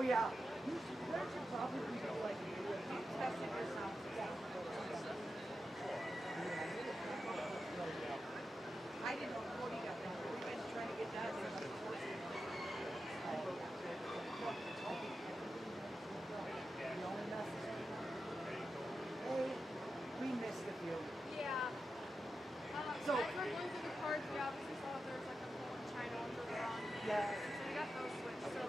Oh yeah. That should probably be like testing yourself. I didn't know Cody got that. We've been trying to get that. Hey, we missed a few. Yeah. So as we're going through the cards, we obviously saw that there's like a full and China ones that were on. Yes. So we got those switched. So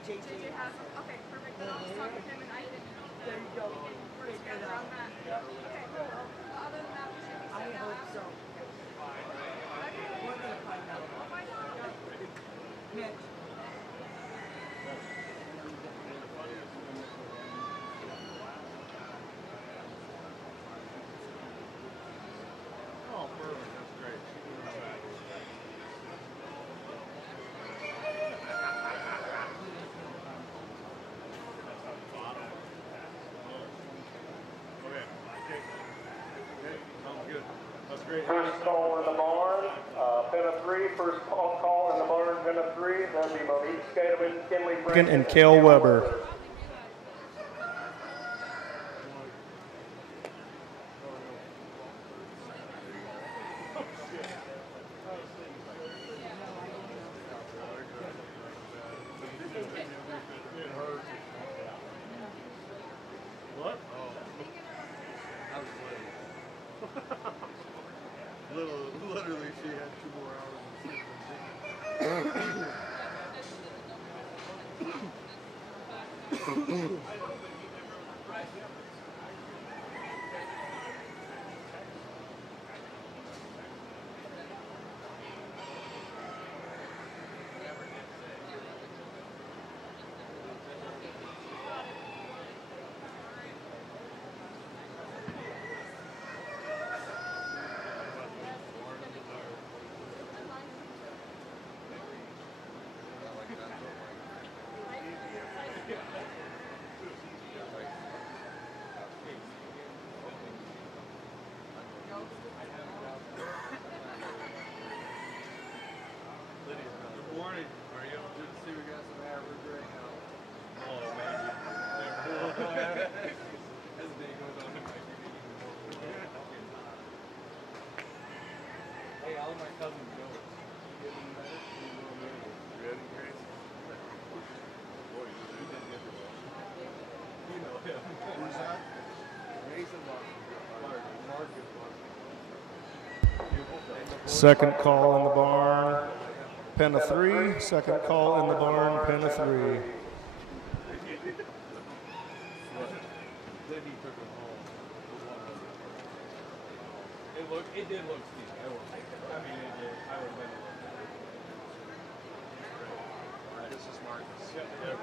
JJ has them. Okay, perfect. Then I'll just talk with him and I can. There you go. We're together on that. Okay, cool. Well, other than that, we should be set I now. hope so. We're gonna find out. We'll find out. Mitch. Oh, perfect. That's great. First call in the barn, pen of 3. First call in the barn, pen of 3. That'll be Monique Skademan, Kinley Franklin, and Cale Weber. What? Literally, she had 2 more hours. Good morning. Are you good to see we got some average right now? Oh man, as the day goes on, it might be even more. Hey, all of my cousins go. Getting better? Good, Grace? Boy, you did get the well. You know him. Who's that? Mason Marcus. Second call in the barn, pen of 3. Second call in the barn, pen of 3. Then he took him home. It did look steep. I mean, it did. I would have been. This is Marcus. Yeah. You know.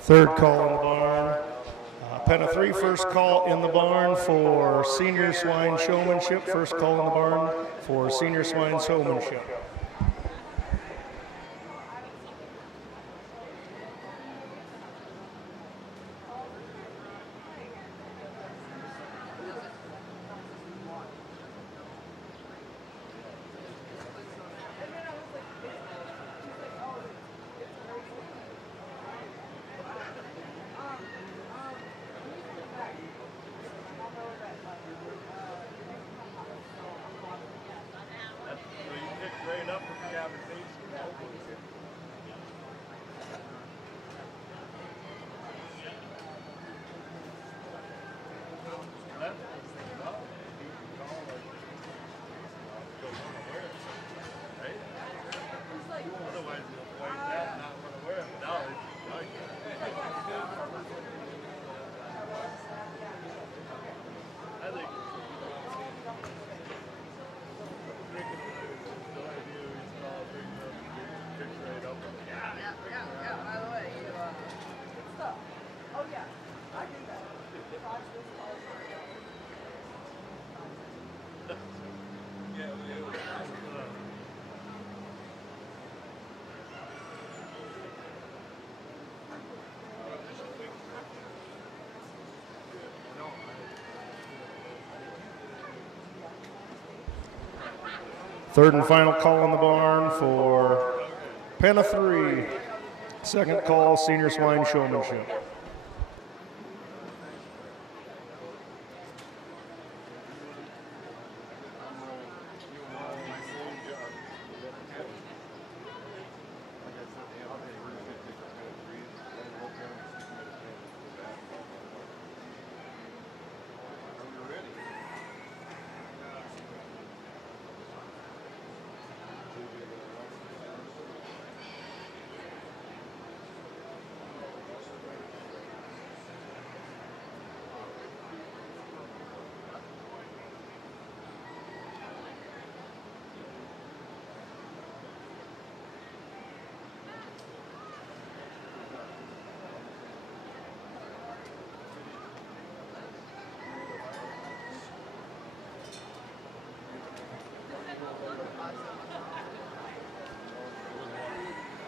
Third call in the barn, pen of 3. First call in the barn for senior swine showmanship. First call in the barn for senior swine showmanship. Great conversation. Otherwise, you'll avoid that and not want to wear it. Now I think drinking the idea is all bring the picture right up. Yeah. By the way, you good stuff. Oh yeah, I do that. Watch this all the time. Third and final call in the barn for pen of 3. Second call, senior swine showmanship.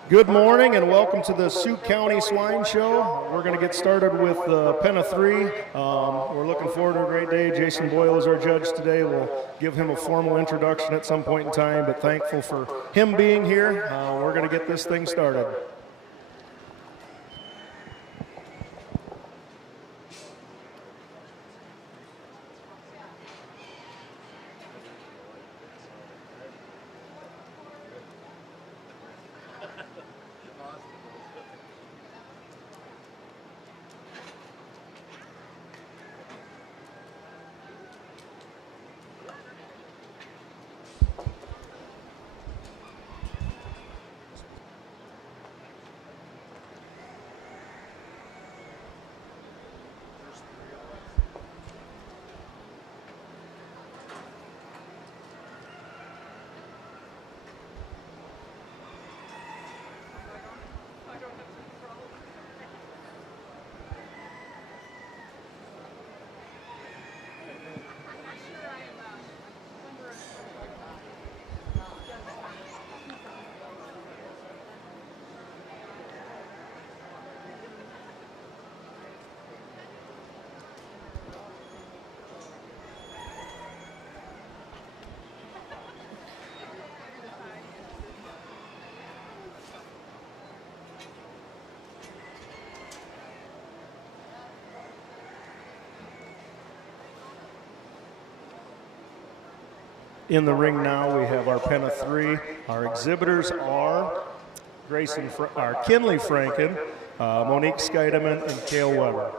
Good morning and welcome to the Sioux County Swine Show. We're going to get started with pen of 3. We're looking forward to a great day. Jason Boyle is our judge today. We'll give him a formal introduction at some point in time, but thankful for him being here. We're going to get this thing started. In the ring now, we have our pen of 3. Our exhibitors are Kinley Franken, Monique Scheidemann, and Cale Weber.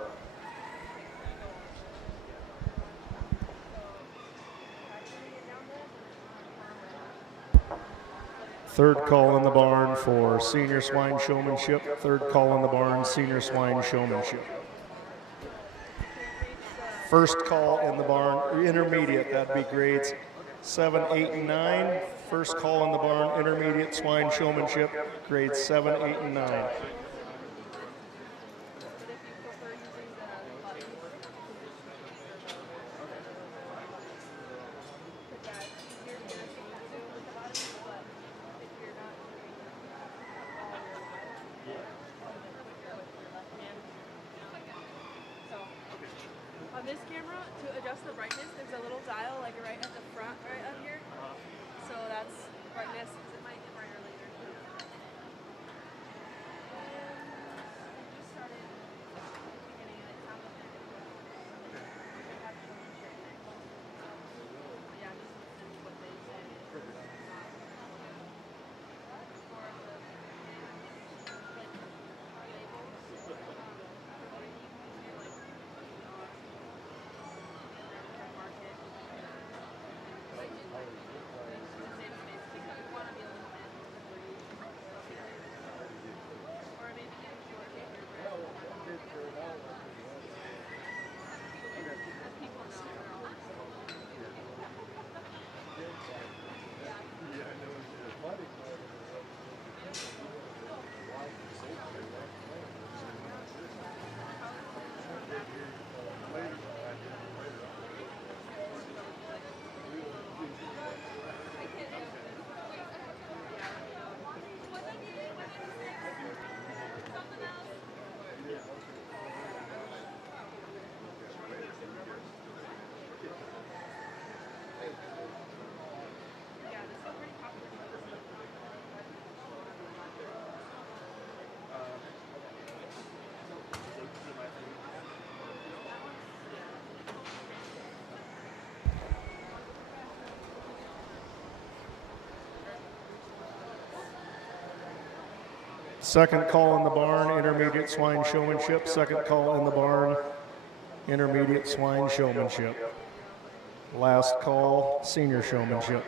Third call in the barn for senior swine showmanship. Third call in the barn, senior swine showmanship. First call in the barn, intermediate, that'd be grades 7, 8, and 9. First call in the barn, intermediate swine showmanship, grades 7, 8, and 9. On this camera, to adjust the brightness, there's a little dial like right at the front, right up here. So that's brightness, because it might get brighter later. And we started beginning and it sounded like yeah, this is what they say. Second call in the barn, intermediate swine showmanship. Second call in the barn, intermediate swine showmanship. Last call, senior showmanship.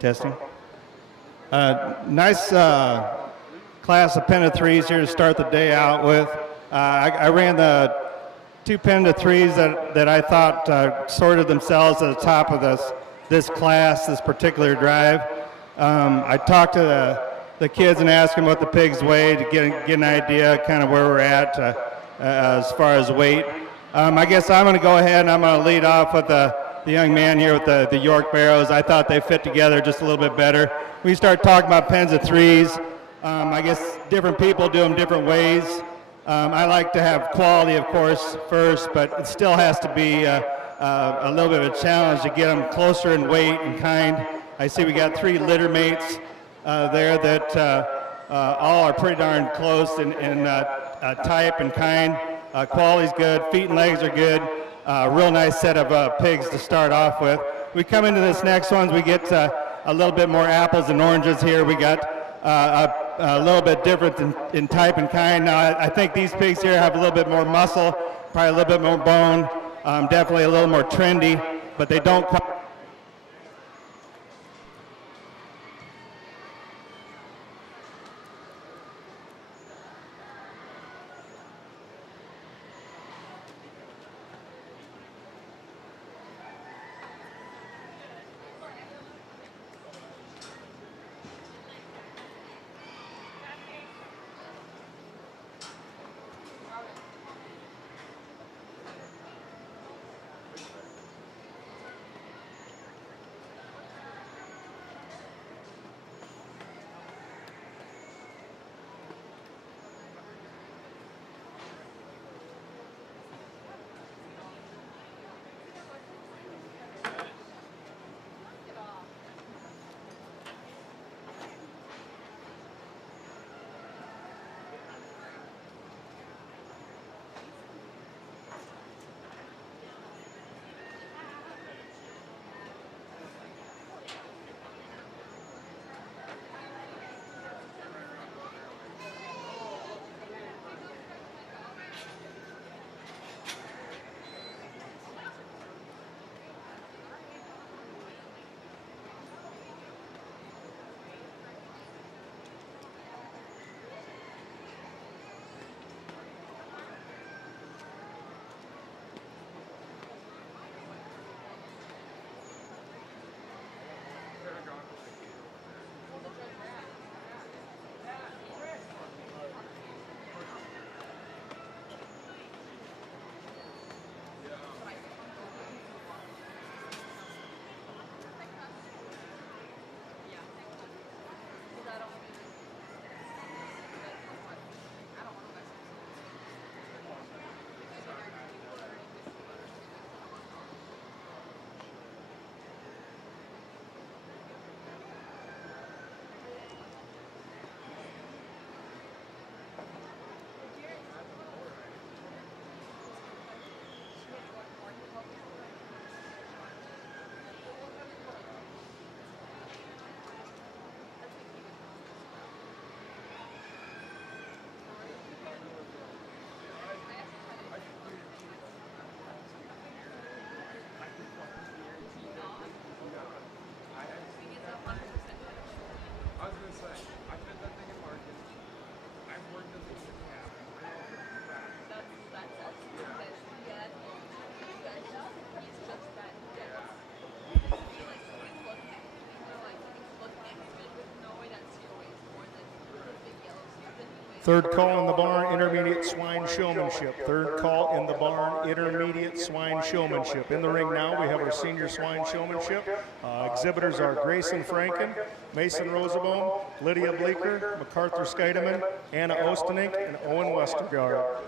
Testing. Nice class of Penta 3s here to start the day out with. I ran the 2 Penta 3s that I thought sorted themselves at the top of this class, this particular drive. I talked to the kids and asked them what the pigs weigh to get an idea kind of where we're at as far as weight. I guess I'm going to go ahead and I'm going to lead off with the young man here with the York Barrows. I thought they fit together just a little bit better. We start talking about pens of 3s. I guess different people do them different ways. I like to have quality, of course, first, but it still has to be a little bit of a challenge to get them closer in weight and kind. I see we got 3 litter mates there that all are pretty darn close in type and kind. Quality's good, feet and legs are good. Real nice set of pigs to start off with. We come into this next one, we get a little bit more apples and oranges here. We got a little bit different in type and kind. Now, I think these pigs here have a little bit more muscle, probably a little bit more bone, definitely a little more trendy, but they don't come. Third call in the barn, intermediate swine showmanship. Third call in the barn, intermediate swine showmanship. In the ring now, we have our senior swine showmanship. Exhibitors are Grayson Franken, Mason Rosenbaum, Lydia Bleeker, MacArthur Scheidemann, Anna Ostenink, and Owen Westergaard.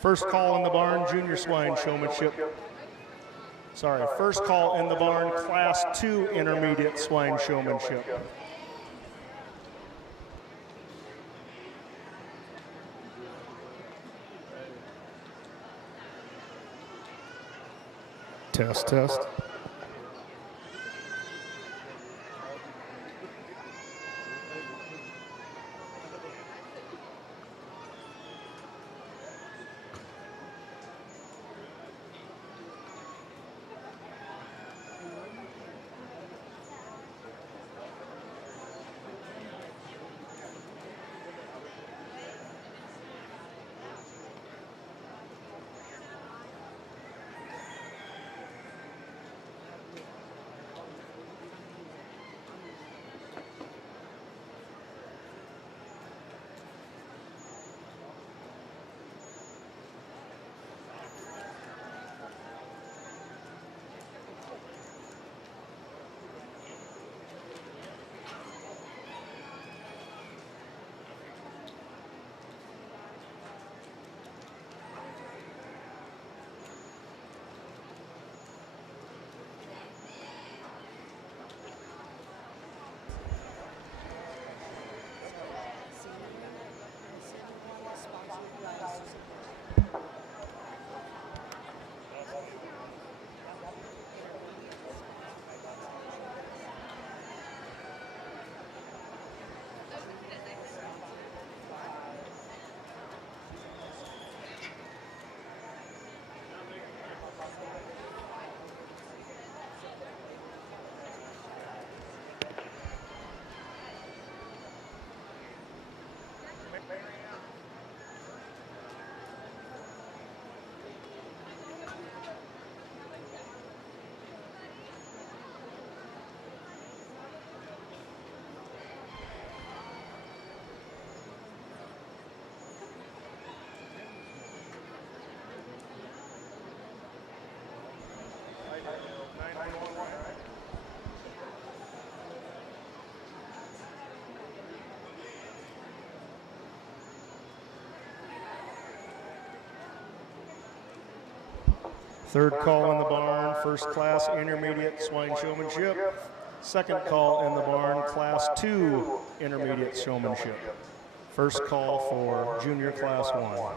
First call in the barn, junior swine showmanship. Sorry, first call in the barn, class 2 intermediate swine showmanship. Test, test. Third call in the barn, first class intermediate swine showmanship. Second call in the barn, class 2 intermediate showmanship. First call for junior class 1.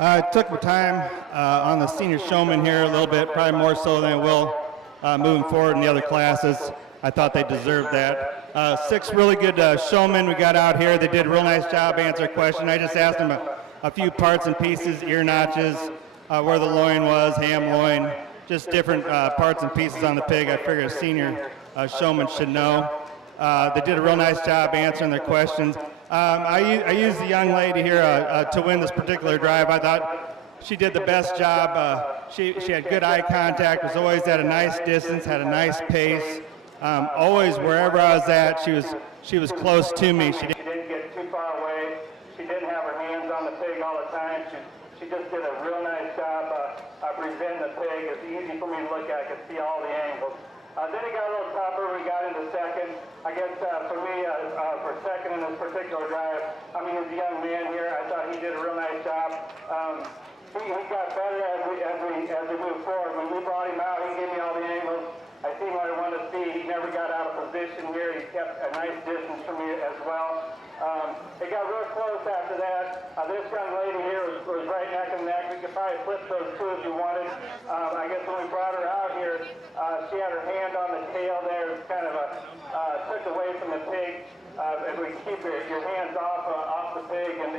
I took my time on the senior showman here a little bit, probably more so than I will moving forward in the other classes. I thought they deserved that. 6 really good showmen we got out here. They did a real nice job answering questions. I just asked them a few parts and pieces, ear notches, where the loin was, ham loin, just different parts and pieces on the pig. I figure a senior showman should know. They did a real nice job answering their questions. I used the young lady here to win this particular drive. I thought she did the best job. She had good eye contact, was always at a nice distance, had a nice pace. Always wherever I was at, she was close to me. She didn't get too far away. She didn't have her hands on the pig all the time. She just did a real nice job of presenting the pig. It's easy for me to look at. I could see all the angles. Then it got a little tougher. We got into second. I guess for me, for second in this particular drive, I mean, as a young man here, I thought he did a real nice job. He got better as we moved forward. When we brought him out, he gave me all the angles. I seen what I wanted to see. He never got out of position here. He kept a nice distance from me as well. It got real close after that. This young lady here was right neck and neck. We could probably flip those two if you wanted. I guess when we brought her out here, she had her hand on the tail there. It kind of took away from the pig. If we keep your hands off the pig and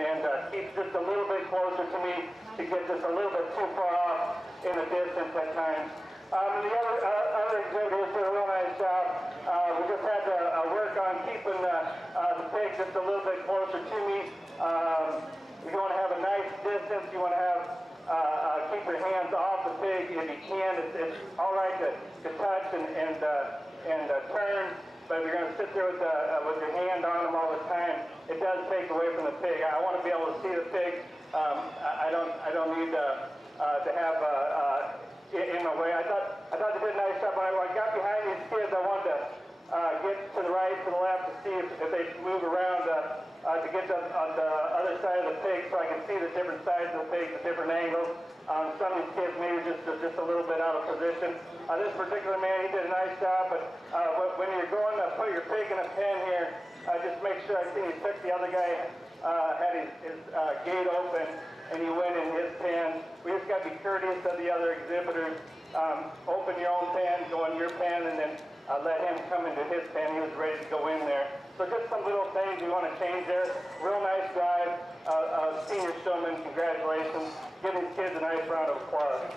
keep just a little bit closer to me to get just a little bit too far off in the distance at times. And the other exhibitors did a real nice job. We just had to work on keeping the pig just a little bit closer to me. You want to have a nice distance. You want to have keep your hands off the pig if you can. It's all right to touch and turn, but if you're going to sit there with your hand on them all the time, it does take away from the pig. I want to be able to see the pig. I don't need to have in my way. I thought they did a nice job. When I got behind these kids, I wanted to get to the right, to the left to see if they move around to get on the other side of the pig so I can see the different sides of the pig, the different angles. Some of these kids maybe just a little bit out of position. This particular man, he did a nice job, but when you're going to put your pig in a pen here, just make sure I see he took the other guy, had his gate open, and he went in his pen. We just got to be courteous of the other exhibitors. Open your own pen, go in your pen, and then let him come into his pen. He was ready to go in there. So just some little things we want to change there. Real nice drive. Senior showman, congratulations. Give these kids a nice round of applause.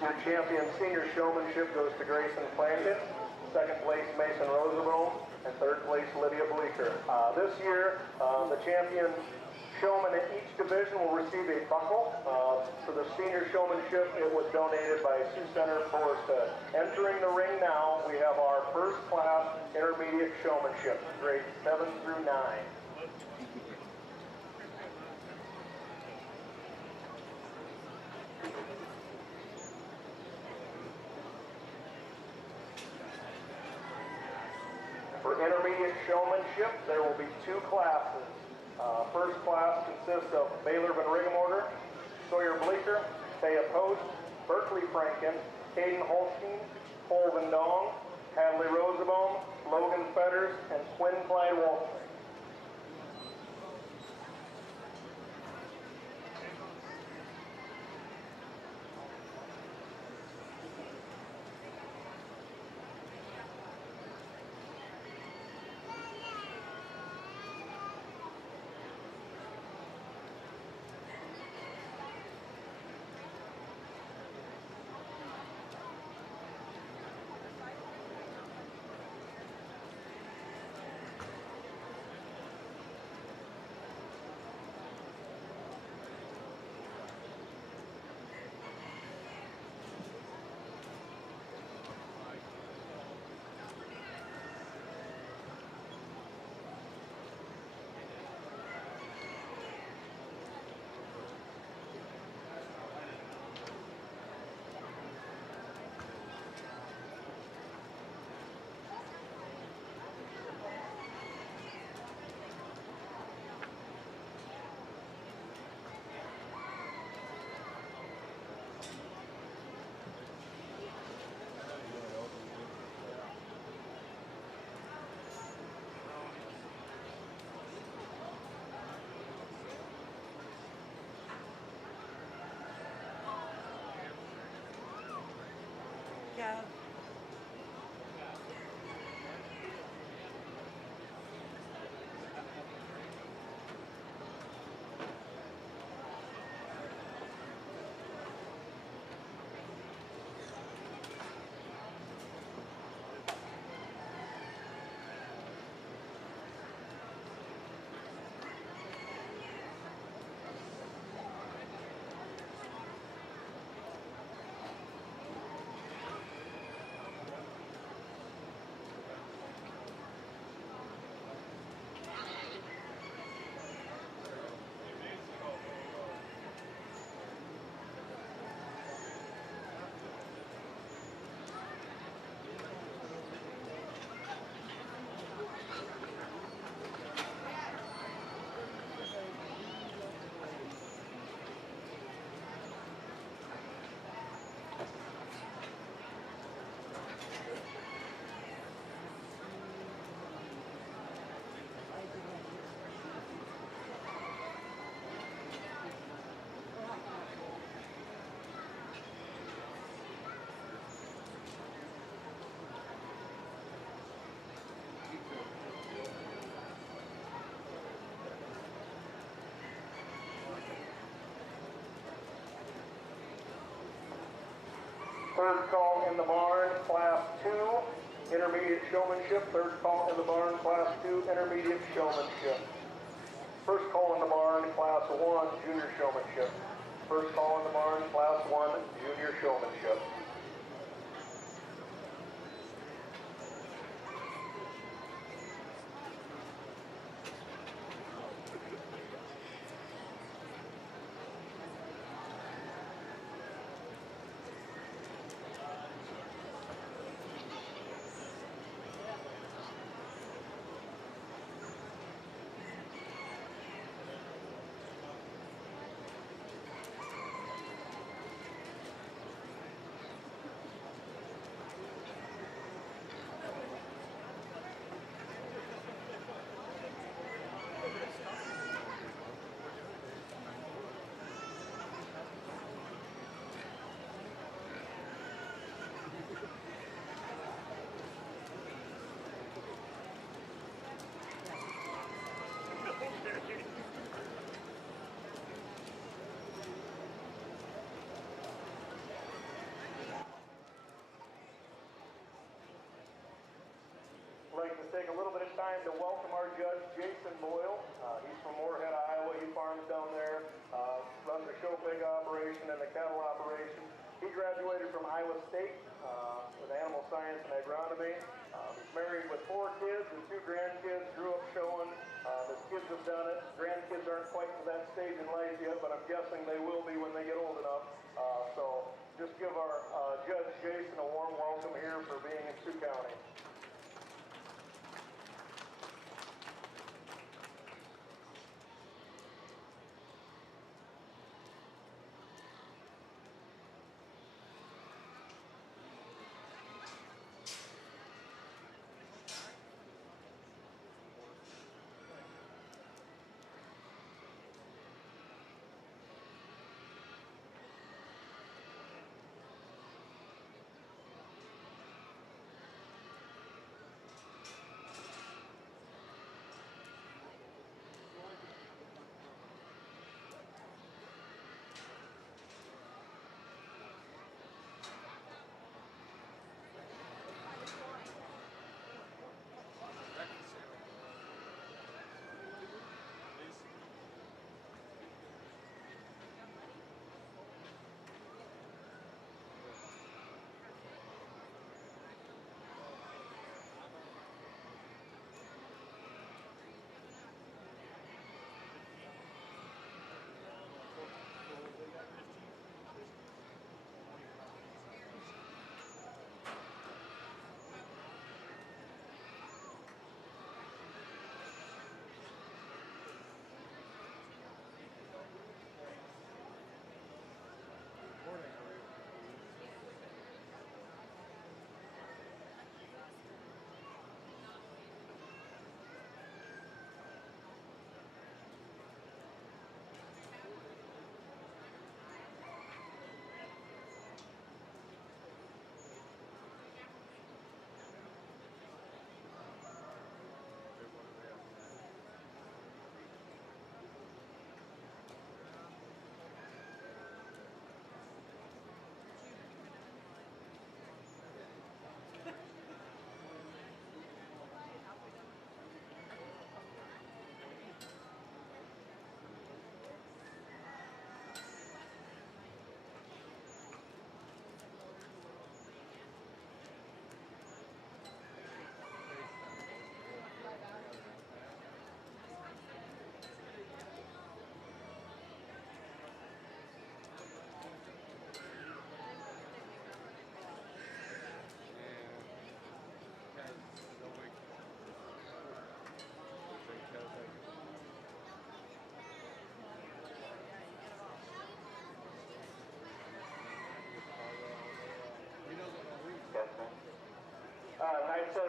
Your champion senior showmanship goes to Grayson Plankett. Second place, Mason Roosevelt. And third place, Lydia Bleeker. This year, the champion showman in each division will receive a buckle. For the senior showmanship, it was donated by Sioux Center Forest. Entering the ring now, we have our first class intermediate showmanship, grades 7 through 9. For intermediate showmanship, there will be 2 classes. First class consists of Baylor Van Rigemorter, Sawyer Bleeker, Thea Post, Berkeley Franken, Caden Holstein, Cole Van Dong, Hadley Rosenbaum, Logan Fetters, and Quinn Clyde Walton. Yeah. Third call in the barn, Class 2, intermediate showmanship. Third call in the barn, Class 2, intermediate showmanship. First call in the barn, Class 1, junior showmanship. First call in the barn, Class 1, junior showmanship. I'd like to take a little bit of time to welcome our judge, Jason Boyle. He's from Moorhead, Iowa. He farms down there, runs the show pig operation and the cattle operation. He graduated from Iowa State with animal science and agronomy. He's married with 4 kids and 2 grandkids, grew up showing. His kids have done it. Grandkids aren't quite to that stage in life yet, but I'm guessing they will be when they get old enough. So just give our Judge Jason a warm welcome here for being in Sioux County.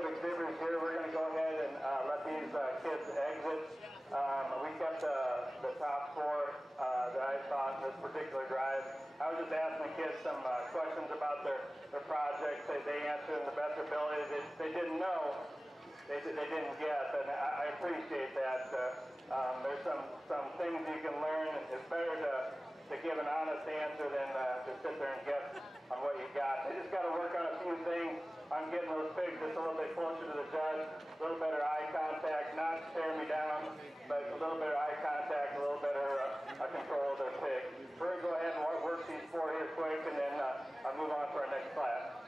exhibitors here. We're going to go ahead and let these kids exit. We kept the top four that I saw in this particular drive. I was just asking the kids some questions about their projects. They answered in the best ability. They didn't know. They didn't guess, and I appreciate that. There's some things you can learn. It's better to give an honest answer than to sit there and guess on what you got. They just got to work on a few things. I'm getting those pigs just a little bit closer to the judge, a little better eye contact, not tearing me down, but a little better eye contact, a little better control of their pig. We're going to go ahead and work these four here quick, and then I'll move on to our next class.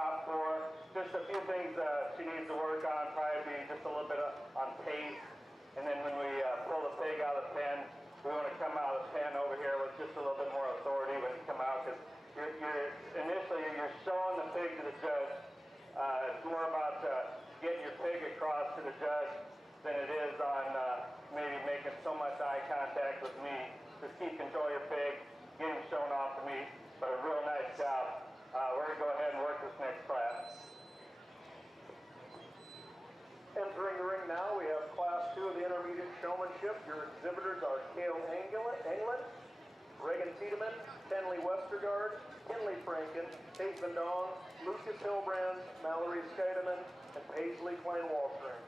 top 4. Just a few things she needs to work on, probably be just a little bit on pace. And then when we pull the pig out of the pen, we want to come out of the pen over here with just a little bit more authority when you come out, because initially you're showing the pig to the judge. It's more about getting your pig across to the judge than it is on maybe making so much eye contact with me. Just keep control of your pig, get him shown off to me, but a real nice job. We're going to go ahead and work this next class. Entering the ring now, we have Class 2 of the Intermediate Showmanship. Your exhibitors are Cale England, Reagan Tiedemann, Kenley Westergaard, Kinley Franken, Tate Van Dong, Lucas Hilbrand, Mallory Scheidemann, and Paisley Klein-Wallstring.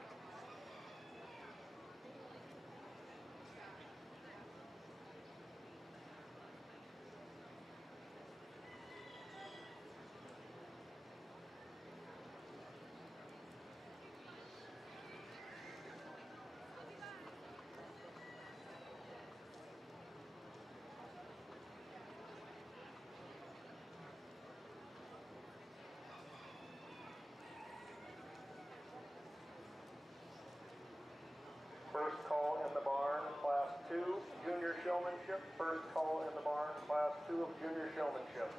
First call in the barn, Class 2, Junior Showmanship. First call in the barn, Class 2 of Junior Showmanship.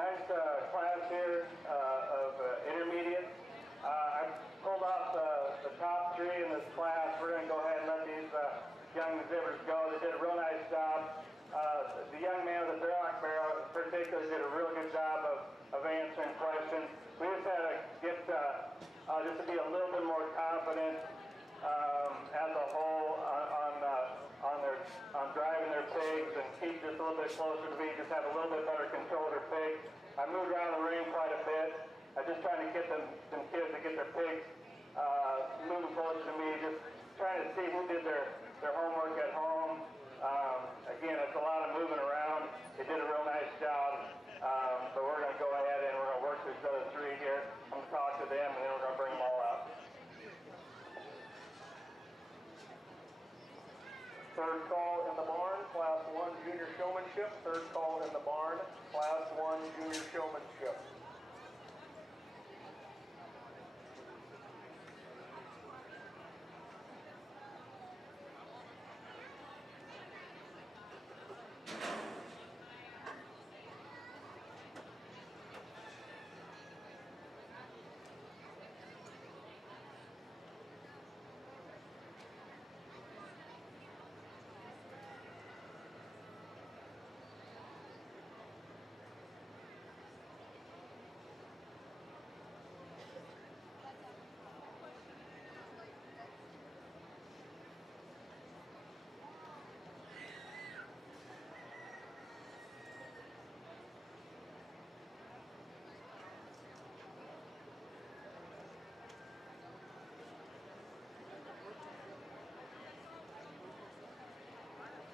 nice class here of intermediate. I pulled off the top three in this class. We're going to go ahead and let these young exhibitors go. They did a real nice job. The young man with the Duroc barrel in particular did a real good job of answering questions. We just had to get just to be a little bit more confident as a whole on driving their pigs and keep just a little bit closer to me, just have a little bit better control of their pigs. I moved around the ring quite a bit. I'm just trying to get some kids to get their pigs moving closer to me, just trying to see who did their homework at home. Again, it's a lot of moving around. They did a real nice job. But we're going to go ahead and we're going to work these other three here. I'm going to talk to them and then we're going to bring them all out. Third call in the barn, Class 1 Junior Showmanship. Third call in the barn, Class 1 Junior Showmanship.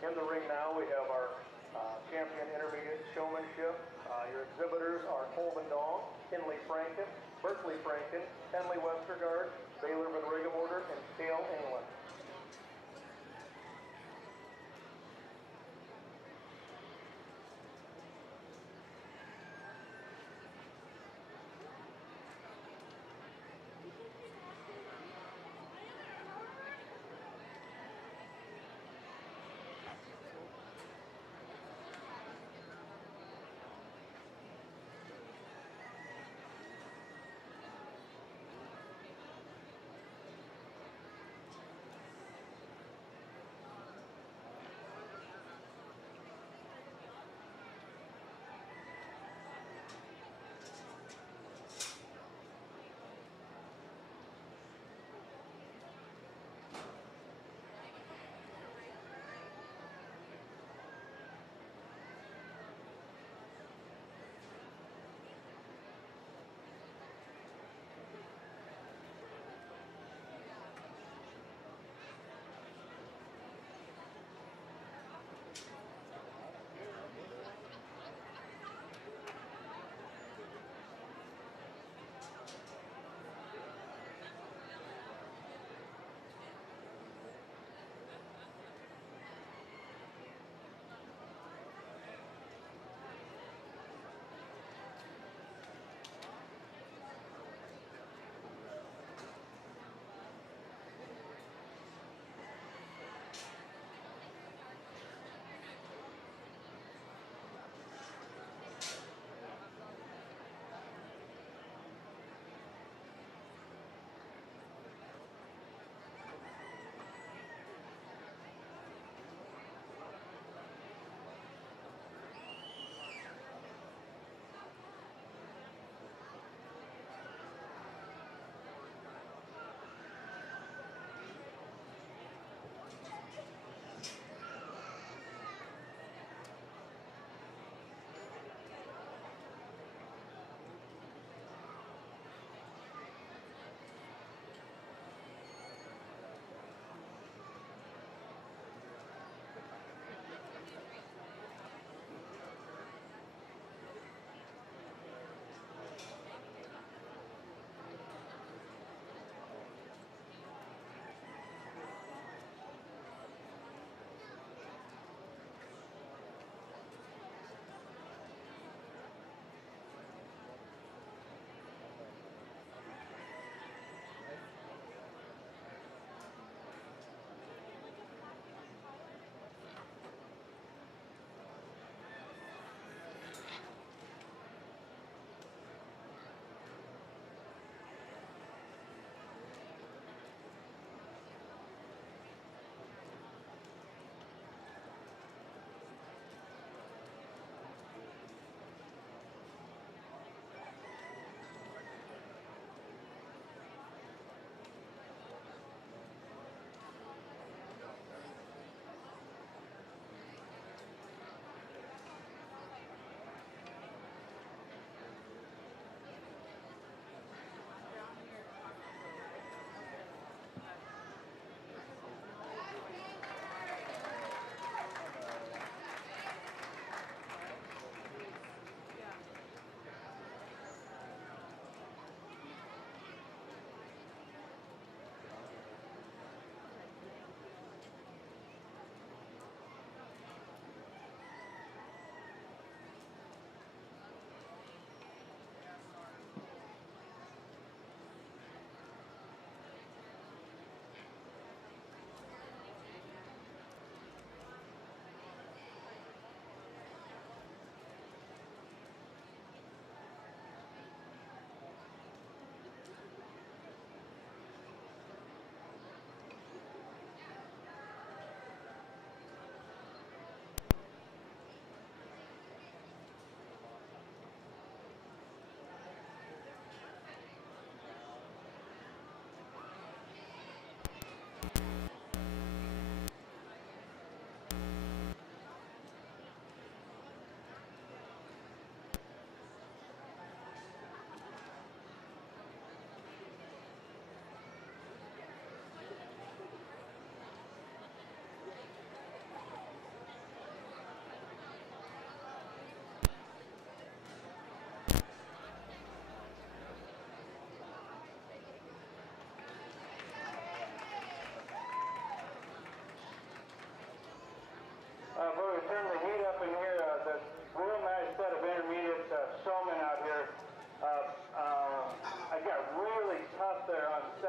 In the ring now, we have our champion intermediate showmanship. Your exhibitors are Colvin Dong, Kinley Franken, Berkeley Franken, Henley Westergaard, Baylor Van Regemorter, and Cale England.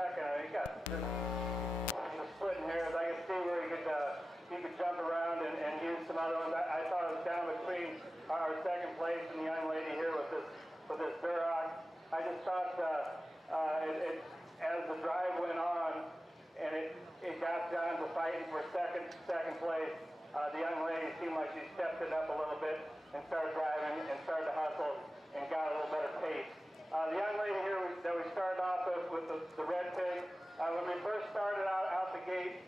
second. He got just splitting hairs. I could see where he could jump around and use some other ones. I thought it was down between our second place and the young lady here with this Duroc. I just thought as the drive went on and it got down to fighting for second place, the young lady seemed like she stepped it up a little bit and started driving and started to hustle and got a little better pace. The young lady here that we started off with the red pig, when we first started out the gate,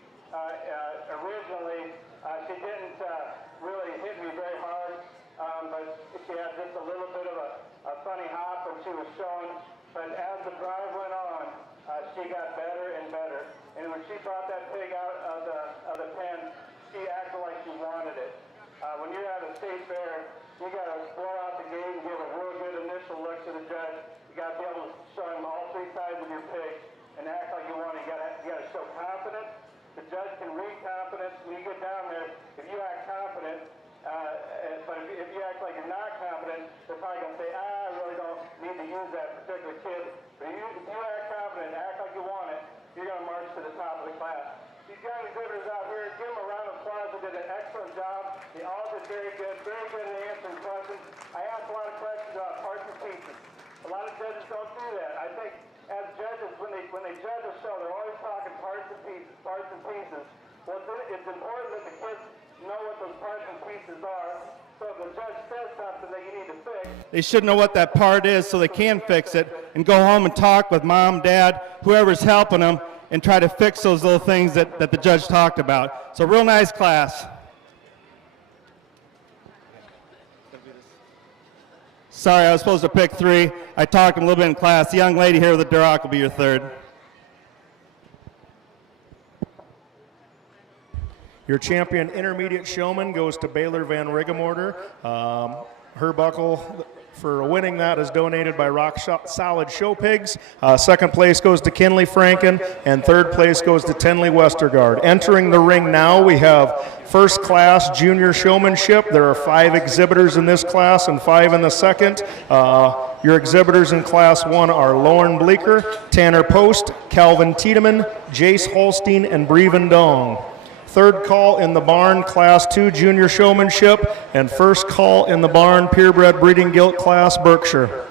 originally she didn't really hit me very hard, but she had just a little bit of a funny hop when she was showing. But as the drive went on, she got better and better. And when she brought that pig out of the pen, she acted like she wanted it. When you're at a state fair, you got to blow out the gate and give a real good initial look to the judge. You got to be able to show him all three sides of your pig and act like you want it. You got to show confidence. The judge can read confidence. When you get down there, if you act confident, but if you act like you're not confident, they're probably going to say, I really don't need to use that particular kid. But if you act confident, act like you want it, you're going to march to the top of the class. These young exhibitors out here, give them a round of applause. They did an excellent job. They all did very good at answering questions. I asked a lot of questions about parts and pieces. A lot of judges don't do that. I think as judges, when they judge a show, they're always talking parts and pieces. Well, it's important that the kids know what those parts and pieces are. So if the judge says something that you need to fix, They should know what that part is so they can fix it and go home and talk with mom, dad, whoever's helping them, and try to fix those little things that the judge talked about. So real nice class. Sorry, I was supposed to pick three. I talked a little bit in class. The young lady here with the Duroc will be your third. Your champion intermediate showman goes to Baylor Van Rigamorter. Her buckle for winning that is donated by Rock Solid Show Pigs. Second place goes to Kinley Franken, and third place goes to Tenley Westergaard. Entering the ring now, we have first class junior showmanship. There are 5 exhibitors in this class and 5 in the second. Your exhibitors in Class 1 are Lauren Bleeker, Tanner Post, Calvin Tiedemann, Jace Holstein, and Breven Dong. Third call in the barn, Class 2 junior showmanship, and first call in the barn, purebred breeding gilt class, Berkshire.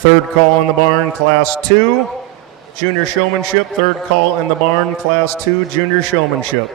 Third call in the barn, Class 2, Junior Showmanship. Third call in the barn, Class 2, Junior Showmanship.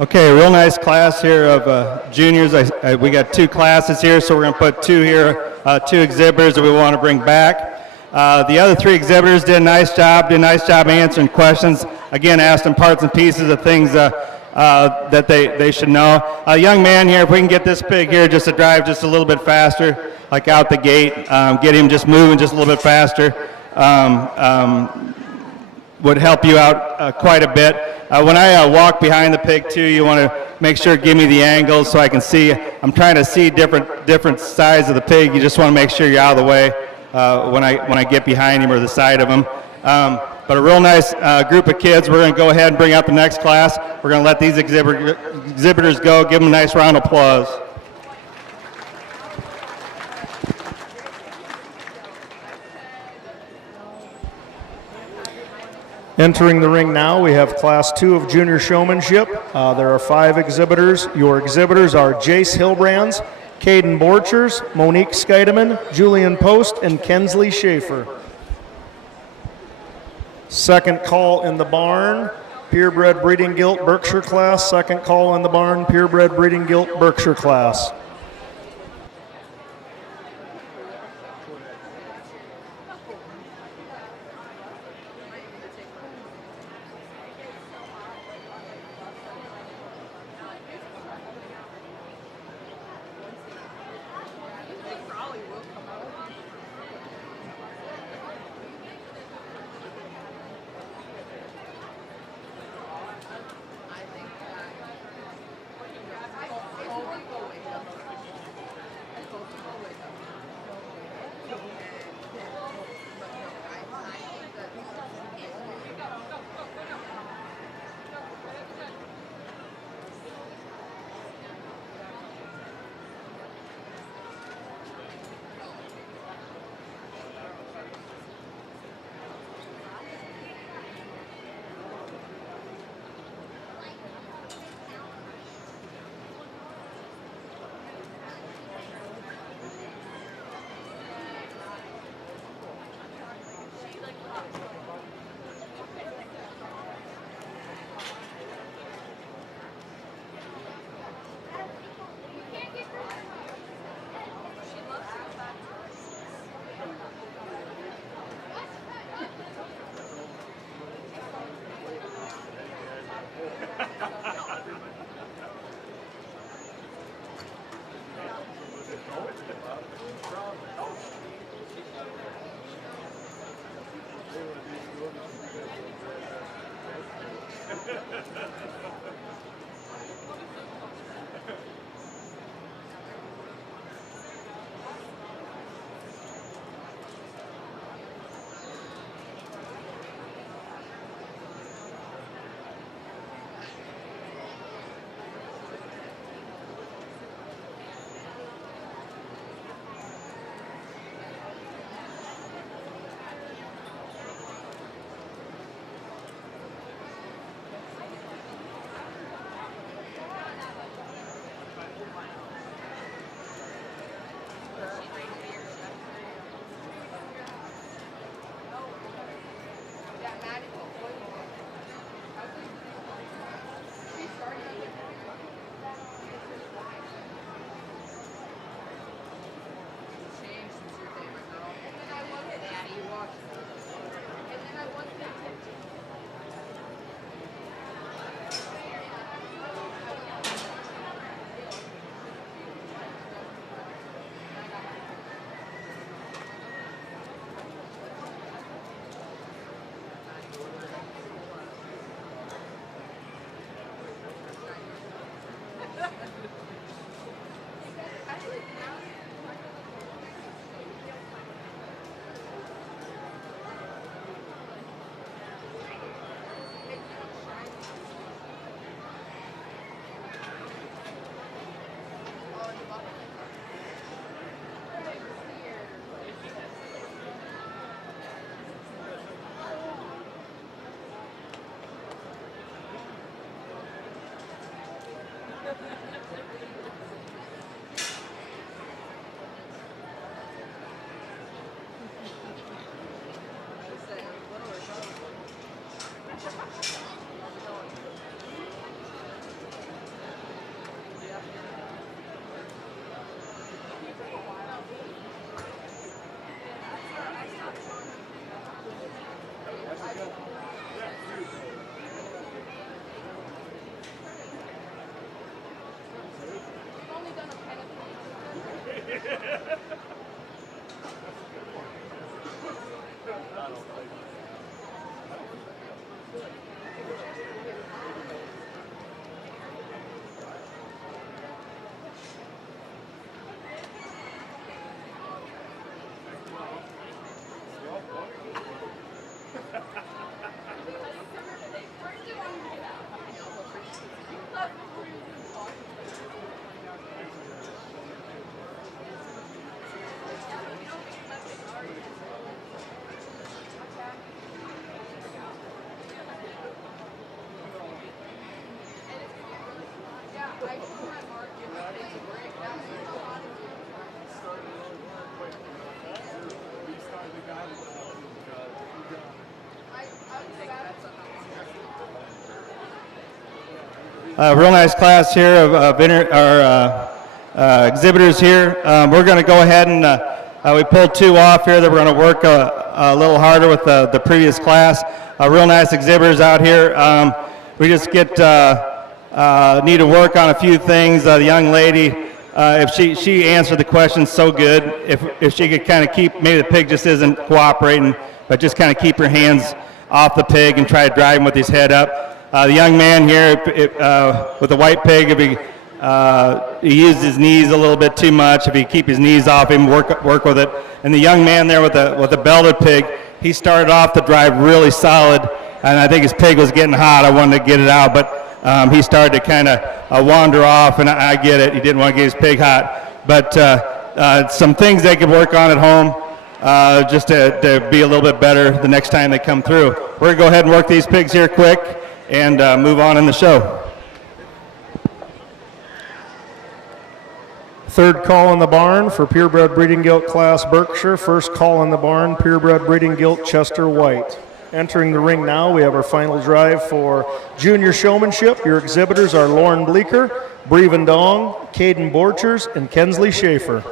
Okay, real nice class here of juniors. We got 2 classes here, so we're going to put 2 here, 2 exhibitors that we want to bring back. The other 3 exhibitors did a nice job answering questions. Again, asked them parts and pieces of things that they should know. A young man here, if we can get this pig here just to drive just a little bit faster, like out the gate, get him just moving just a little bit faster, would help you out quite a bit. When I walk behind the pig too, you want to make sure give me the angles so I can see. I'm trying to see different sides of the pig. You just want to make sure you're out of the way when I get behind him or the side of him. But a real nice group of kids. We're going to go ahead and bring out the next class. We're going to let these exhibitors go. Give them a nice round of applause. Entering the ring now, we have Class 2 of Junior Showmanship. There are 5 exhibitors. Your exhibitors are Jace Hillbrands, Caden Borchers, Monique Scheidemann, Julian Post, and Kensley Schaefer. Second call in the barn, purebred breeding gilt Berkshire class. Second call in the barn, purebred breeding gilt Berkshire class. real nice class here of exhibitors here. We're going to go ahead and we pulled 2 off here that we're going to work a little harder with the previous class. Real nice exhibitors out here. We just need to work on a few things. The young lady, if she answered the question so good, if she could kind of keep, maybe the pig just isn't cooperating, but just kind of keep her hands off the pig and try to drive him with his head up. The young man here with the white pig, if he used his knees a little bit too much, if he keep his knees off him, work with it. And the young man there with the belted pig, he started off the drive really solid, and I think his pig was getting hot. I wanted to get it out, but he started to kind of wander off, and I get it. He didn't want to get his pig hot. But some things they could work on at home just to be a little bit better the next time they come through. We're going to go ahead and work these pigs here quick and move on in the show. Third call in the barn for purebred breeding gilt class Berkshire. First call in the barn, purebred breeding gilt Chester White. Entering the ring now, we have our final drive for junior showmanship. Your exhibitors are Lauren Bleeker, Breven Dong, Caden Borchers, and Kensley Schaefer.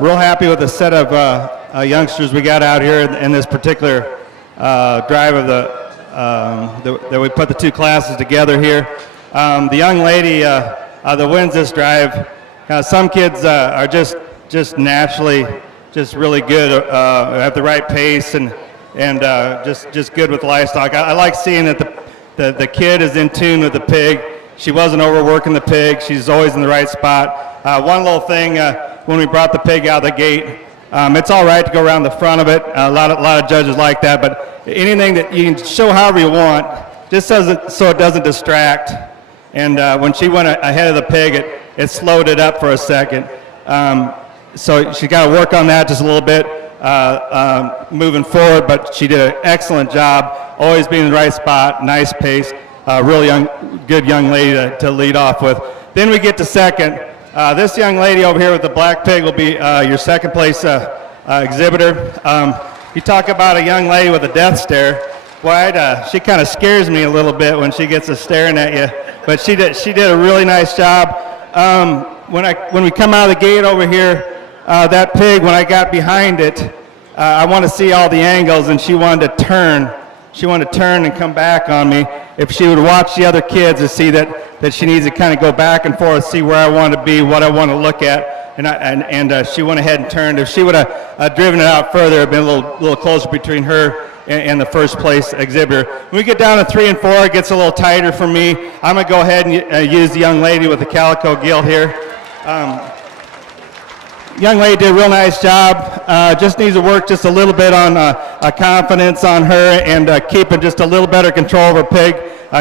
Real happy with the set of youngsters we got out here in this particular drive of that we put the 2 classes together here. The young lady that wins this drive, some kids are just naturally just really good, have the right pace and just good with livestock. I like seeing that the kid is in tune with the pig. She wasn't overworking the pig. She's always in the right spot. One little thing, when we brought the pig out of the gate, it's all right to go around the front of it. A lot of judges like that, but anything that you can show however you want, just so it doesn't distract. And when she went ahead of the pig, it slowed it up for a second. So she got to work on that just a little bit moving forward, but she did an excellent job, always being in the right spot, nice pace, really good young lady to lead off with. Then we get to second. This young lady over here with the black pig will be your second place exhibitor. You talk about a young lady with a death stare. Boy, she kind of scares me a little bit when she gets to staring at you, but she did a really nice job. When we come out of the gate over here, that pig, when I got behind it, I want to see all the angles, and she wanted to turn. She wanted to turn and come back on me. if she would watch the other kids to see that she needs to kind of go back and forth, see where I want to be, what I want to look at, and she went ahead and turned. If she would have driven it out further, it'd been a little closer between her and the first place exhibitor. When we get down to 3 and 4, it gets a little tighter for me. I'm going to go ahead and use the young lady with the calico gilt here. Young lady did a real nice job. Just needs to work just a little bit on confidence on her and keeping just a little better control of her pig,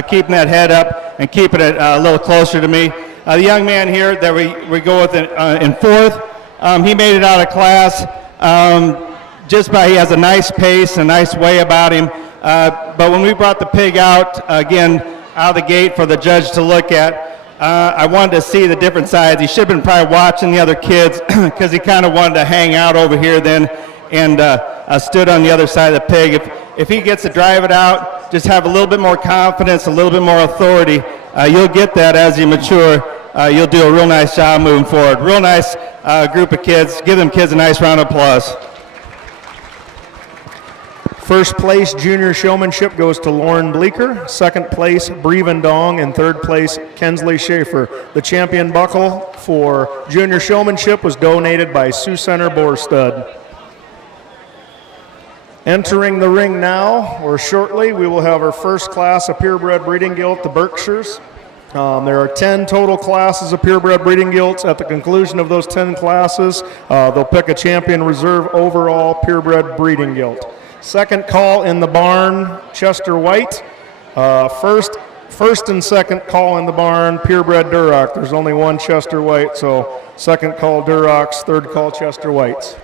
keeping that head up and keeping it a little closer to me. The young man here that we go with in fourth, he made it out of class just by he has a nice pace, a nice way about him. But when we brought the pig out, again, out of the gate for the judge to look at, I wanted to see the different sides. He should have been probably watching the other kids because he kind of wanted to hang out over here then and stood on the other side of the pig. If he gets to drive it out, just have a little bit more confidence, a little bit more authority. You'll get that as you mature. You'll do a real nice job moving forward. Real nice group of kids. Give them kids a nice round of applause. First place junior showmanship goes to Lauren Bleeker, second place Breven Dong, and third place Kensley Schaefer. The champion buckle for junior showmanship was donated by Sioux Center Boar Stud. Entering the ring now, or shortly, we will have our first class of purebred breeding gilt, the Berkshires. There are 10 total classes of purebred breeding gilts. At the conclusion of those 10 classes, they'll pick a champion reserve overall purebred breeding gilt. Second call in the barn, Chester White. First and second call in the barn, purebred Duroc. There's only one Chester White, so second call Durocs, third call Chester Whites.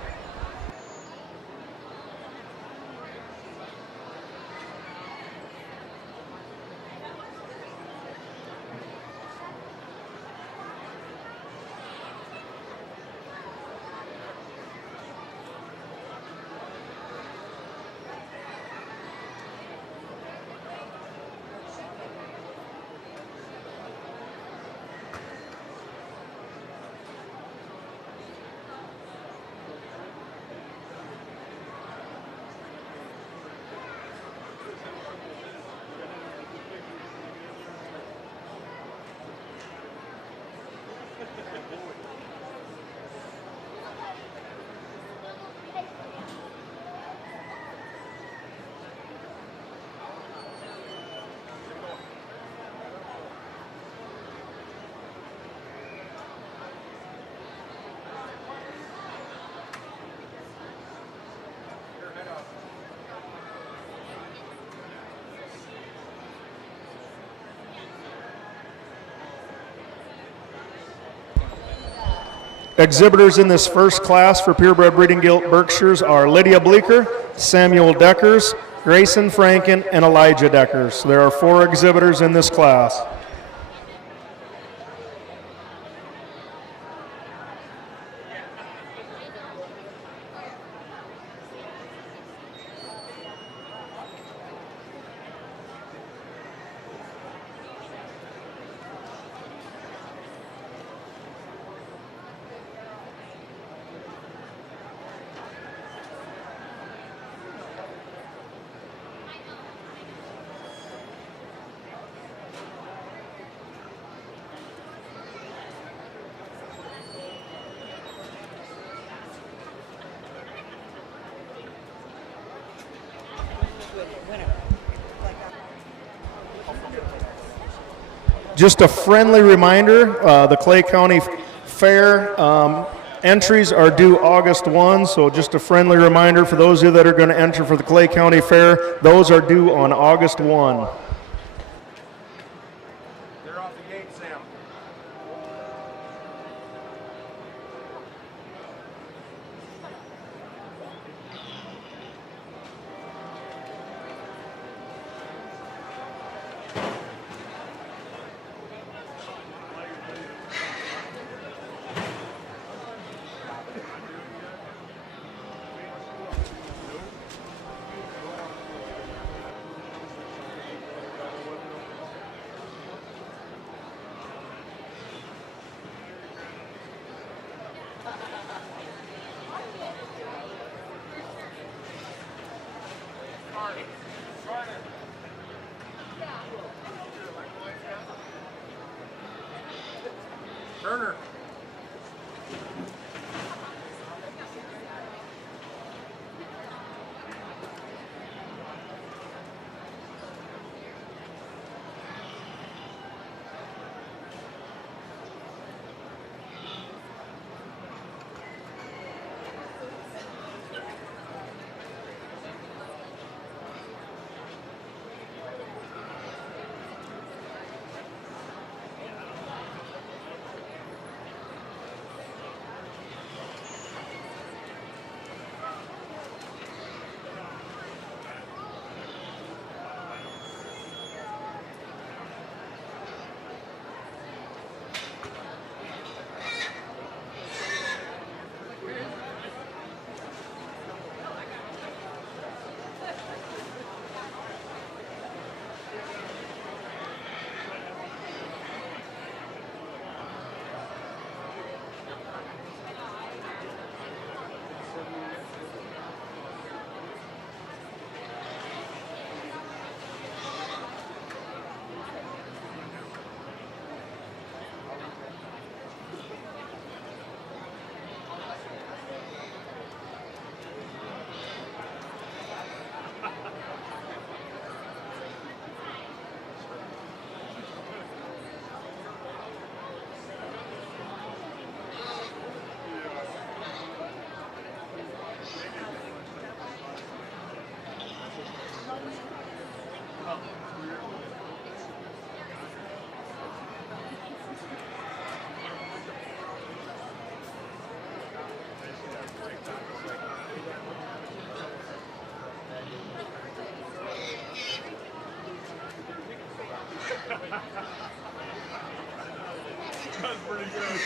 Exhibitors in this first class for purebred breeding gilt Berkshires are Lydia Bleeker, Samuel Deckers, Grayson Franken, and Elijah Deckers. There are 4 exhibitors in this class. Just a friendly reminder, the Clay County Fair entries are due August 1, so just a friendly reminder for those of you that are going to enter for the Clay County Fair, those are due on August 1. They're off the gate, Sam. Turner. That's pretty good.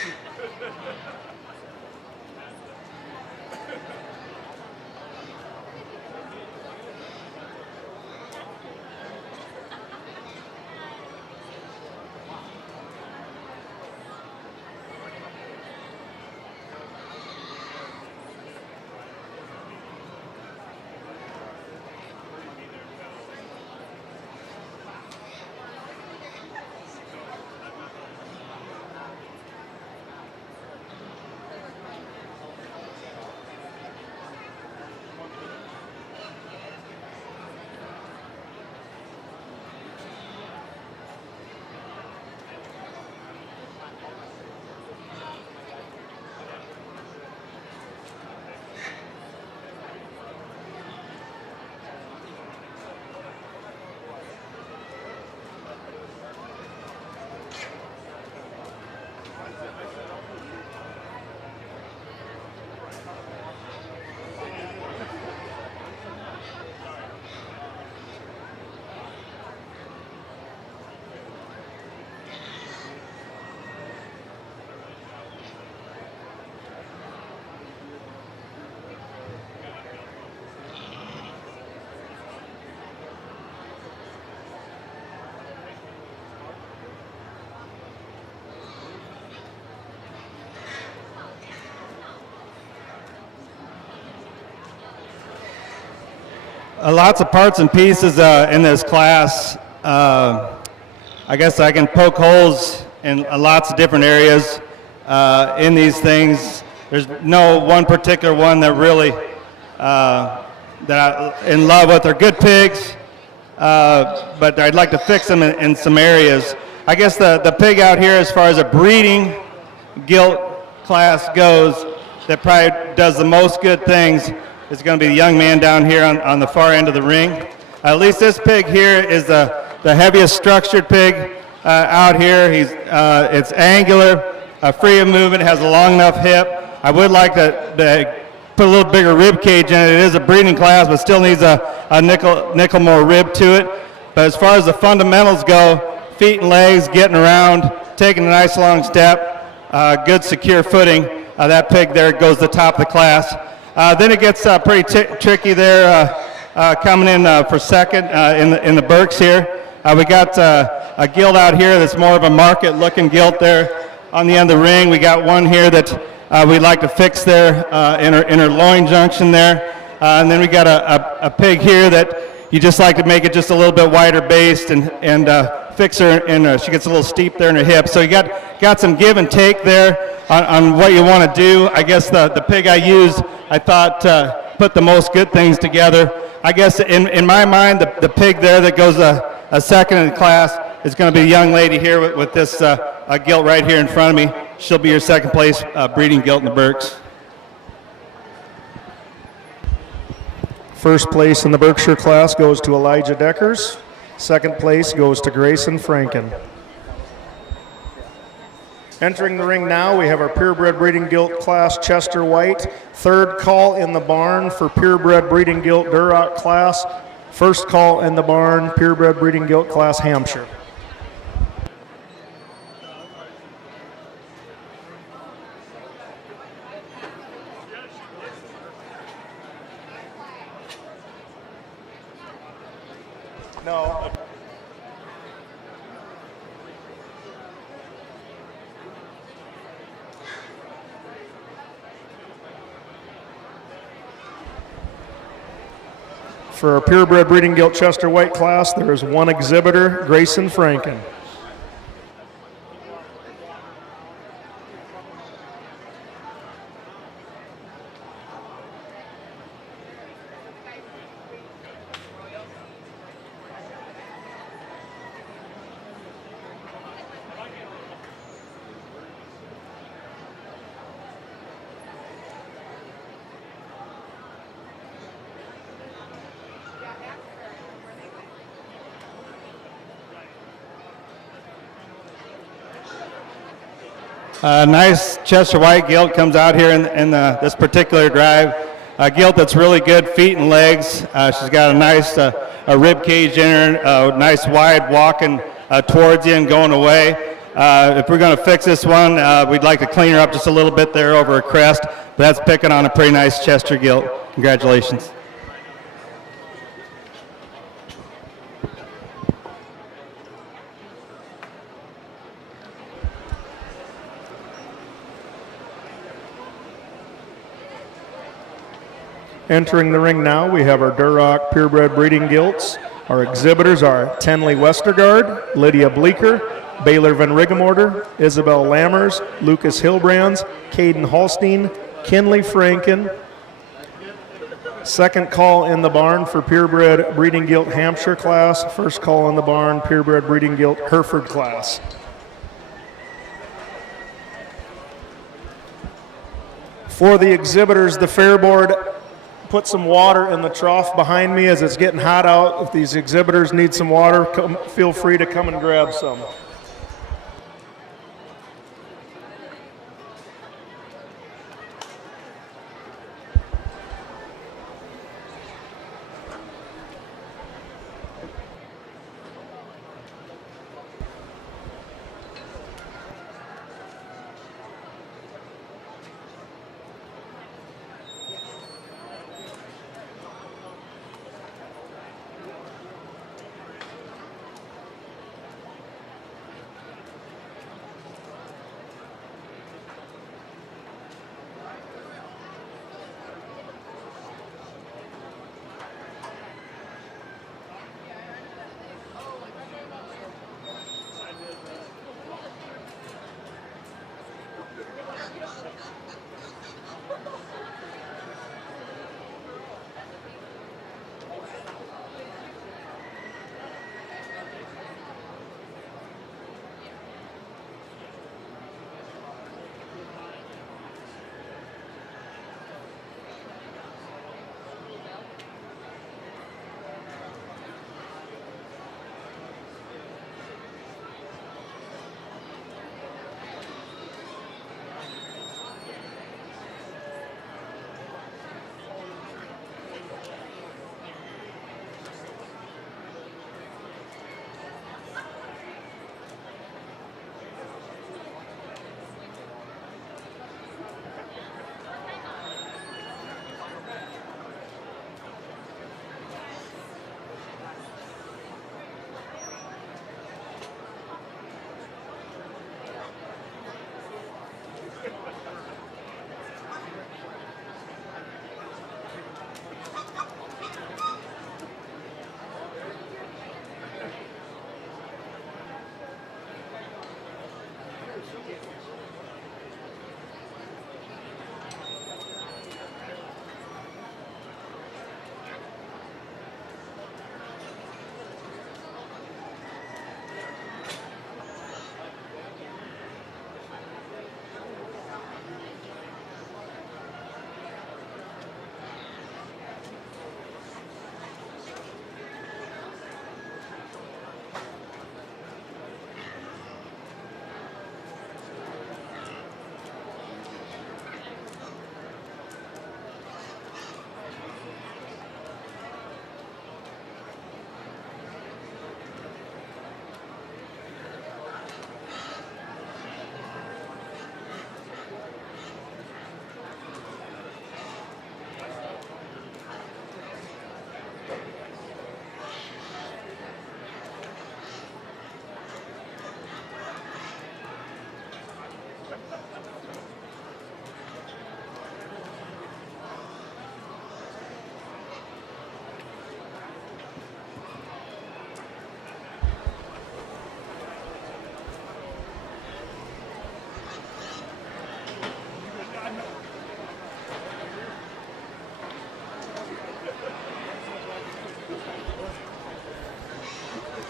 Lots of parts and pieces in this class. I guess I can poke holes in lots of different areas in these things. There's no one particular one that really that I'm in love with. They're good pigs, but I'd like to fix them in some areas. I guess the pig out here, as far as a breeding gilt class goes, that probably does the most good things is going to be the young man down here on the far end of the ring. At least this pig here is the heaviest structured pig out here. It's angular, free of movement, has a long enough hip. I would like to put a little bigger rib cage in it. It is a breeding class, but still needs a nickel more rib to it. But as far as the fundamentals go, feet and legs, getting around, taking a nice long step, good secure footing, that pig there goes to the top of the class. Then it gets pretty tricky there coming in for second in the Berks here. We got a gilt out here that's more of a market looking gilt there on the end of the ring. We got one here that we'd like to fix there in her loin junction there. And then we got a pig here that you just like to make it just a little bit wider based and fix her, and she gets a little steep there in her hip. So you got some give and take there on what you want to do. I guess the pig I used, I thought put the most good things together. I guess in my mind, the pig there that goes a second in the class is going to be a young lady here with this gilt right here in front of me. She'll be your second place breeding gilt in the Berks. First place in the Berkshire class goes to Elijah Deckers. Second place goes to Grayson Franken. Entering the ring now, we have our purebred breeding gilt class Chester White. Third call in the barn for purebred breeding gilt Duroc class. First call in the barn, purebred breeding gilt class Hampshire. No. For our purebred breeding gilt Chester White class, there is one exhibitor, Grayson Franken. Nice Chester White gilt comes out here in this particular drive. A gilt that's really good feet and legs. She's got a nice a rib cage in her, a nice wide walking towards you and going away. If we're going to fix this one, we'd like to clean her up just a little bit there over her crest. But that's picking on a pretty nice Chester gilt. Congratulations. Entering the ring now, we have our Duroc purebred breeding gilts. Our exhibitors are Tenley Westergaard, Lydia Bleeker, Baylor Van Rigemorter, Isabel Lammers, Lucas Hilbrands, Caden Holstein, Kinley Franken. Second call in the barn for purebred breeding gilt Hampshire class. First call in the barn, purebred breeding gilt Hereford class. For the exhibitors, the fair board put some water in the trough behind me as it's getting hot out. If these exhibitors need some water, feel free to come and grab some.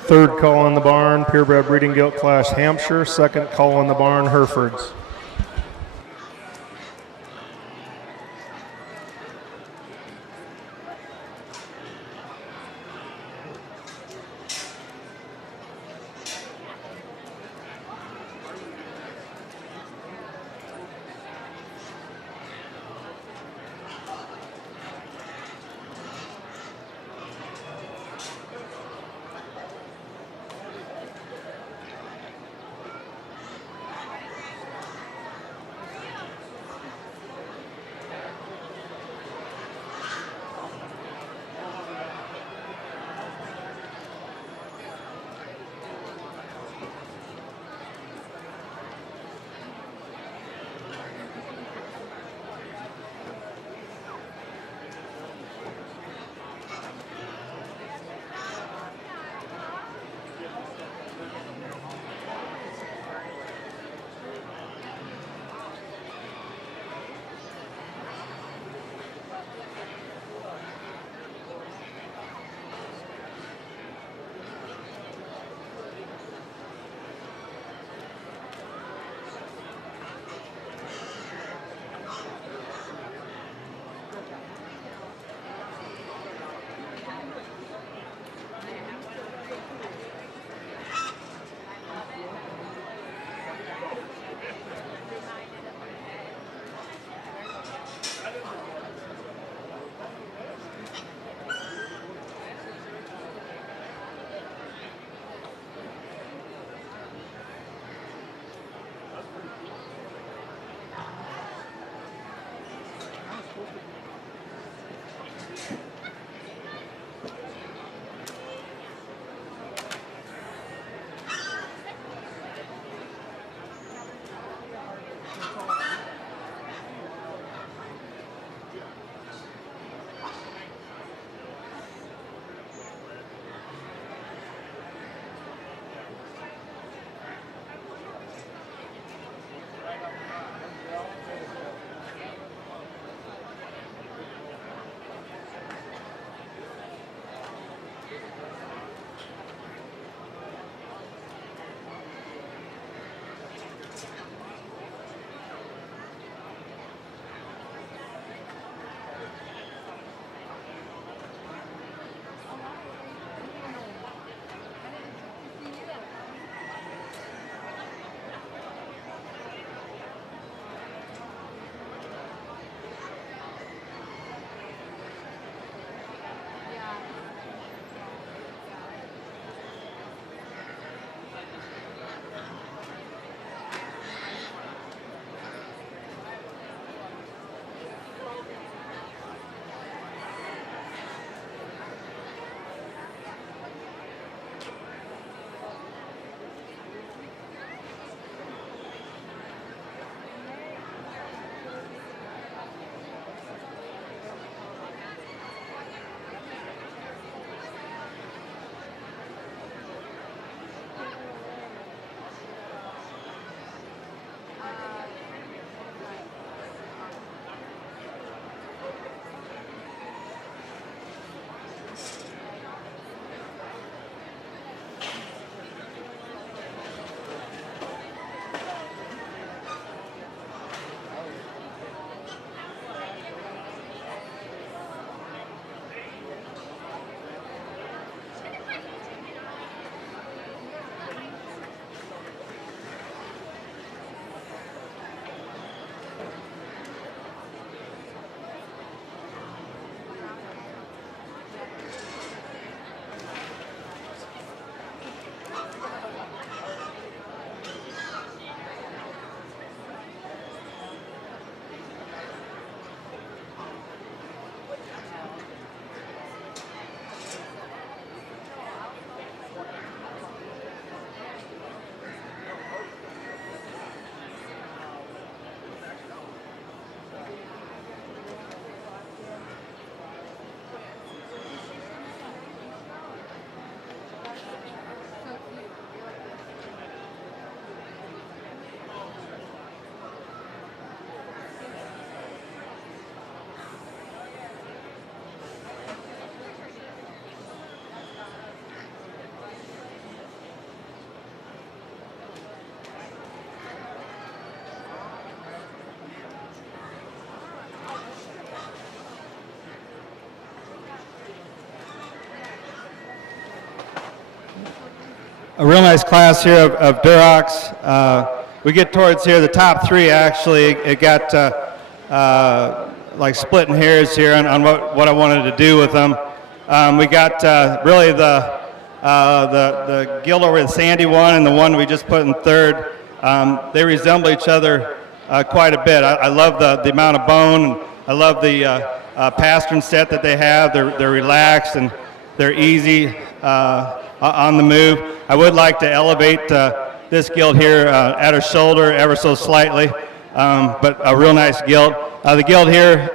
Third call in the barn, purebred breeding gilt class Hampshire. Second call in the barn, Herefords. A real nice class here of Durocs. We get towards here, the top three actually, it got like splitting hairs here on what I wanted to do with them. We got really the gilt over the sandy one and the one we just put in third. They resemble each other quite a bit. I love the amount of bone. I love the pastern set that they have. They're relaxed and they're easy on the move. I would like to elevate this gilt here at her shoulder ever so slightly, but a real nice gilt. The gilt here,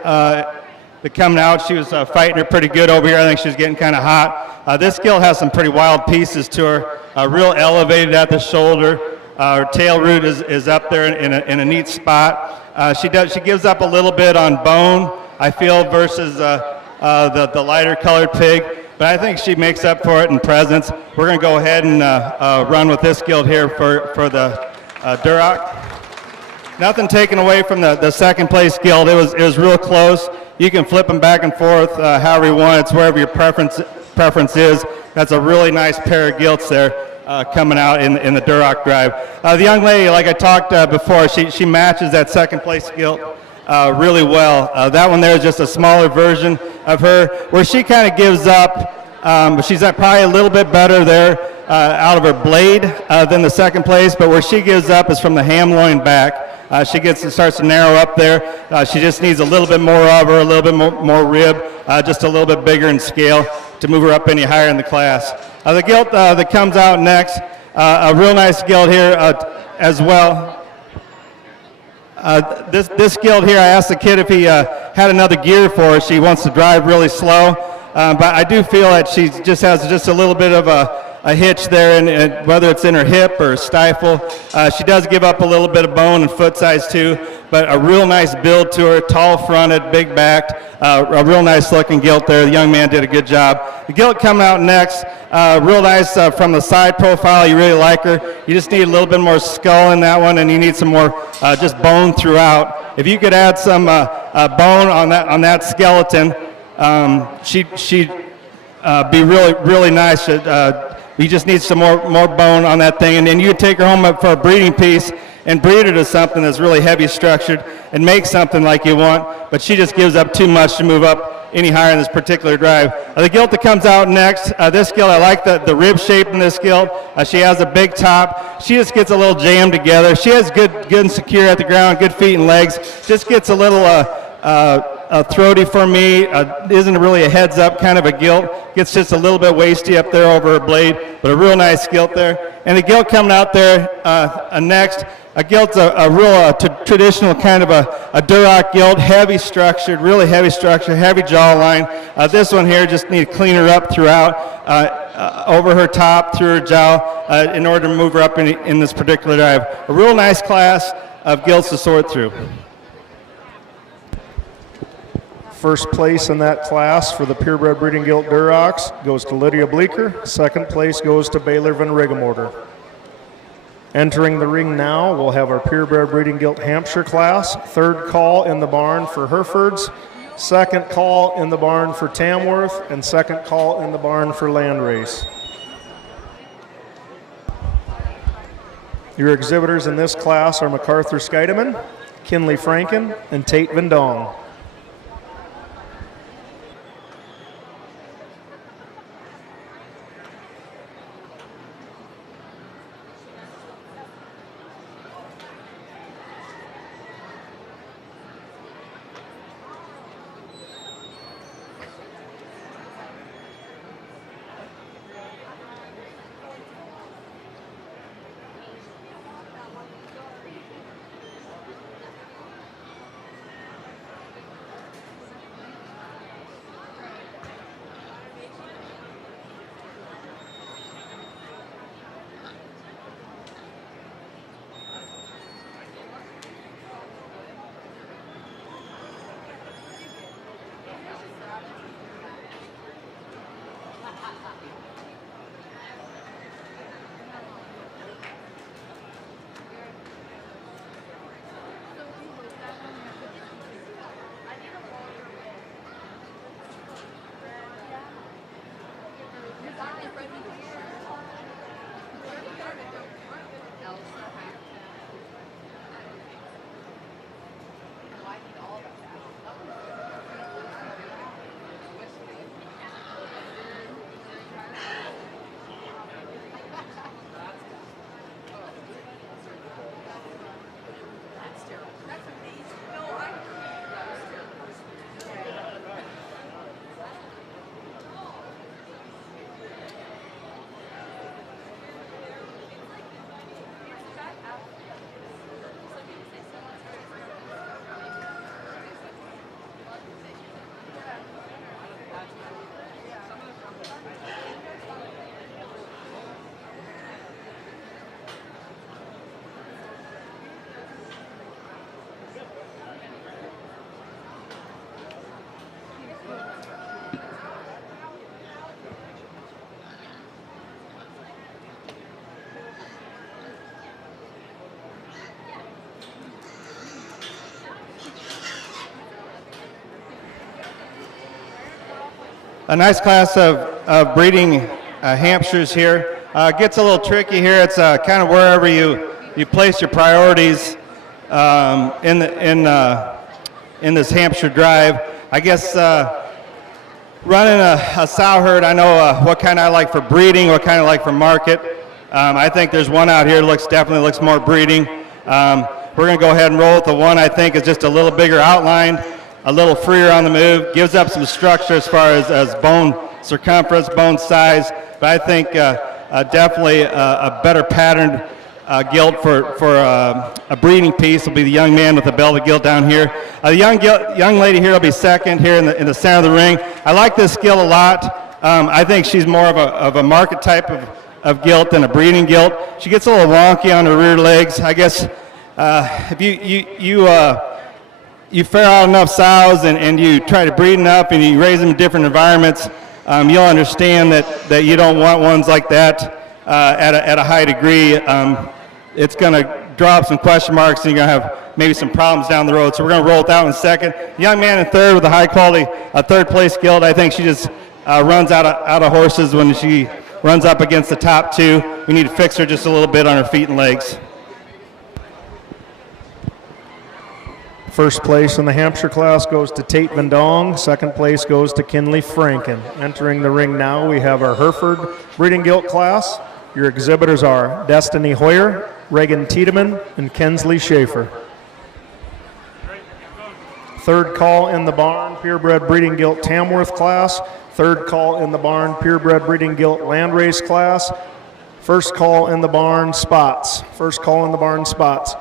coming out, she was fighting her pretty good over here. I think she was getting kind of hot. This gilt has some pretty wild pieces to her, real elevated at the shoulder. Her tail root is up there in a neat spot. She gives up a little bit on bone, I feel, versus the lighter colored pig. But I think she makes up for it in presence. We're going to go ahead and run with this gilt here for the Duroc. Nothing taken away from the second place gilt. It was real close. You can flip them back and forth however you want. It's wherever your preference is. That's a really nice pair of gilts there coming out in the Duroc drive. The young lady, like I talked before, she matches that second place gilt really well. That one there is just a smaller version of her, where she kind of gives up. She's probably a little bit better there out of her blade than the second place, but where she gives up is from the ham loin back. She starts to narrow up there. She just needs a little bit more of her, a little bit more rib, just a little bit bigger in scale to move her up any higher in the class. The gilt that comes out next, a real nice gilt here as well. This gilt here, I asked the kid if he had another gear for her. She wants to drive really slow, but I do feel that she just has just a little bit of a hitch there, and whether it's in her hip or stifle. She does give up a little bit of bone and foot size too, but a real nice build to her, tall fronted, big backed, a real nice looking gilt there. The young man did a good job. The gilt coming out next, real nice from the side profile. You really like her. You just need a little bit more skull in that one, and you need some more just bone throughout. If you could add some bone on that skeleton, she'd be really nice. You just need some more bone on that thing, and then you could take her home for a breeding piece and breed her to something that's really heavy structured and make something like you want, but she just gives up too much to move up any higher in this particular drive. The gilt that comes out next, this gilt, I like the rib shape in this gilt. She has a big top. She just gets a little jammed together. She has good and secure at the ground, good feet and legs. Just gets a little throaty for me, isn't really a heads up kind of a gilt. Gets just a little bit waisty up there over her blade, but a real nice gilt there. And the gilt coming out there next, a gilt's a real traditional kind of a Duroc gilt, heavy structured, really heavy structure, heavy jawline. This one here just need to clean her up throughout, over her top, through her jowl, in order to move her up in this particular drive. A real nice class of gilts to sort through. First place in that class for the purebred breeding gilt Durocs goes to Lydia Bleeker. Second place goes to Baylor Van Rigemorter. Entering the ring now, we'll have our purebred breeding gilt Hampshire class. Third call in the barn for Herefords. Second call in the barn for Tamworth. And second call in the barn for Landrace. Your exhibitors in this class are MacArthur Scheidemann, Kinley Franken, and Tate Van Dong. a nice class of breeding Hampshires here. Gets a little tricky here. It's kind of wherever you place your priorities in this Hampshire drive. I guess running a sow herd, I know what kind I like for breeding, what kind I like for market. I think there's one out here that definitely looks more breeding. We're going to go ahead and roll with the one I think is just a little bigger outlined, a little freer on the move, gives up some structure as far as bone circumference, bone size, but I think definitely a better patterned gilt for a breeding piece will be the young man with the belted gilt down here. The young lady here will be second here in the center of the ring. I like this gilt a lot. I think she's more of a market type of gilt than a breeding gilt. She gets a little wonky on her rear legs. I guess if you fair out enough sows and you try to breed enough and you raise them in different environments, you'll understand that you don't want ones like that at a high degree. It's going to draw up some question marks and you're going to have maybe some problems down the road. So we're going to roll with that one second. Young man in third with a high quality third place gilt. I think she just runs out of horses when she runs up against the top two. We need to fix her just a little bit on her feet and legs. First place in the Hampshire class goes to Tate Vendong. Second place goes to Kinley Franken. Entering the ring now, we have our Hereford breeding gilt class. Your exhibitors are Destiny Hoyer, Reagan Tiedemann, and Kensley Schaefer. Third call in the barn, purebred breeding gilt Tamworth class. Third call in the barn, purebred breeding gilt landrace class. First call in the barn, spots. First call in the barn, spots.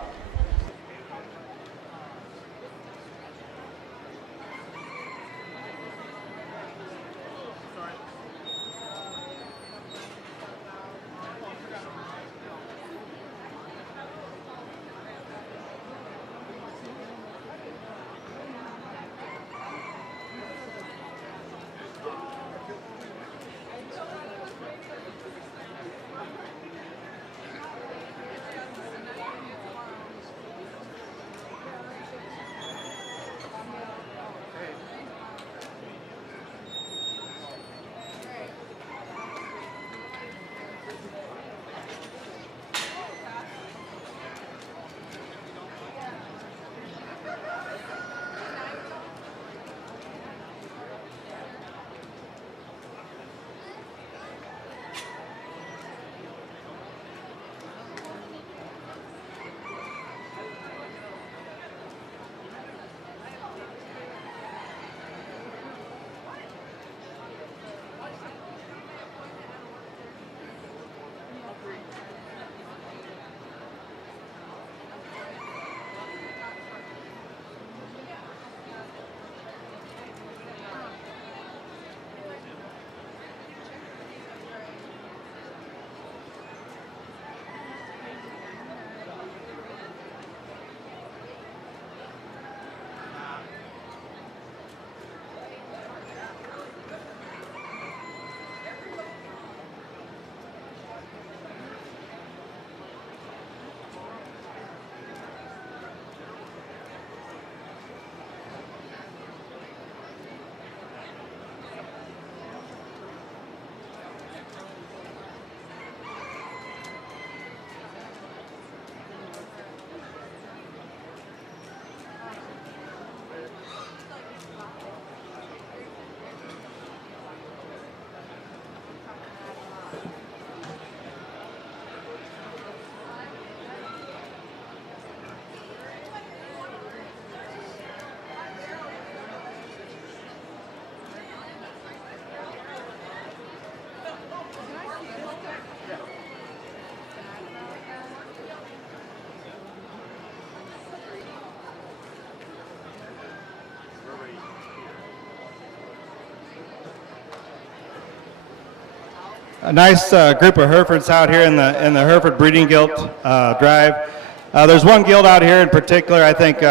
A nice group of Herefords out here in the Hereford breeding gilt drive. There's one gilt out here in particular I think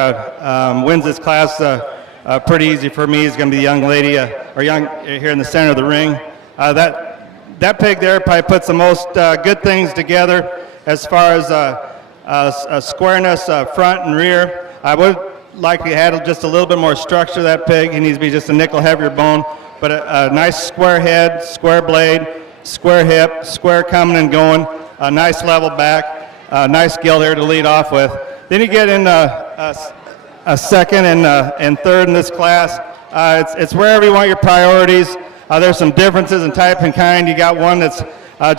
wins this class pretty easy for me. It's going to be the young lady here in the center of the ring. That pig there probably puts the most good things together as far as squareness front and rear. I would like to add just a little bit more structure to that pig. He needs to be just a nickel heavier bone. but a nice square head, square blade, square hip, square coming and going, a nice level back, a nice gilt here to lead off with. Then you get in a second and third in this class. It's wherever you want your priorities. There's some differences in type and kind. You got one that's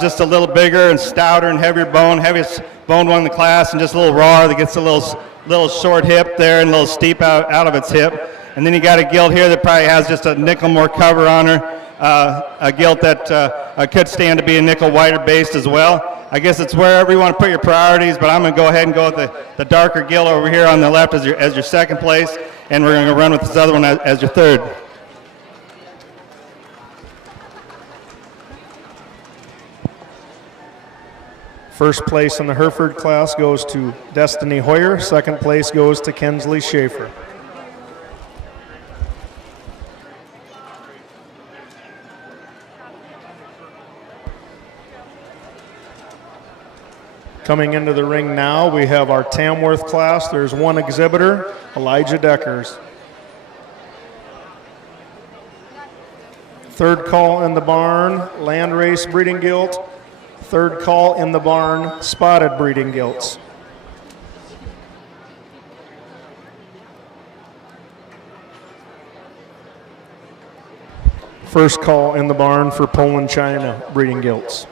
just a little bigger and stouter and heavier bone, heaviest bone one in the class, and just a little rawer that gets a little short hip there and a little steep out of its hip. And then you got a gilt here that probably has just a nickel more cover on her, a gilt that could stand to be a nickel wider based as well. I guess it's wherever you want to put your priorities, but I'm going to go ahead and go with the darker gilt over here on the left as your second place, and we're going to run with this other one as your third. First place in the Hereford class goes to Destiny Hoyer. Second place goes to Kensley Schaefer. Coming into the ring now, we have our Tamworth class. There's one exhibitor, Elijah Deckers. Third call in the barn, landrace breeding gilt. Third call in the barn, spotted breeding gilts. First call in the barn for Poland China breeding gilts.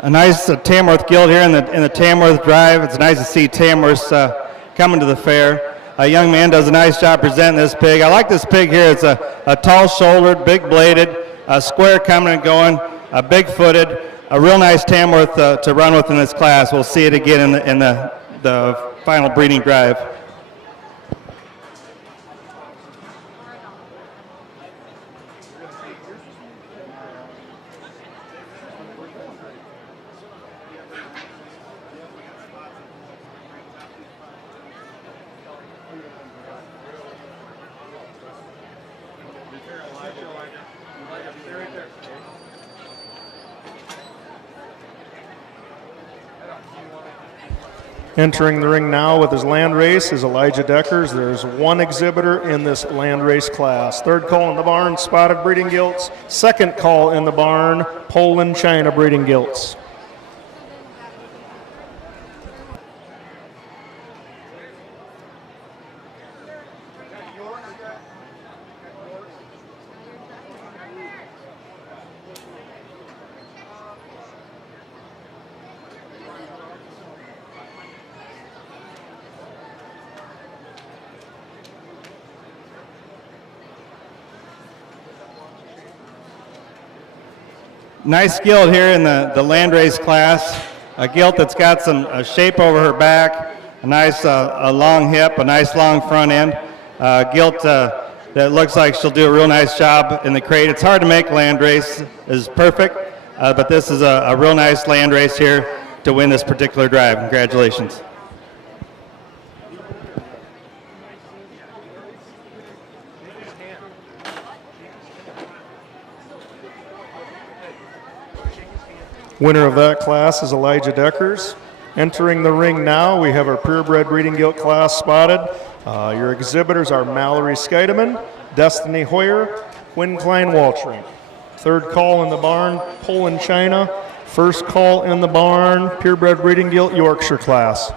A nice Tamworth gilt here in the Tamworth Drive. It's nice to see Tamworth coming to the fair. A young man does a nice job presenting this pig. I like this pig here. It's a tall-shouldered, big-bladed, square coming and going, big-footed, a real nice Tamworth to run with in this class. We'll see it again in the final breeding drive. Entering the ring now with his land race is Elijah Deckers. There's one exhibitor in this land race class. Third call in the barn, spotted breeding gilts. Second call in the barn, Poland China breeding gilts. Nice gilt here in the landrace class. A gilt that's got some shape over her back, a nice a long hip, a nice long front end. Gilt that looks like she'll do a real nice job in the crate. It's hard to make landrace is perfect, but this is a real nice landrace here to win this particular drive. Congratulations. Winner of that class is Elijah Deckers. Entering the ring now, we have our purebred breeding gilt class spotted. Your exhibitors are Mallory Scheidemann, Destiny Hoyer, Quinn Klein-Waltering. Third call in the barn, Poland China. First call in the barn, purebred breeding gilt Yorkshire class.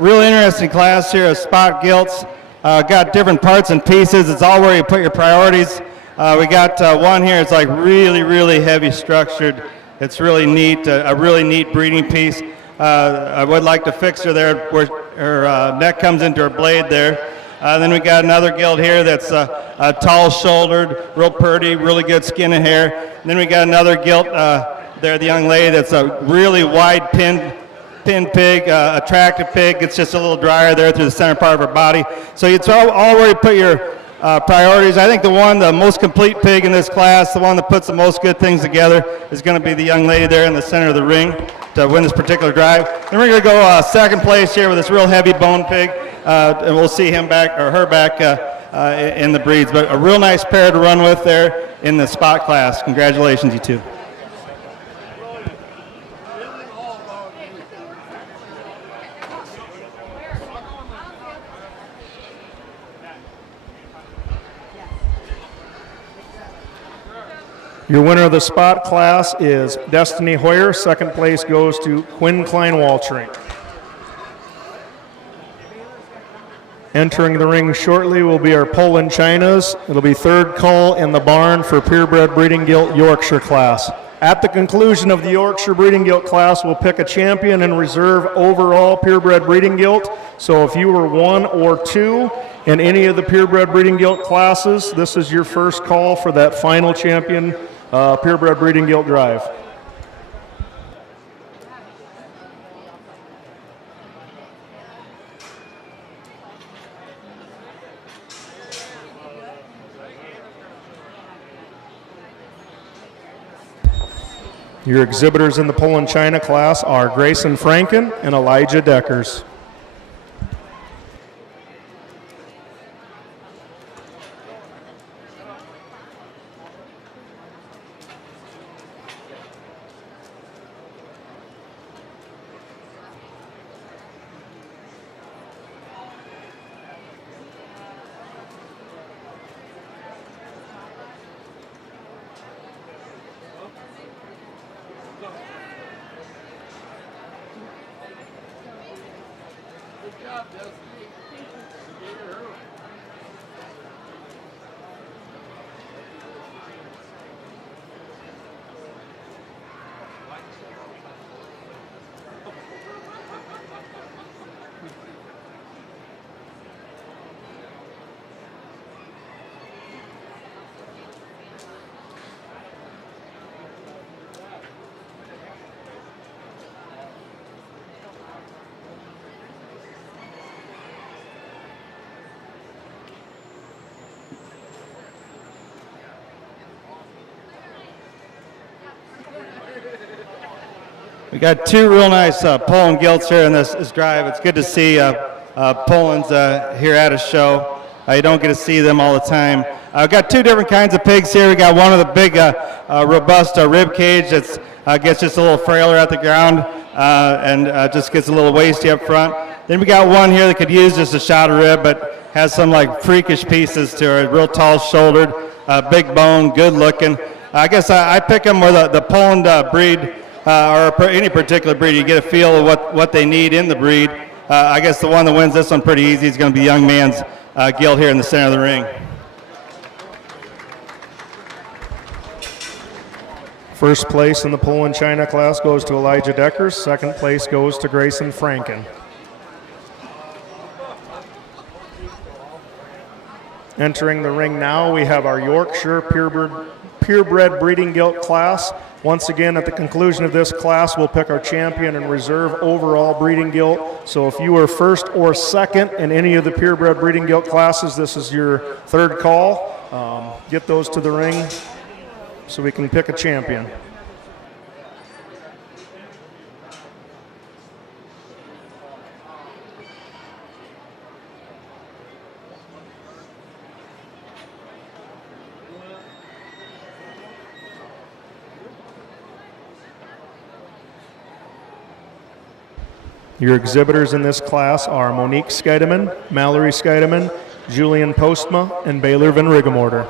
real interesting class here of spot gilts. Got different parts and pieces. It's all where you put your priorities. We got one here. It's like really heavy structured. It's really neat. A really neat breeding piece. I would like to fix her there where her neck comes into her blade there. Then we got another gilt here that's tall-shouldered, real pretty, really good skin and hair. And then we got another gilt there, the young lady, that's a really wide pin pig, attractive pig. It's just a little drier there through the center part of her body. So it's all where you put your priorities. I think the most complete pig in this class, the one that puts the most good things together, is going to be the young lady there in the center of the ring to win this particular drive. Then we're going to go second place here with this real heavy bone pig, and we'll see him back or her back in the breeds. But a real nice pair to run with there in the spot class. Congratulations, you two. Your winner of the spot class is Destiny Hoyer. Second place goes to Quinn Klein-Walchering. Entering the ring shortly will be our Poland Chinas. It'll be third call in the barn for purebred breeding gilt Yorkshire class. At the conclusion of the Yorkshire breeding gilt class, we'll pick a champion and reserve overall purebred breeding gilt. So if you were 1 or 2 in any of the purebred breeding gilt classes, this is your first call for that final champion purebred breeding gilt drive. Your exhibitors in the Poland China class are Grayson Franken and Elijah Deckers. We got two real nice Poland gilts here in this drive. It's good to see Poland's here at a show. You don't get to see them all the time. I've got two different kinds of pigs here. We got one of the big, robust rib cage that gets just a little frailer at the ground and just gets a little wasty up front. Then we got one here that could use just a shot of rib, but has some like freakish pieces to her. Real tall-shouldered, big bone, good looking. I guess I pick them with the Poland breed. Or any particular breed, you get a feel of what they need in the breed. I guess the one that wins this one pretty easy is going to be Young Man's gilt here in the center of the ring. First place in the Poland China class goes to Elijah Deckers. Second place goes to Grayson Franken. Entering the ring now, we have our Yorkshire purebred breeding gilt class. Once again, at the conclusion of this class, we'll pick our champion and reserve overall breeding gilt. So if you are first or second in any of the purebred breeding gilt classes, this is your third call. Get those to the ring so we can pick a champion. Your exhibitors in this class are Monique Scheidemann, Mallory Scheidemann, Julian Postma, and Baylor Van Rigemorter.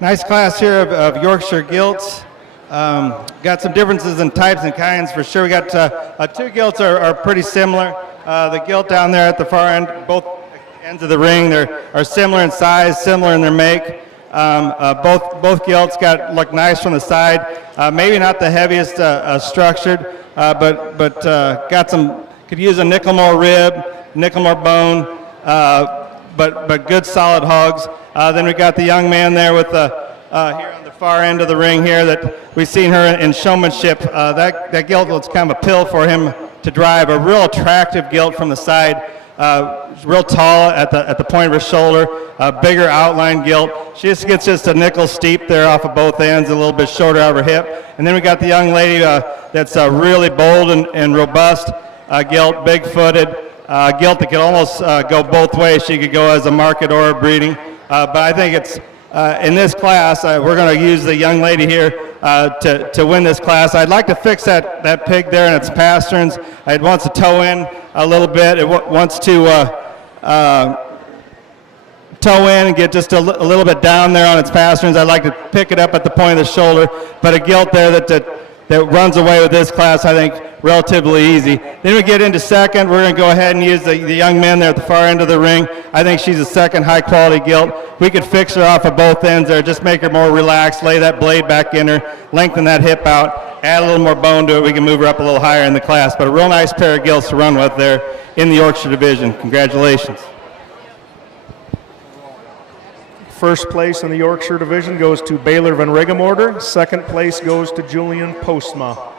Nice class here of Yorkshire gilts. Got some differences in types and kinds for sure. We got two gilts are pretty similar. The gilt down there at the far end, both ends of the ring, are similar in size, similar in their make. Both gilts look nice from the side. Maybe not the heaviest structured, but got some, could use a nickel more rib, nickel more bone, but good solid hogs. Then we got the young man there with the here on the far end of the ring here that we've seen her in showmanship. That gilt was kind of a pill for him to drive. A real attractive gilt from the side. Real tall at the point of her shoulder, bigger outline gilt. She just gets a nickel steep there off of both ends, a little bit shorter out of her hip. And then we got the young lady that's really bold and robust gilt, big-footed gilt that could almost go both ways. She could go as a market or a breeding. But I think it's in this class, we're going to use the young lady here to win this class. I'd like to fix that pig there in its pasterns. It wants to toe in a little bit. It wants to toe in and get just a little bit down there on its pasterns. I'd like to pick it up at the point of the shoulder, but a gilt there that runs away with this class, I think, relatively easy. Then we get into second. We're going to go ahead and use the young man there at the far end of the ring. I think she's a second high-quality gilt. We could fix her off of both ends there, just make her more relaxed, lay that blade back in her, lengthen that hip out, add a little more bone to it. We can move her up a little higher in the class. But a real nice pair of gilts to run with there in the Yorkshire division. Congratulations. First place in the Yorkshire division goes to Baylor Van Regemorter. Second place goes to Julian Postma.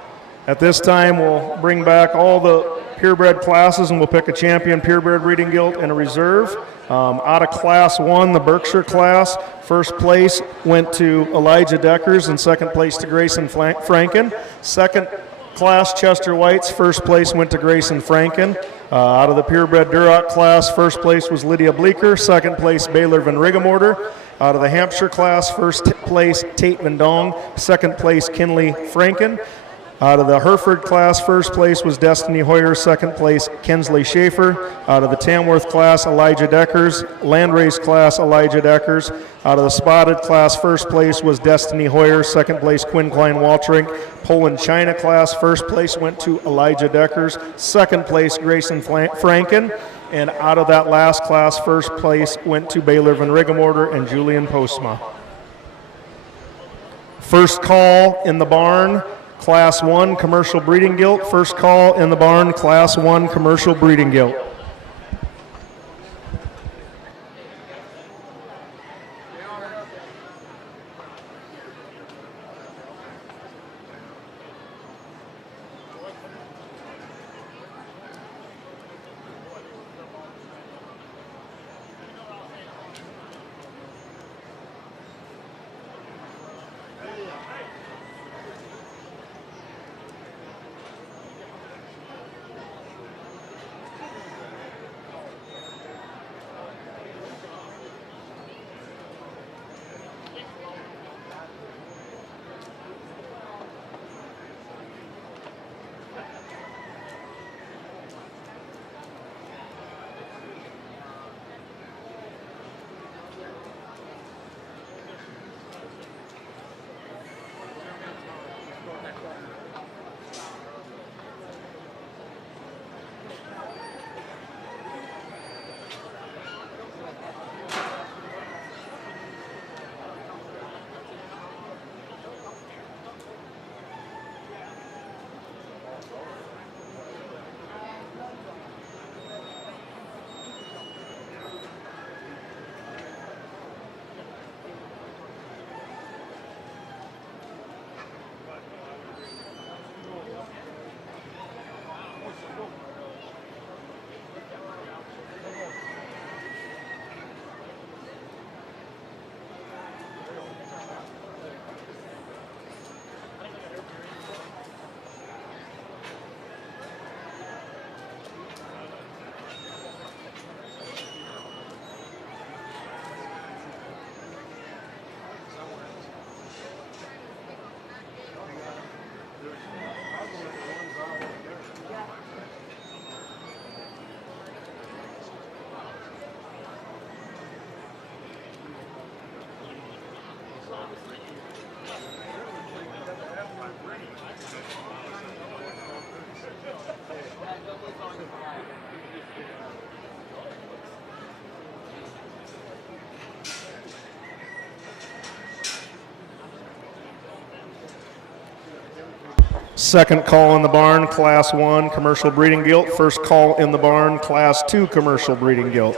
At this time, we'll bring back all the purebred classes and we'll pick a champion purebred breeding gilt and a reserve. Out of Class 1, the Berkshire class, first place went to Elijah Deckers and second place to Grayson Franken. Second class, Chester Whites, first place went to Grayson Franken. Out of the purebred Duroc class, first place was Lydia Bleeker, second place Baylor Van Regemorter. Out of the Hampshire class, first place Tate Van Dong, second place Kinley Franken. Out of the Hereford class, first place was Destiny Hoyer, second place Kensley Schaefer. Out of the Tamworth class, Elijah Deckers. Landrace class, Elijah Deckers. Out of the Spotted class, first place was Destiny Hoyer, second place Quinn Klein Waltrink. Poland China class, first place went to Elijah Deckers, second place Grayson Franken. And out of that last class, first place went to Baylor Van Regemorter and Julian Postma. First call in the barn. Class 1 commercial breeding gilt. First call in the barn, Class 1 commercial breeding gilt. Second call in the barn, Class 1, commercial breeding gilt. First call in the barn, Class 2, commercial breeding gilt.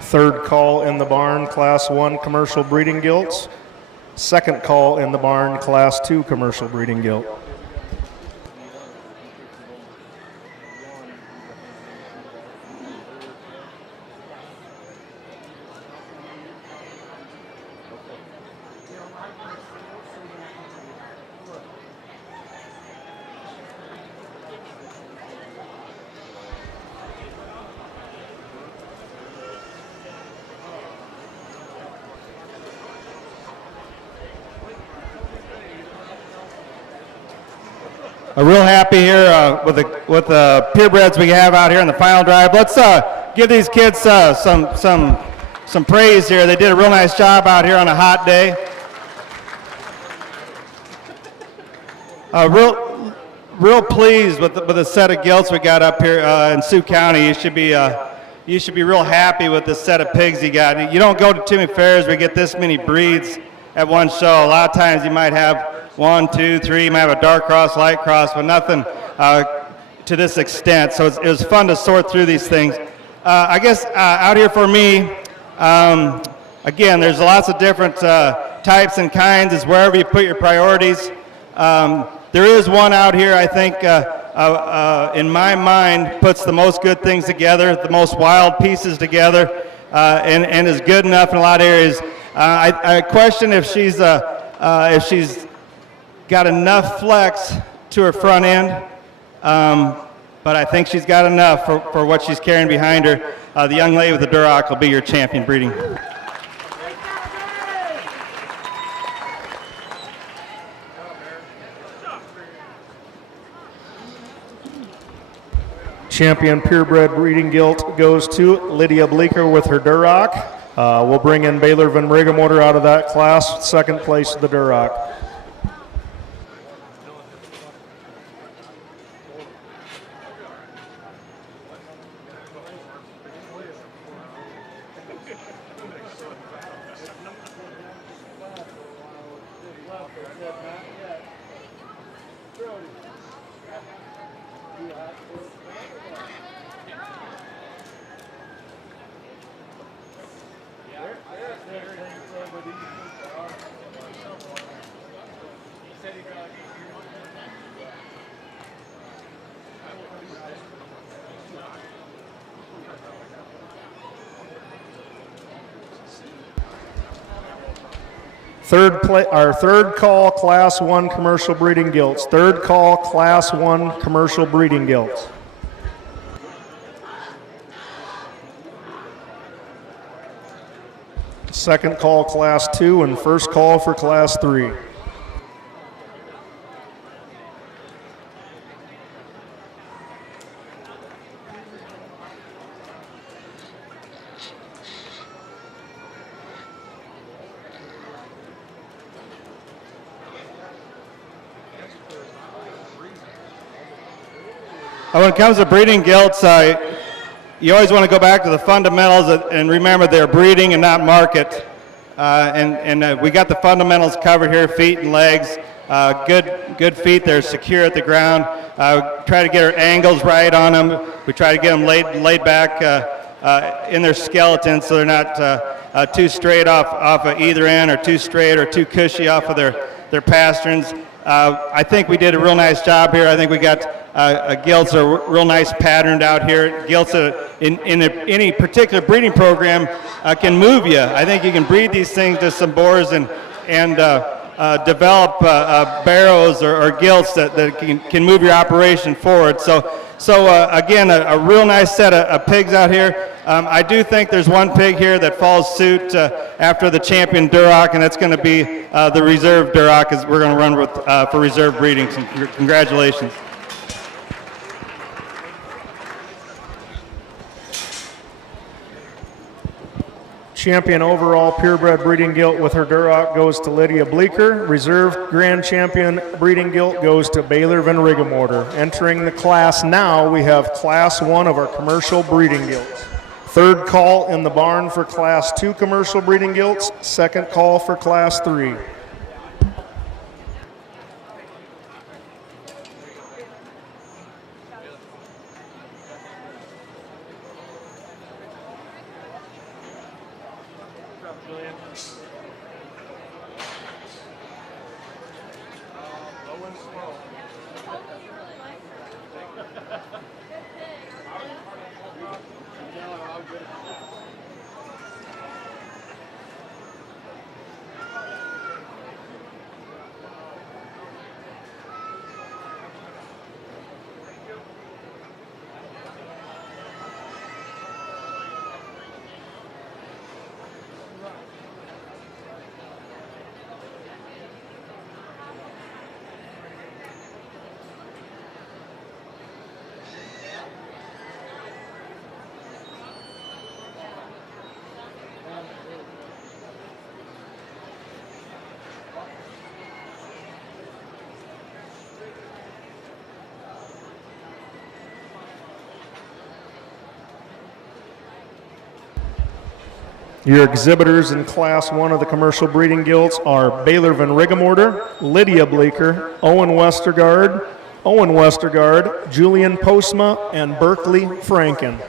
Third call in the barn, Class 1, commercial breeding gilts. Second call in the barn, Class 2, commercial breeding gilt. Real happy here with the purebreds we have out here in the final drive. Let's give these kids some praise here. They did a real nice job out here on a hot day. Real pleased with the set of gilts we got up here in Sioux County. You should be real happy with this set of pigs you got. You don't go to too many fairs where you get this many breeds at one show. A lot of times you might have 1, 2, 3, you might have a dark cross, light cross, but nothing to this extent. So it was fun to sort through these things. I guess out here for me, again, there's lots of different types and kinds. It's wherever you put your priorities. There is one out here I think in my mind puts the most good things together, the most wild pieces together, and is good enough in a lot of areas. I question if she's got enough flex to her front end, but I think she's got enough for what she's carrying behind her. The young lady with the Duroc will be your champion breeding. Champion purebred breeding gilt goes to Lydia Bleeker with her Duroc. We'll bring in Baylor Van Regemotor out of that class, second place the Duroc. Our third call, Class 1 commercial breeding gilts. Third call, Class 1 commercial breeding gilts. Second call, Class 2, and first call for Class 3. When it comes to breeding gilts, you always want to go back to the fundamentals and remember they're breeding and not market. We got the fundamentals covered here, feet and legs. Good feet, they're secure at the ground. Try to get our angles right on them. We try to get them laid back in their skeleton so they're not too straight off of either end or too straight or too cushy off of their pasterns. I think we did a real nice job here. I think we got gilts are real nice patterned out here. Gilts in any particular breeding program can move you. I think you can breed these things to some boars and develop barrows or gilts that can move your operation forward. So again, a real nice set of pigs out here. I do think there's one pig here that follows suit after the champion Duroc, and that's going to be the reserve Duroc, as we're going to run with for reserve breeding. So congratulations. Champion overall purebred breeding gilt with her Duroc goes to Lydia Bleeker. Reserve grand champion breeding gilt goes to Baylor Van Rigemorter. Entering the class now, we have class 1 of our commercial breeding gilts. Third call in the barn for class 2 commercial breeding gilts. Second call for class 3. Your exhibitors in class 1 of the commercial breeding gilts are Baylor Van Rigemorter, Lydia Bleeker, Owen Westergaard, Julian Postma, and Berkeley Franken.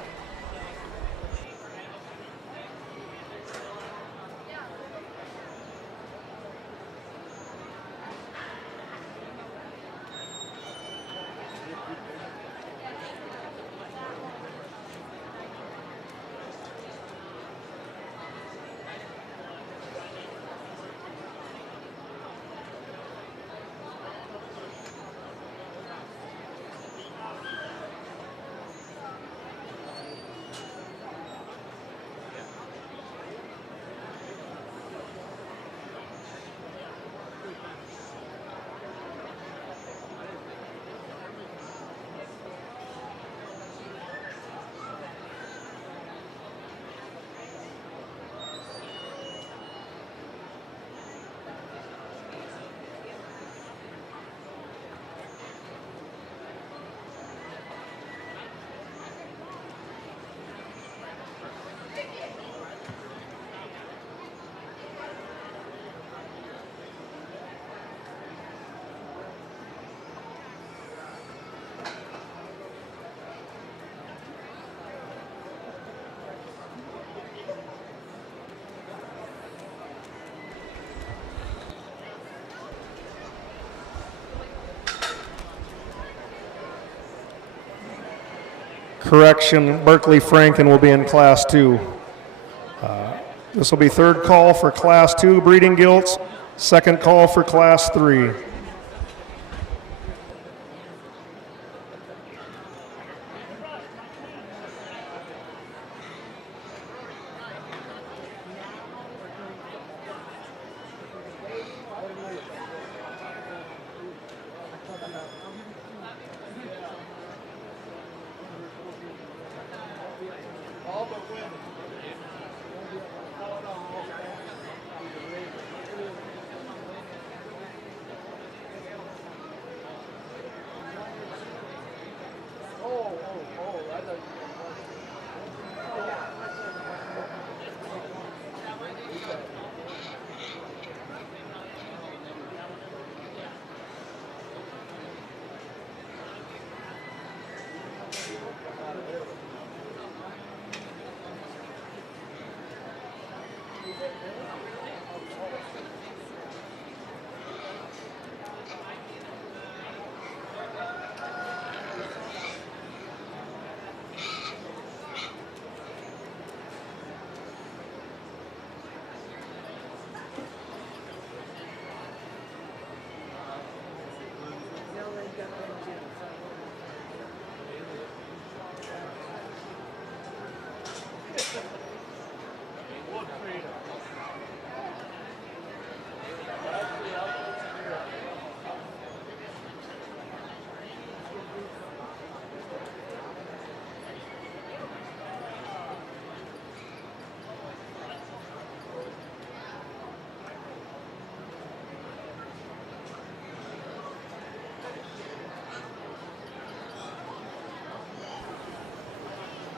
Correction, Berkeley Franken will be in class 2. This will be third call for class 2 breeding gilts, second call for class 3.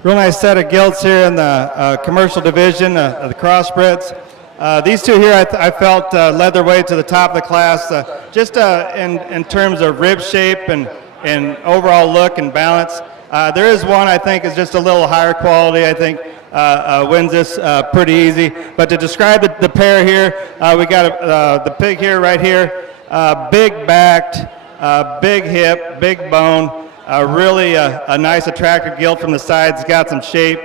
Real nice set of gilts here in the commercial division of the crossbreds. These two here I felt led their way to the top of the class just in terms of rib shape and overall look and balance. There is one I think is just a little higher quality. I think wins this pretty easy. But to describe the pair here, we got the pig here right here, big backed, big hip, big bone. Really a nice attractive gilt from the sides, got some shape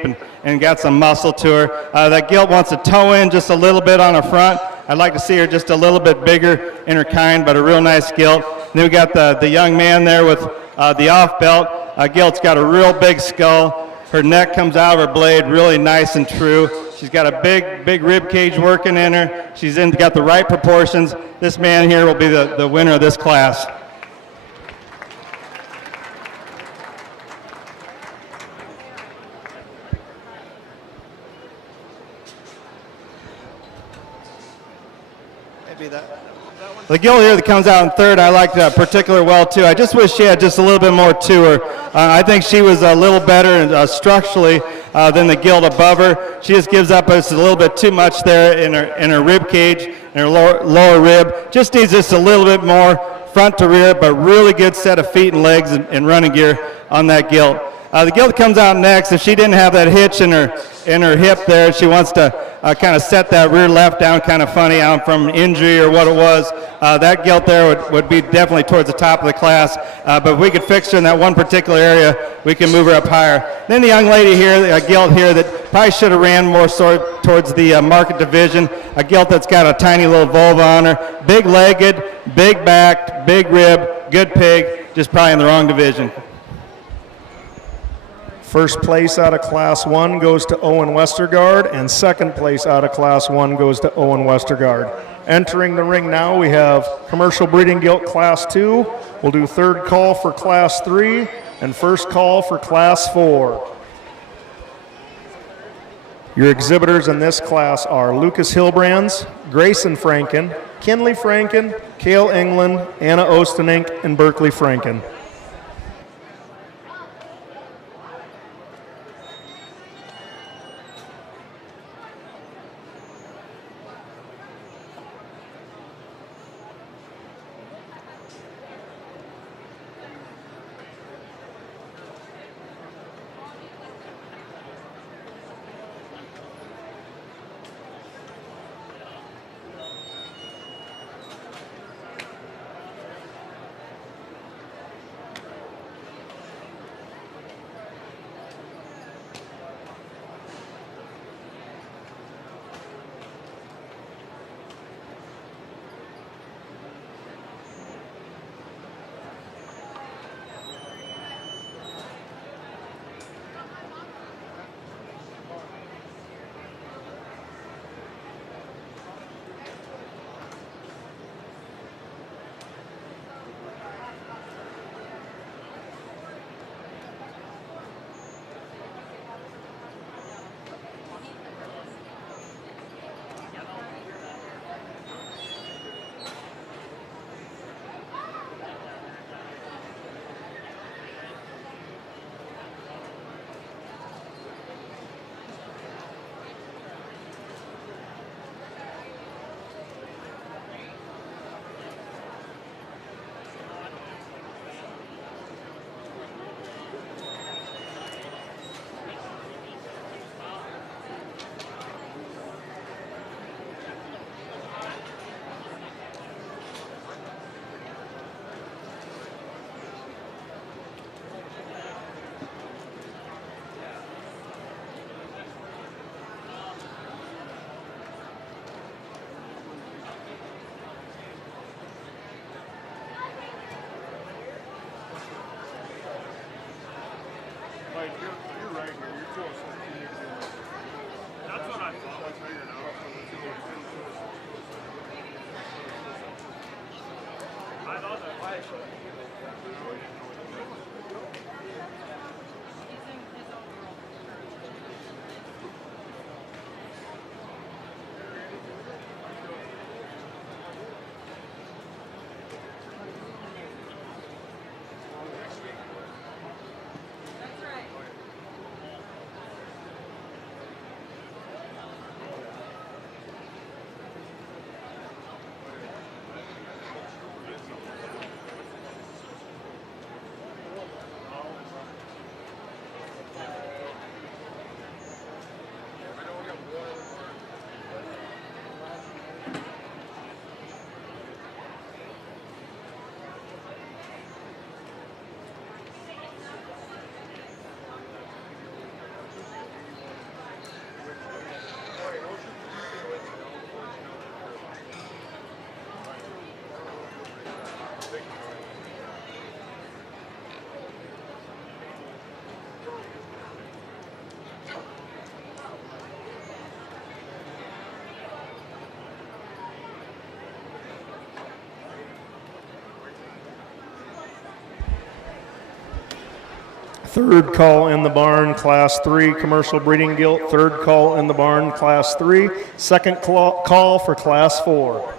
and got some muscle to her. That gilt wants to toe in just a little bit on her front. I'd like to see her just a little bit bigger in her kind, but a real nice gilt. And then we got the young man there with the off belt. Gilt's got a real big skull. Her neck comes out of her blade really nice and true. She's got a big rib cage working in her. She's got the right proportions. This man here will be the winner of this class. The gilt here that comes out in third, I liked particularly well too. I just wish she had just a little bit more to her. I think she was a little better structurally than the gilt above her. She just gives up just a little bit too much there in her rib cage, in her lower rib. Just needs just a little bit more front to rear, but really good set of feet and legs and running gear on that gilt. The gilt comes out next. If she didn't have that hitch in her hip there, she wants to kind of set that rear left down kind of funny out from injury or what it was. That gilt there would be definitely towards the top of the class. But if we could fix her in that one particular area, we can move her up higher. Then the young lady here, a gilt here that probably should have ran more towards the market division. A gilt that's got a tiny little vulva on her. Big-legged, big-backed, big rib, good pig, just probably in the wrong division. First place out of Class 1 goes to Owen Westergaard, and second place out of Class 1 goes to Owen Westergaard. Entering the ring now, we have Commercial Breeding Gilt Class 2. We'll do third call for Class 3 and first call for Class 4. Your exhibitors in this class are Lucas Hilbrands, Grayson Franken, Kinley Franken, Cale England, Anna Ostenink, and Berkeley Franken. You're right here. You're close. That's what I thought. I figured out. I thought that. Third call in the barn, Class 3 commercial breeding gilt. Third call in the barn, Class 3. Second call for Class 4.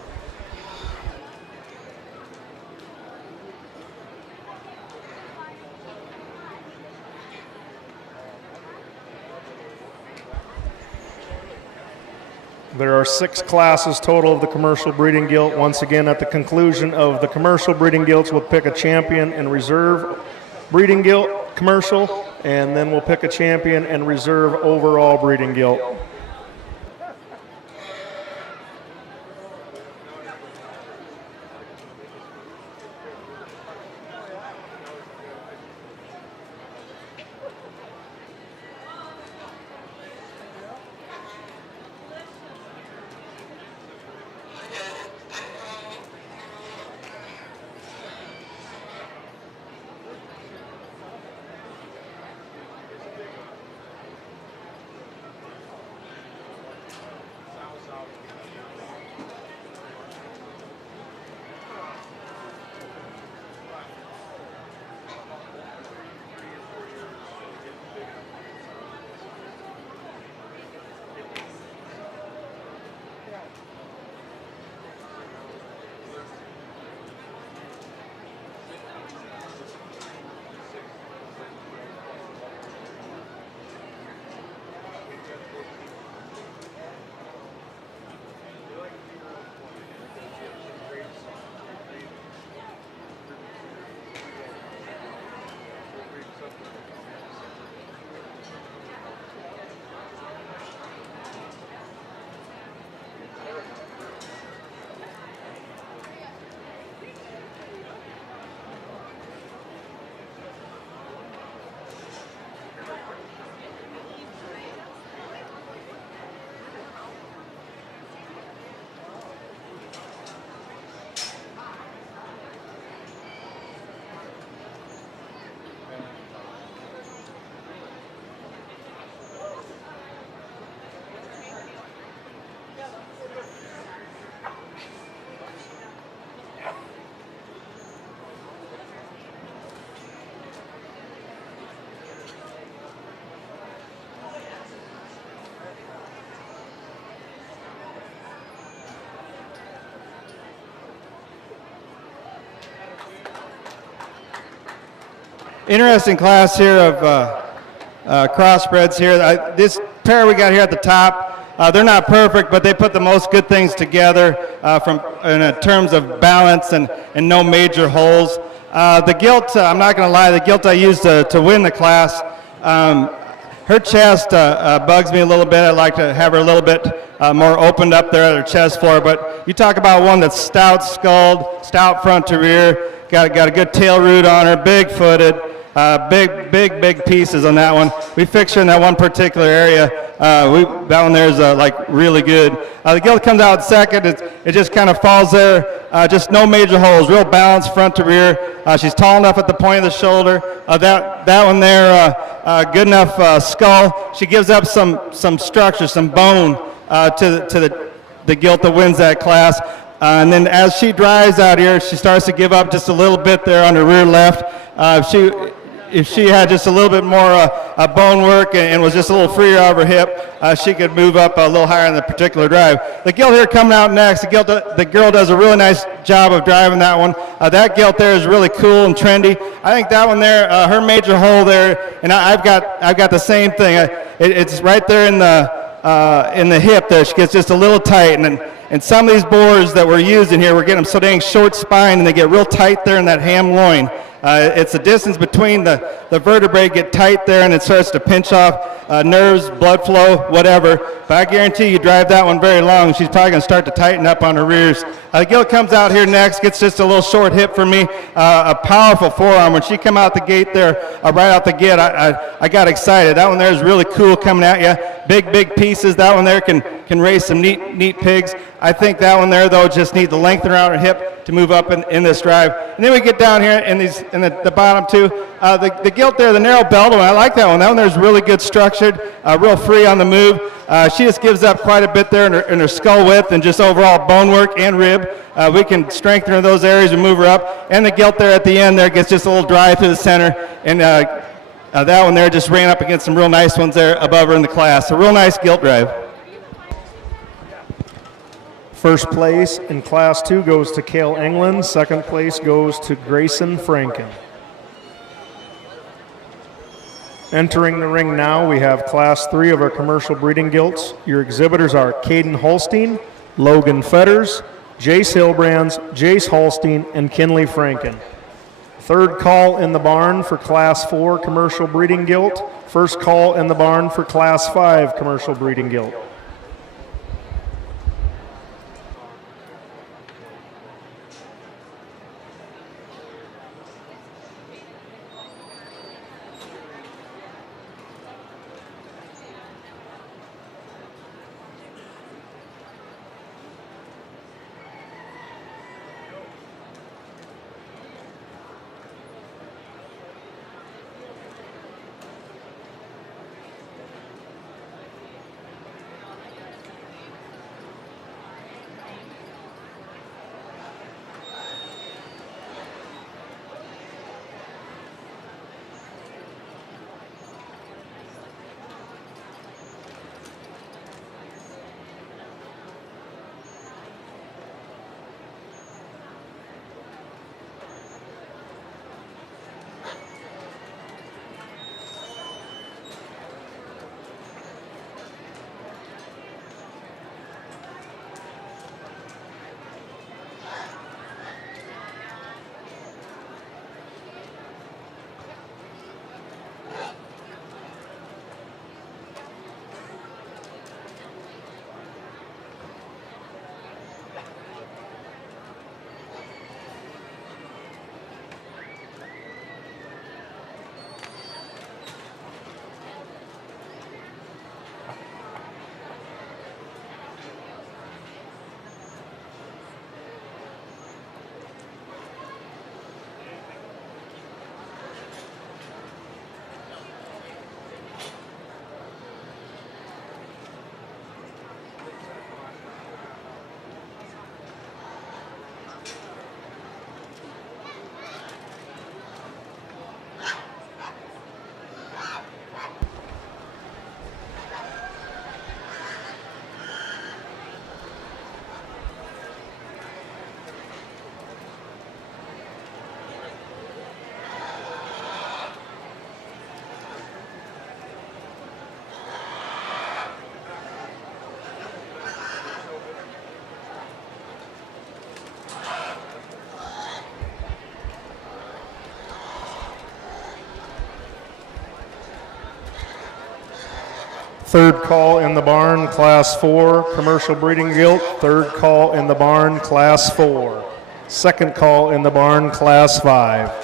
There are 6 classes total of the commercial breeding gilt. Once again, at the conclusion of the commercial breeding gilts, we'll pick a champion and reserve breeding gilt commercial, and then we'll pick a champion and reserve overall breeding gilt. Interesting class here of crossbreds here. This pair we got here at the top, they're not perfect, but they put the most good things together in terms of balance and no major holes. The gilt, I'm not going to lie, the gilt I used to win the class, her chest bugs me a little bit. I'd like to have her a little bit more opened up there at her chest floor. But you talk about one that's stout skulled, stout front to rear, got a good tail root on her, big footed. Big pieces on that one. We fixed her in that one particular area. That one there is like really good. The gilt comes out second. It just kind of falls there. Just no major holes. Real balanced front to rear. She's tall enough at the point of the shoulder. That one there, good enough skull. She gives up some structure, some bone to the gilt that wins that class. And then as she drives out here, she starts to give up just a little bit there on her rear left. If she had just a little bit more bone work and was just a little freer out of her hip, she could move up a little higher in the particular drive. The gilt here coming out next, the girl does a really nice job of driving that one. That gilt there is really cool and trendy. I think that one there, her major hole there, and I've got the same thing. It's right there in the hip there. She gets just a little tight, and some of these boars that we're using here, we're getting them so dang short spine, and they get real tight there in that ham loin. It's the distance between the vertebrae get tight there, and it starts to pinch off nerves, blood flow, whatever. But I guarantee you drive that one very long, she's probably going to start to tighten up on her rears. The gilt comes out here next, gets just a little short hip for me, a powerful forearm. When she come out the gate there, right out the gate, I got excited. That one there is really cool coming at you. Big pieces. That one there can raise some neat pigs. I think that one there, though, just needs to lengthen around her hip to move up in this drive. And then we get down here in the bottom two. The gilt there, the narrow belt one, I like that one. That one there is really good structured, real free on the move. She just gives up quite a bit there in her skull width and just overall bone work and rib. We can strengthen her in those areas and move her up. And the gilt there at the end there gets just a little dry through the center. And That one there just ran up against some real nice ones there above her in the class. A real nice gilt drive. First place in Class 2 goes to Kale England. Second place goes to Grayson Franken. Entering the ring now, we have Class 3 of our commercial breeding gilts. Your exhibitors are Caden Holstein, Logan Fetters, Jace Hillbrands, Jace Holstein, and Kinley Franken. Third call in the barn for Class 4 commercial breeding gilt. First call in the barn for Class 5 commercial breeding gilt. Third call in the barn, Class 4, commercial breeding gilt. Third call in the barn, Class 4. Second call in the barn, Class 5.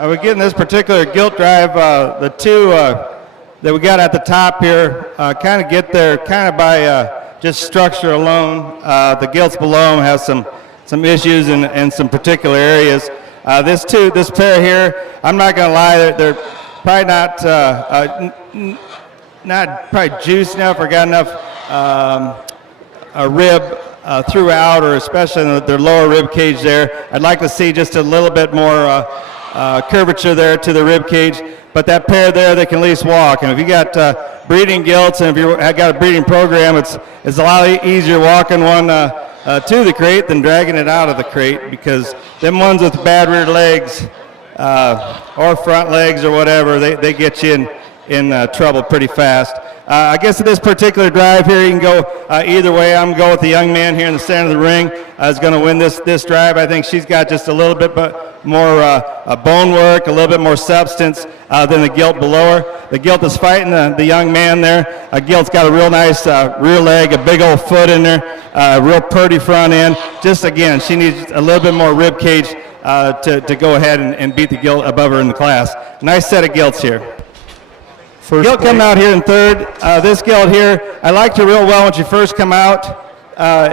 We're getting this particular gilt drive, the two that we got at the top here, kind of get there kind of by just structure alone. The gilts below them have some issues in some particular areas. This pair here, I'm not going to lie, they're probably not not probably juiced enough or got enough a rib throughout, or especially in their lower rib cage there. I'd like to see just a little bit more curvature there to the rib cage. But that pair there, they can at least walk. And if you got breeding gilts, and if you've got a breeding program, it's a lot easier walking one to the crate than dragging it out of the crate, because them ones with bad rear legs or front legs or whatever, they get you in trouble pretty fast. I guess at this particular drive here, you can go either way. I'm going to go with the young man here in the center of the ring. Is going to win this drive. I think she's got just a little bit more bone work, a little bit more substance than the gilt below her. The gilt is fighting the young man there. Gilt's got a real nice rear leg, a big old foot in there, real purty front end. Just again, she needs a little bit more rib cage to go ahead and beat the gilt above her in the class. Nice set of gilts here. Gilt coming out here in third. This gilt here, I liked her real well when she first come out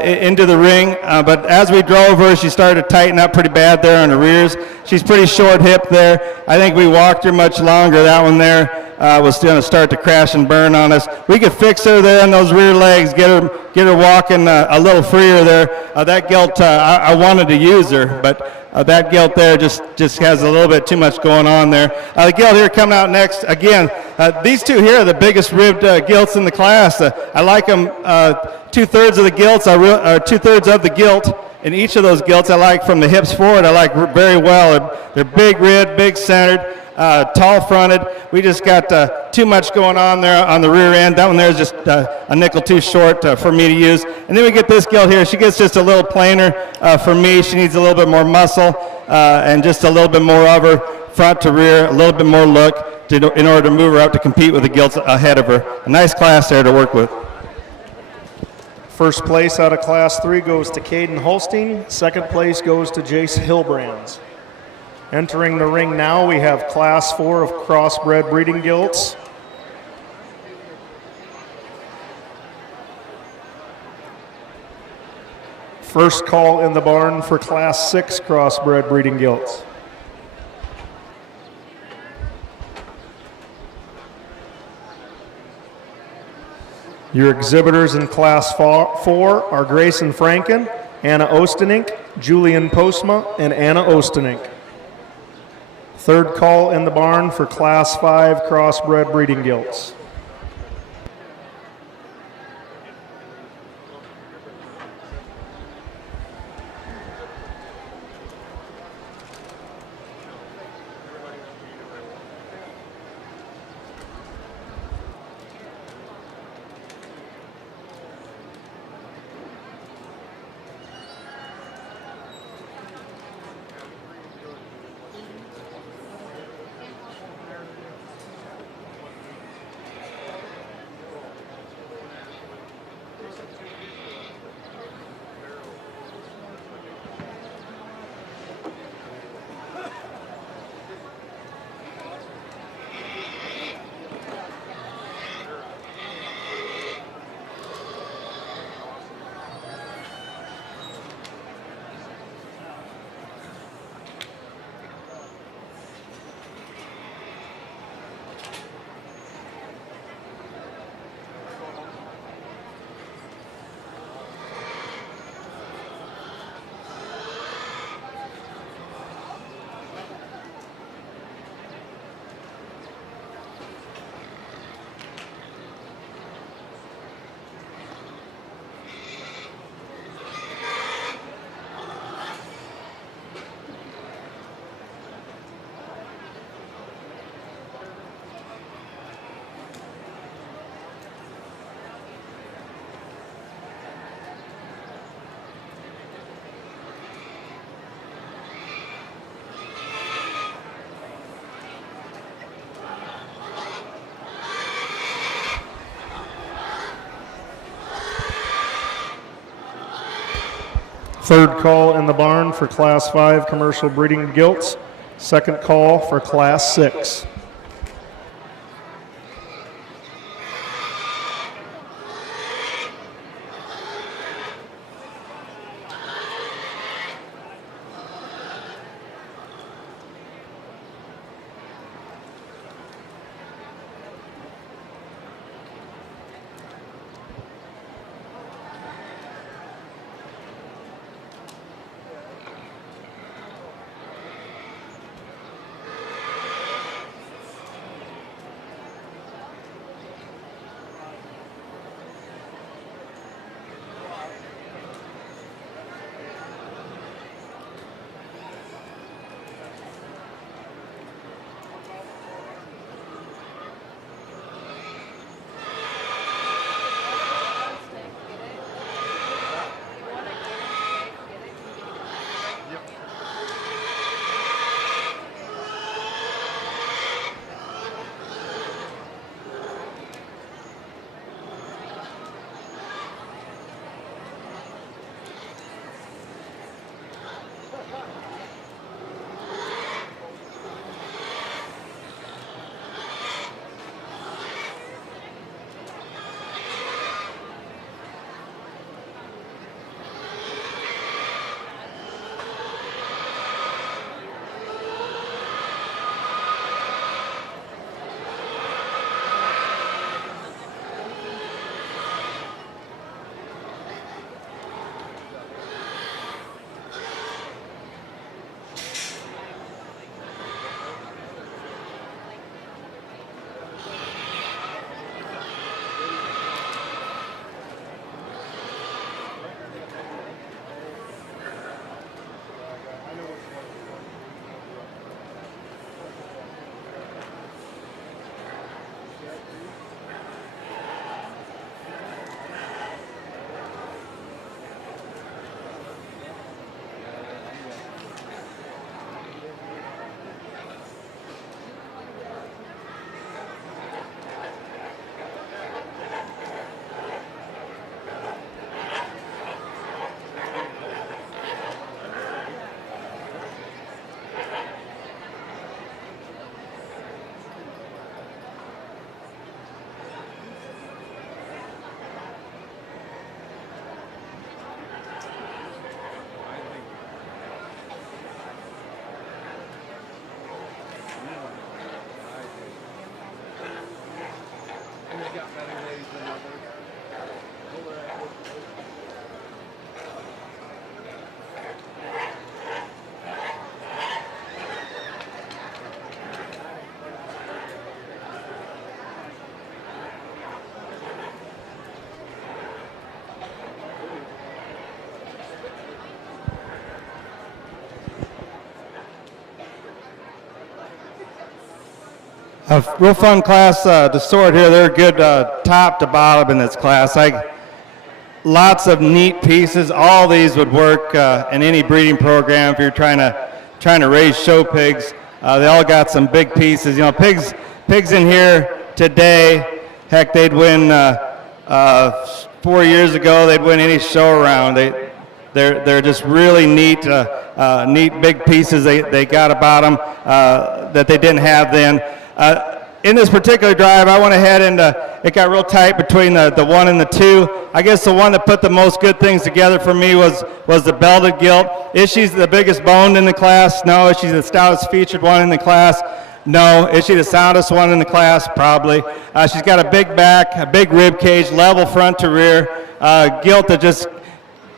into the ring, but as we drove her, she started to tighten up pretty bad there on the rears. She's pretty short hip there. I think we walked her much longer. That one there was going to start to crash and burn on us. We could fix her there in those rear legs, get her walking a little freer there. That gilt, I wanted to use her, but that gilt there just has a little bit too much going on there. The gilt here coming out next. Again, these two here are the biggest ribbed gilts in the class. I like them. 2/3 of the gilts are 2/3 of the gilt in each of those gilts. I like from the hips forward. I like very well. They're big ribbed, big centered, tall fronted. We just got too much going on there on the rear end. That one there is just a nickel too short for me to use. And then we get this gilt here. She gets just a little plainer for me. She needs a little bit more muscle and just a little bit more of her front to rear, a little bit more look in order to move her up to compete with the gilts ahead of her. A nice class there to work with. First place out of Class 3 goes to Caden Holstein. Second place goes to Jace Hilbrands. Entering the ring now, we have Class 4 of crossbred breeding gilts. First call in the barn for Class 6 crossbred breeding gilts. Your exhibitors in Class 4 are Grayson Franken, Anna Ostenink, Julian Postma, and Anna Ostenink. Third call in the barn for Class 5 crossbred breeding gilts. Third call in the barn for Class 5 commercial breeding gilts. Second call for Class 6. got better days than others. A real fun class to sort here. They're good top to bottom in this class. Lots of neat pieces. All these would work in any breeding program if you're trying to raise show pigs. They all got some big pieces. You know, pigs in here today, heck, they'd win 4 years ago. They'd win any show around. They're just really neat, neat big pieces they got about them that they didn't have then. In this particular drive, I went ahead and it got real tight between the 1 and the 2. I guess the one that put the most good things together for me was the belted gilt. Is she the biggest boned in the class? No. Is she the stoutest featured one in the class? No. Is she the soundest one in the class? Probably. She's got a big back, a big rib cage, level front to rear, gilt that just,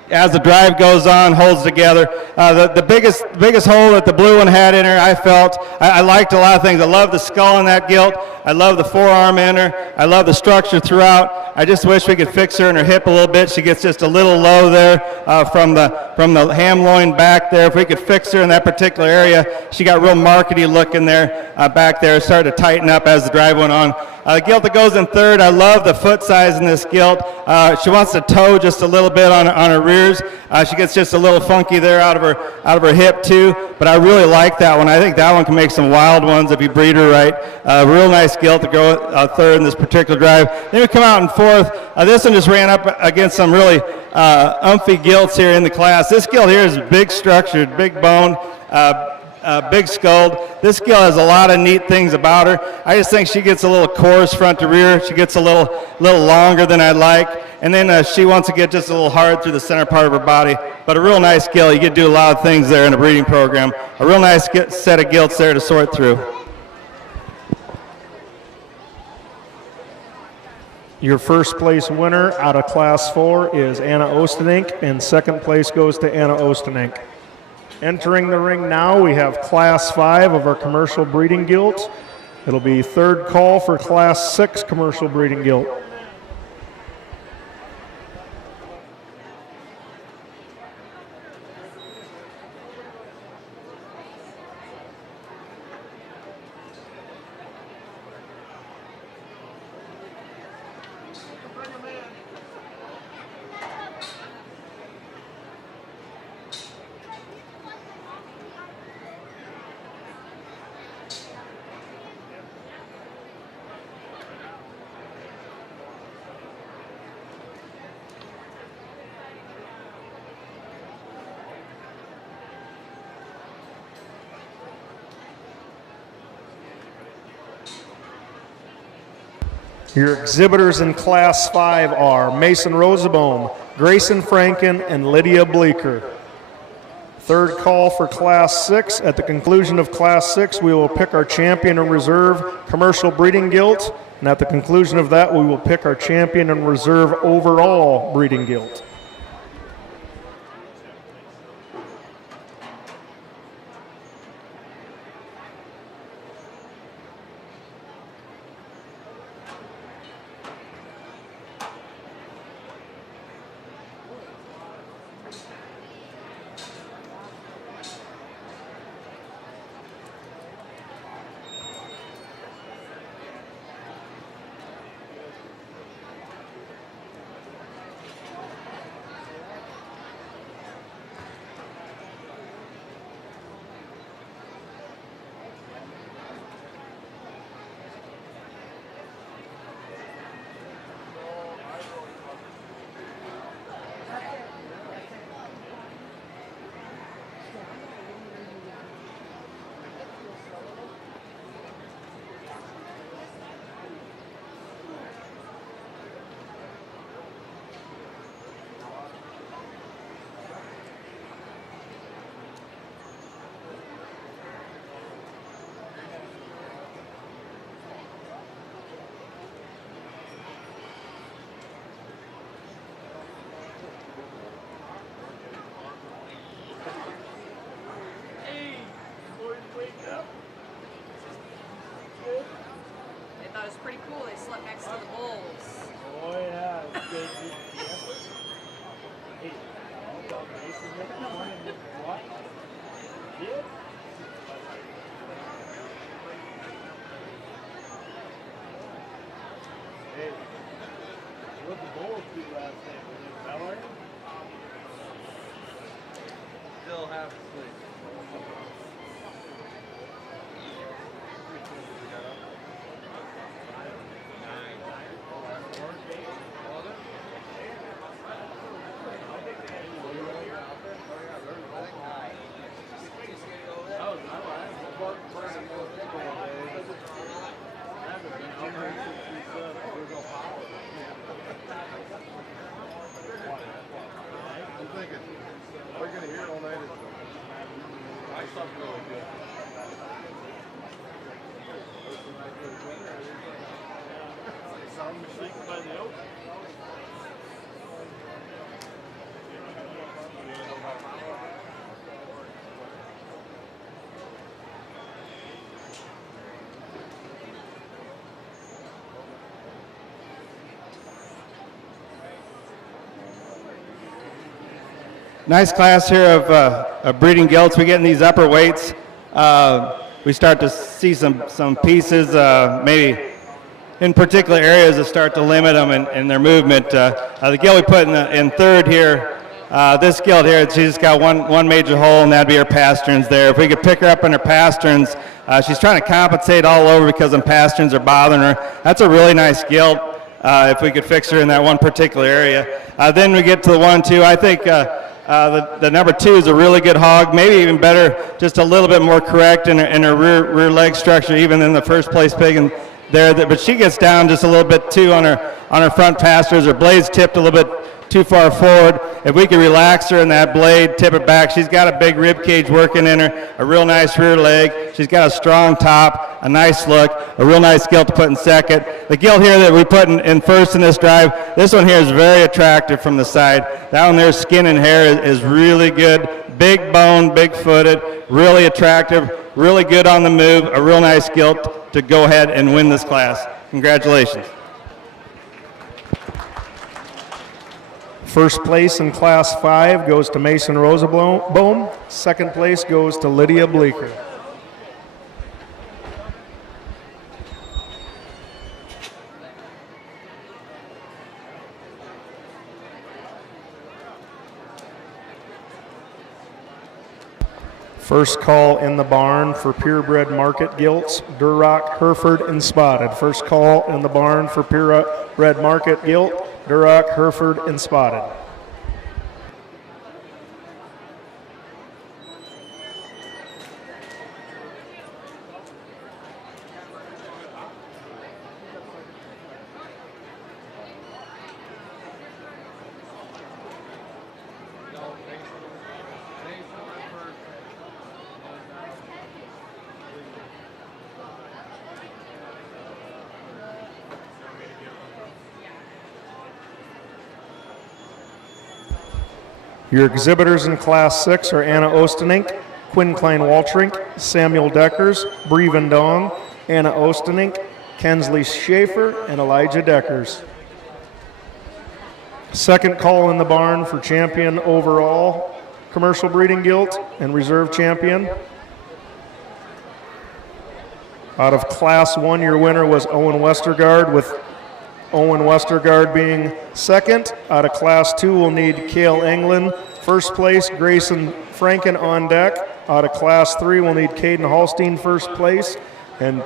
as the drive goes on, holds together. The biggest hole that the blue one had in her, I felt, I liked a lot of things. I love the skull in that gilt. I love the forearm in her. I love the structure throughout. I just wish we could fix her in her hip a little bit. She gets just a little low there from the ham loin back there. If we could fix her in that particular area, she got real markety looking there back there. Started to tighten up as the drive went on. The gilt that goes in third, I love the foot size in this gilt. She wants to toe just a little bit on her rears. She gets just a little funky there out of her hip too, but I really like that one. I think that one can make some wild ones if you breed her right. Real nice gilt to go third in this particular drive. Then we come out in fourth. This one just ran up against some really umphy gilts here in the class. This gilt here is big structured, big bone. Big skulled. This gilt has a lot of neat things about her. I just think she gets a little coarse front to rear. She gets a little longer than I'd like. And then she wants to get just a little hard through the center part of her body. But a real nice gilt. You can do a lot of things there in a breeding program. A real nice set of gilts there to sort through. Your first place winner out of Class 4 is Anna Ostenink, and second place goes to Anna Ostenink. Entering the ring now, we have Class 5 of our commercial breeding gilt. It'll be third call for Class 6 commercial breeding gilt. Your exhibitors in Class 5 are Mason Rosenbaum, Grayson Franken, and Lydia Bleeker. Third call for Class 6. At the conclusion of Class 6, we will pick our champion and reserve commercial breeding gilt, and at the conclusion of that, we will pick our champion and reserve overall breeding gilt. pretty cool. They slept next to the bulls. Oh yeah, it's good. Hey, what? Yeah. Hey, what the bulls do last night? Was it Bel-Air? Still half asleep. I'm thinking, we're going to hear all night. I something really good. Sound machine by the oak. Nice class here of breeding gilts. We get in these upper weights. We start to see some pieces, maybe in particular areas that start to limit them in their movement. The gilt we put in third here, this gilt here, she's got one major hole, and that'd be her pasterns there. If we could pick her up in her pasterns, she's trying to compensate all over because them pasterns are bothering her. That's a really nice gilt if we could fix her in that one particular area. Then we get to the 1-2. I think the number 2 is a really good hog, maybe even better, just a little bit more correct in her rear leg structure, even in the first place pig in there. But she gets down just a little bit too on her front pastures. Her blade's tipped a little bit too far forward. If we could relax her in that blade, tip it back, she's got a big rib cage working in her, a real nice rear leg. She's got a strong top, a nice look, a real nice gilt to put in second. The gilt here that we put in first in this drive, this one here is very attractive from the side. That one there's skin and hair is really good. Big bone, big footed, really attractive, really good on the move, a real nice gilt to go ahead and win this class. Congratulations. First place in Class 5 goes to Mason Rosenbaum. Second place goes to Lydia Bleeker. First call in the barn for purebred market gilts, Duroc, Hereford, and Spotted. First call in the barn for purebred market gilt, Duroc, Hereford, and Spotted. Your exhibitors in Class 6 are Anna Ostenink, Quinn Klein-Waltrink, Samuel Deckers, Bree Van Dong, Anna Ostenink, Kensley Schaefer, and Elijah Deckers. Second call in the barn for champion overall, commercial breeding gilt, and reserve champion. Out of Class 1, your winner was Owen Westergaard, with Owen Westergaard being second. Out of Class 2, we'll need Cale England. First place, Grayson Franken on deck. Out of Class 3, we'll need Caden Hallstein first place. And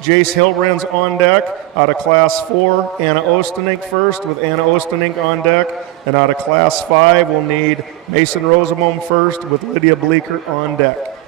Jace Hilbrand's on deck. Out of Class 4, Anna Ostenink first with Anna Ostenink on deck. And out of Class 5, we'll need Mason Rosenbaum first with Lydia Bleeker on deck.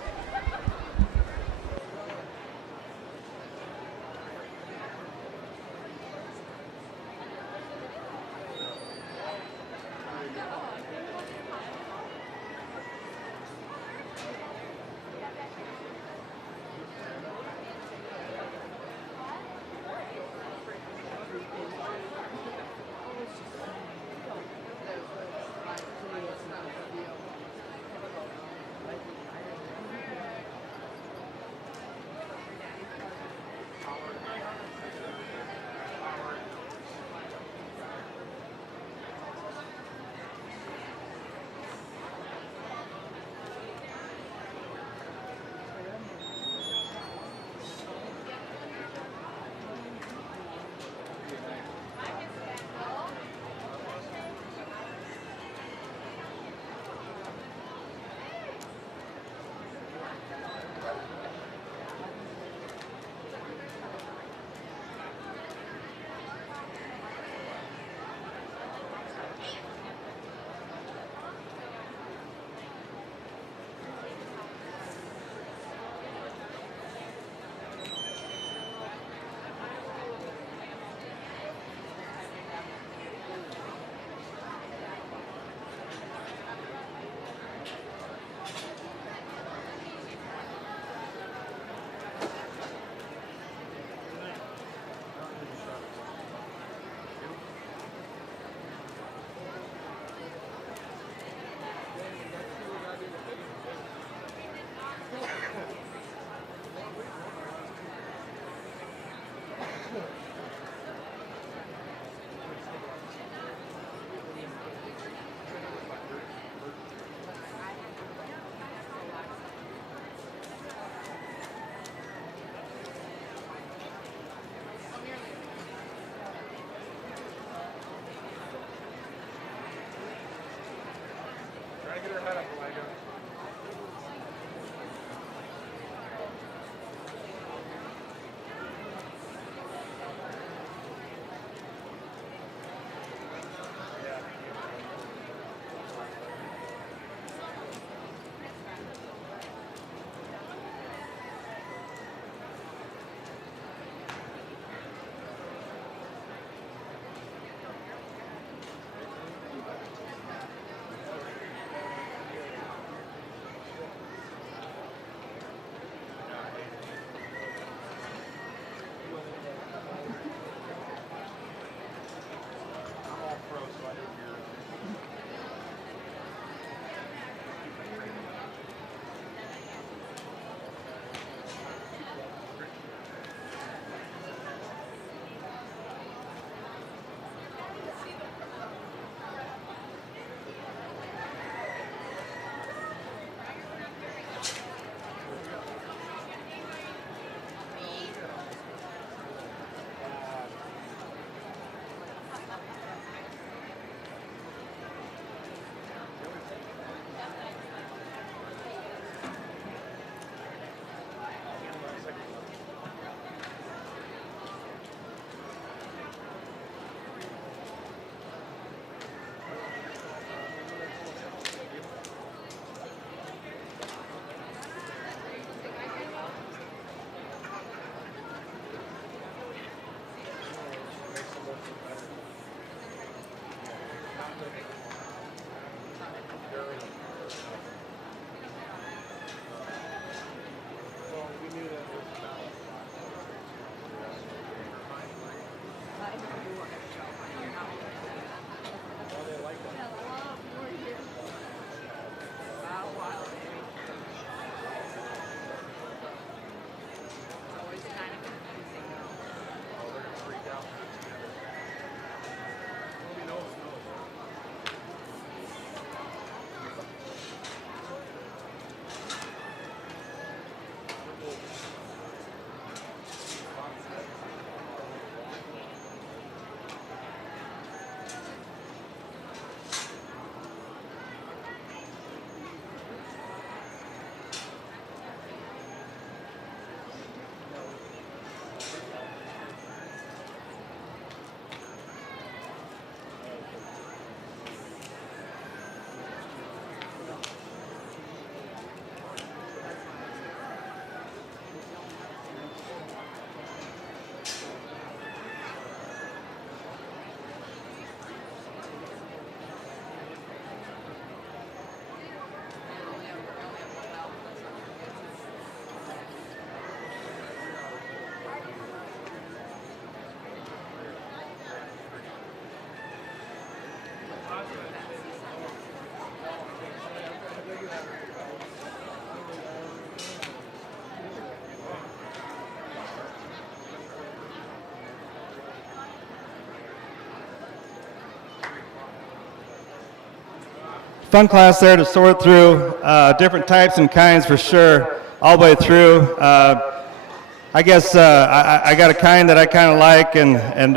fun class there to sort through different types and kinds for sure, all the way through. I guess I got a kind that I kind of like, and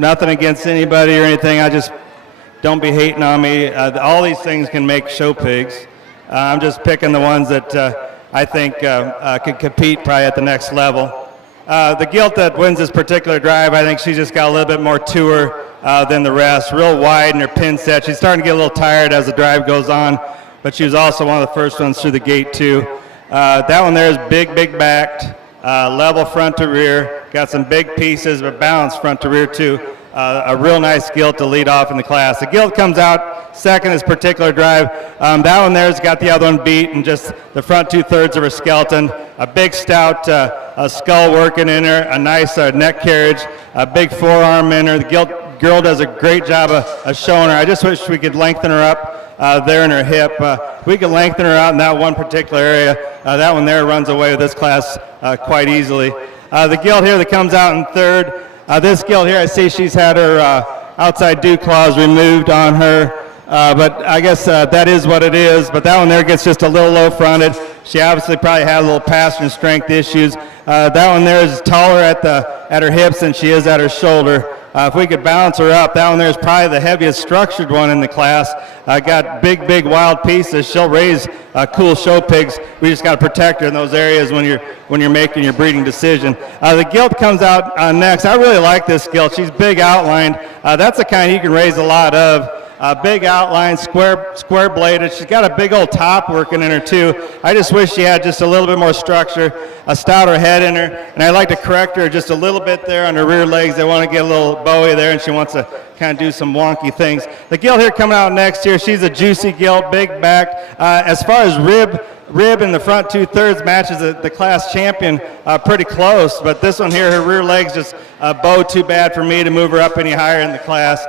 nothing against anybody or anything. I just don't be hating on me. All these things can make show pigs. I'm just picking the ones that I think could compete probably at the next level. The gilt that wins this particular drive, I think she's just got a little bit more to her than the rest. Real wide in her pin set. She's starting to get a little tired as the drive goes on, but she was also one of the first ones through the gate too. That one there is big backed. Level front to rear, got some big pieces, but balanced front to rear too. A real nice gilt to lead off in the class. The gilt comes out second this particular drive. That one there's got the other one beat, and just the front 2/3 of her skeleton. A big stout skull working in her, a nice neck carriage, a big forearm in her. The girl does a great job of showing her. I just wish we could lengthen her up there in her hip. We could lengthen her out in that one particular area. That one there runs away with this class quite easily. The gilt here that comes out in third. This gilt here, I see she's had her outside dew claws removed on her, but I guess that is what it is. But that one there gets just a little low fronted. She obviously probably had a little passenger strength issues. That one there is taller at her hips than she is at her shoulder. If we could balance her up, that one there is probably the heaviest structured one in the class. Got big wild pieces. She'll raise cool show pigs. We just got to protect her in those areas when you're making your breeding decision. The gilt comes out next. I really like this gilt. She's big outlined. That's the kind you can raise a lot of. Big outline, square bladed. She's got a big old top working in her too. I just wish she had just a little bit more structure, a stouter head in her, and I'd like to correct her just a little bit there on her rear legs. They want to get a little bowy there, and she wants to kind of do some wonky things. The gilt here coming out next here, she's a juicy gilt, big back. As far as rib in the front 2/3 matches the class champion pretty close, but this one here, her rear legs just bow too bad for me to move her up any higher in the class.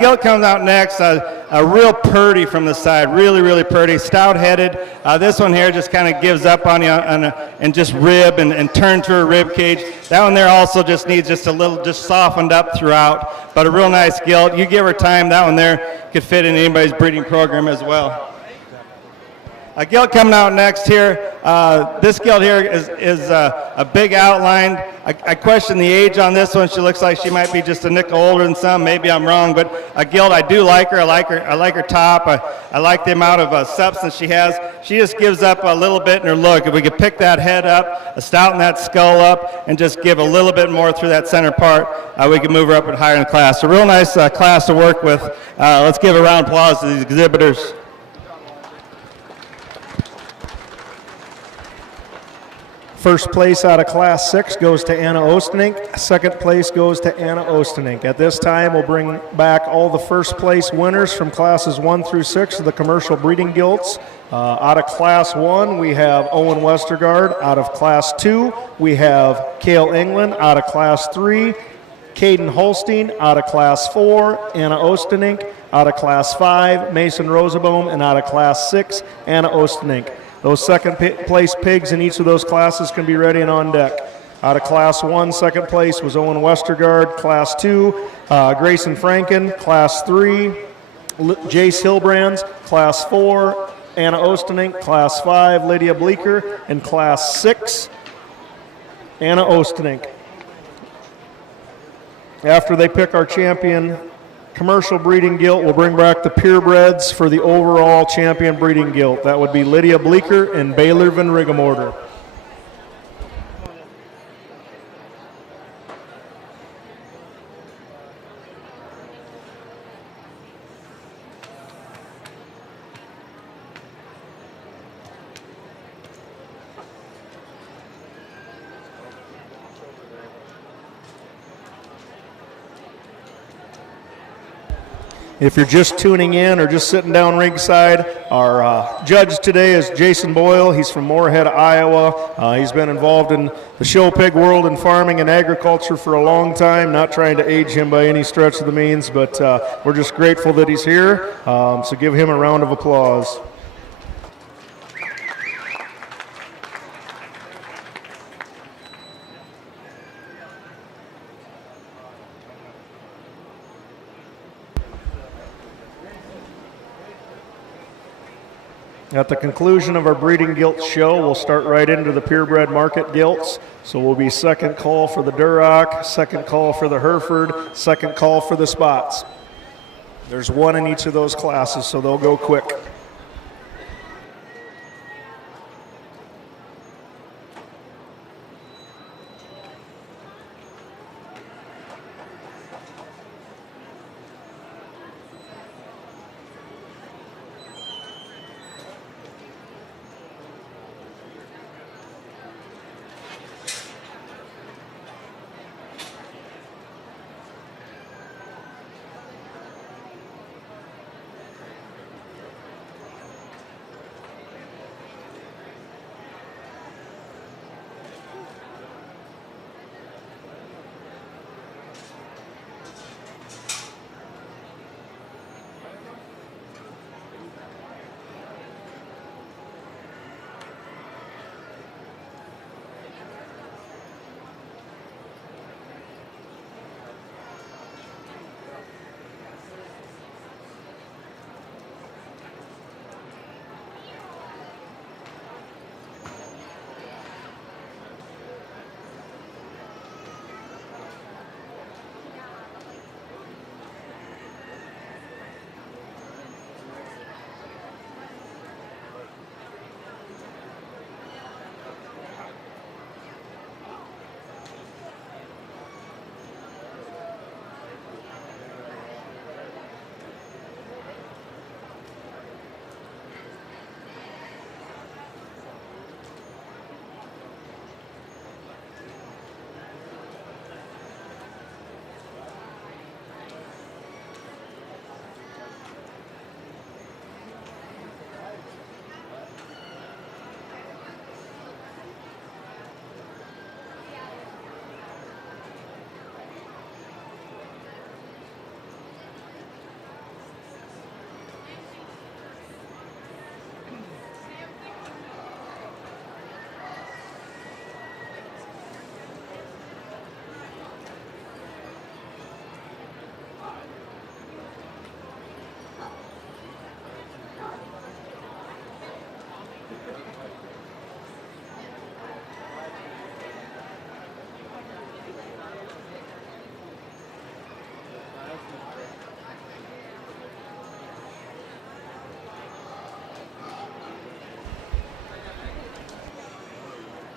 Gilt comes out next, a real purdy from the side, really purdy, stout-headed. This one here just kind of gives up on you and just rib and turn to her rib cage. That one there also just needs just a little, just softened up throughout, but a real nice gilt. You give her time, that one there could fit in anybody's breeding program as well. A gilt coming out next here. This gilt here is a big outline. I question the age on this one. She looks like she might be just a nickel older than some. Maybe I'm wrong, but a gilt, I do like her. I like her top. I like the amount of substance she has. She just gives up a little bit in her look. If we could pick that head up, stouten that skull up, and just give a little bit more through that center part, we can move her up and higher in the class. A real nice class to work with. Let's give a round of applause to these exhibitors. First place out of Class 6 goes to Anna Ostenink. Second place goes to Anna Ostenink. At this time, we'll bring back all the first place winners from Classes 1 through 6 of the commercial breeding gilts. Out of Class 1, we have Owen Westergaard. Out of Class 2, we have Cale England. Out of Class 3, Caden Holstein. Out of Class 4, Anna Ostenink. Out of Class 5, Mason Rosenbaum. And out of Class 6, Anna Ostenink. Those second place pigs in each of those classes can be ready and on deck. Out of Class 1, second place was Owen Westergaard. Class 2, Grayson Franken. Class 3, Jace Hilbrands. Class 4, Anna Ostenink. Class 5, Lydia Bleeker. And Class 6, Anna Ostenink. After they pick our champion commercial breeding gilt, we'll bring back the purebreds for the overall champion breeding gilt. That would be Lydia Bleeker and Baylor Van Rigamorter. If you're just tuning in or just sitting down ringside, our judge today is Jason Boyle. He's from Moorhead, Iowa. He's been involved in the show pig world and farming and agriculture for a long time. Not trying to age him by any stretch of the means, but we're just grateful that he's here. So give him a round of applause. At the conclusion of our breeding gilt show, we'll start right into the purebred market gilts. So we'll be second call for the Duroc, second call for the Hereford, second call for the Spots. There's one in each of those classes, so they'll go quick.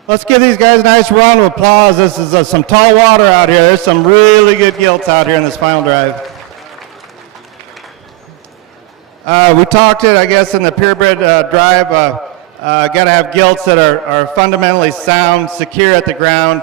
Let's give these guys a nice round of applause. This is some tall water out here. There's some really good gilts out here in this final drive. We talked it, I guess, in the purebred drive. Got to have gilts that are fundamentally sound, secure at the ground,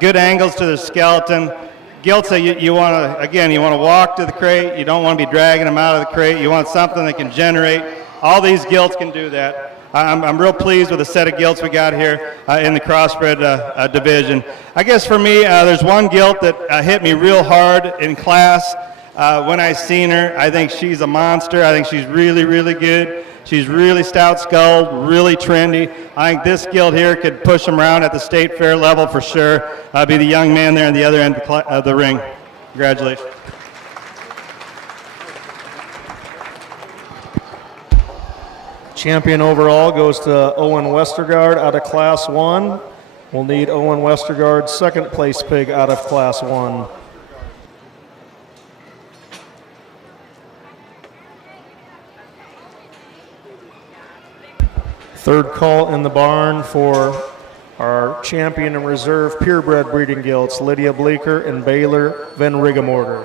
good angles to their skeleton. Gilts that you want to, again, you want to walk to the crate. You don't want to be dragging them out of the crate. You want something that can generate. All these gilts can do that. I'm real pleased with the set of gilts we got here in the crossbred division. I guess for me, there's one gilt that hit me real hard in class when I seen her. I think she's a monster. I think she's really, really good. She's really stout-skulled, really trendy. I think this gilt here could push them around at the state fair level for sure. Be the young man there on the other end of the ring. Congratulations. Champion overall goes to Owen Westergaard out of Class 1. We'll need Owen Westergaard's second place pig out of Class 1. Third call in the barn for our champion and reserve purebred breeding gilts, Lydia Bleeker and Baylor Van Rigamorter.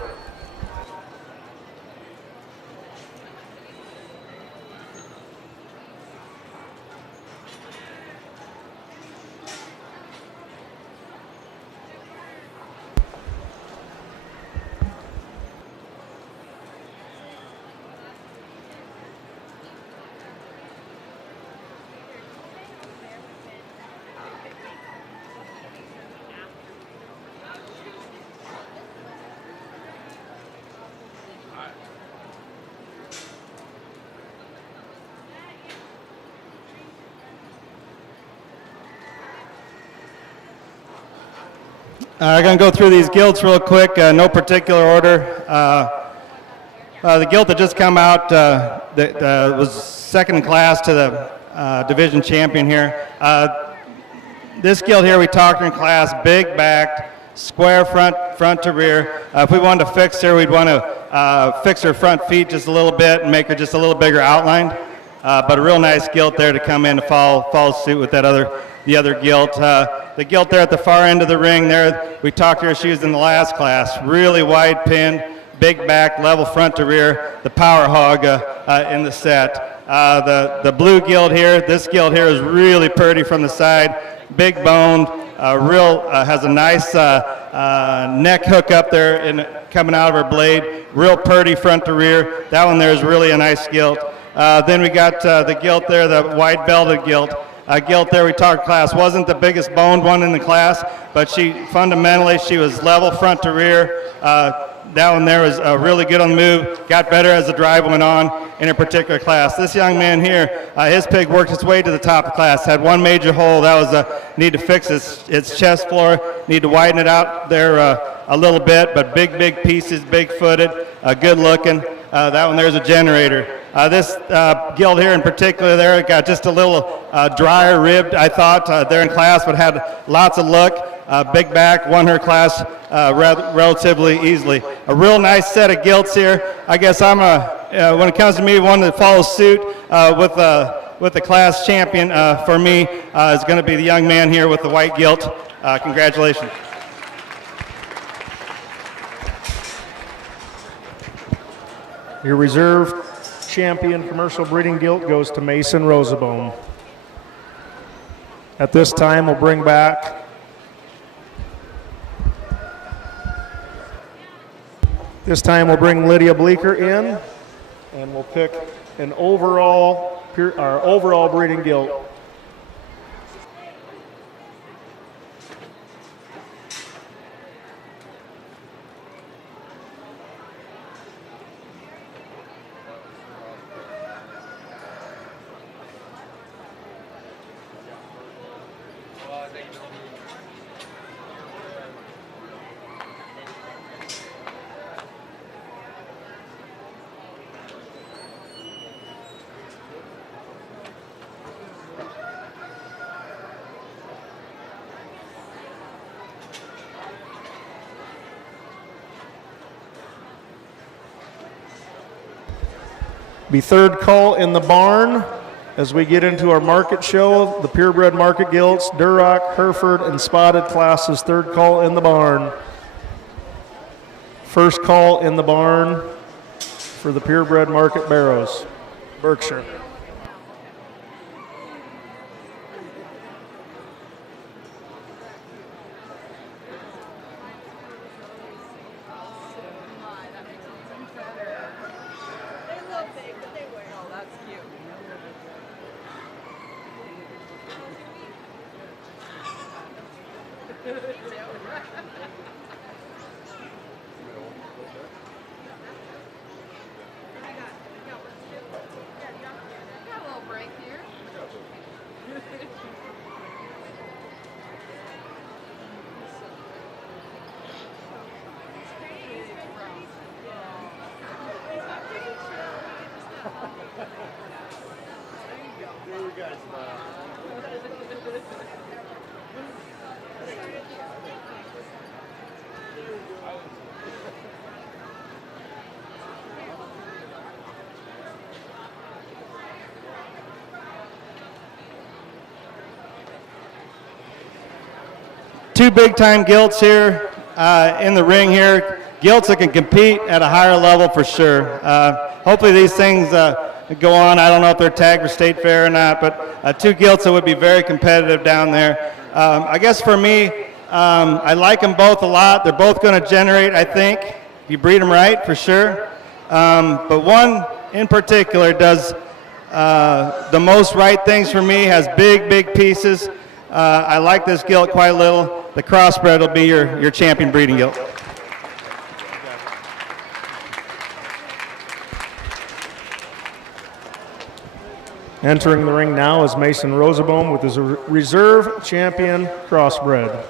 I'm going to go through these gilts real quick, no particular order. The gilt that just come out that was second in class to the division champion here. This gilt here we talked in class, big backed, square front to rear. If we wanted to fix her, we'd want to fix her front feet just a little bit and make her just a little bigger outlined. But a real nice gilt there to come in to follow suit with the other gilt. The gilt there at the far end of the ring there, we talked to her, she was in the last class. Really wide pin, big back, level front to rear, the power hog in the set. The blue gilt here, this gilt here is really pretty from the side, big boned, has a nice neck hook up there coming out of her blade, real pretty front to rear. That one there is really a nice gilt. Then we got the gilt there, the white belted gilt. Gilt there we talked class, wasn't the biggest boned one in the class, but she was level front to rear. That one there was really good on the move, got better as the drive went on in a particular class. This young man here, his pig worked its way to the top of the class, had one major hole, that was need to fix its chest floor, need to widen it out there a little bit, but big pieces, big footed, good looking. That one there's a generator. This gilt here in particular there got just a little drier ribbed, I thought, there in class, but had lots of look. Big back, won her class relatively easily. A real nice set of gilts here. I guess when it comes to me, one that follows suit with the class champion for me is going to be the young man here with the white gilt. Congratulations. Your reserve champion commercial breeding gilt goes to Mason Rosebone. At this time, we'll bring back Lydia Bleeker in, and we'll pick our overall breeding gilt. Be third call in the barn as we get into our market show. The purebred market gilts, Duroc, Hereford, and spotted classes. Third call in the barn. First call in the barn for the purebred market barrows, Berkshire. Two big-time gilts here in the ring here. Gilts that can compete at a higher level for sure. Hopefully these things go on. I don't know if they're tagged for state fair or not, but two gilts that would be very competitive down there. I guess for me, I like them both a lot. They're both going to generate, I think, if you breed them right, for sure. But one in particular does the most right things for me, has big pieces. I like this gilt quite a little. The crossbred will be your champion breeding gilt. Entering the ring now is Mason Rosebone with his reserve champion crossbred.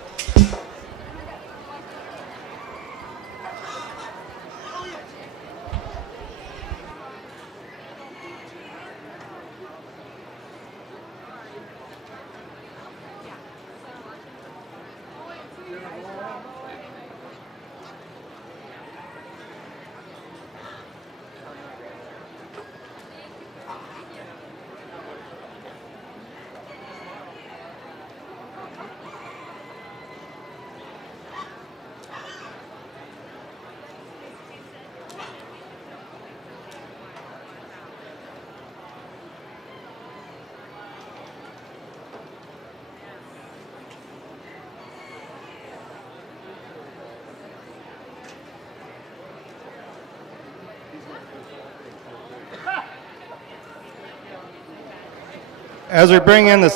as we bring in the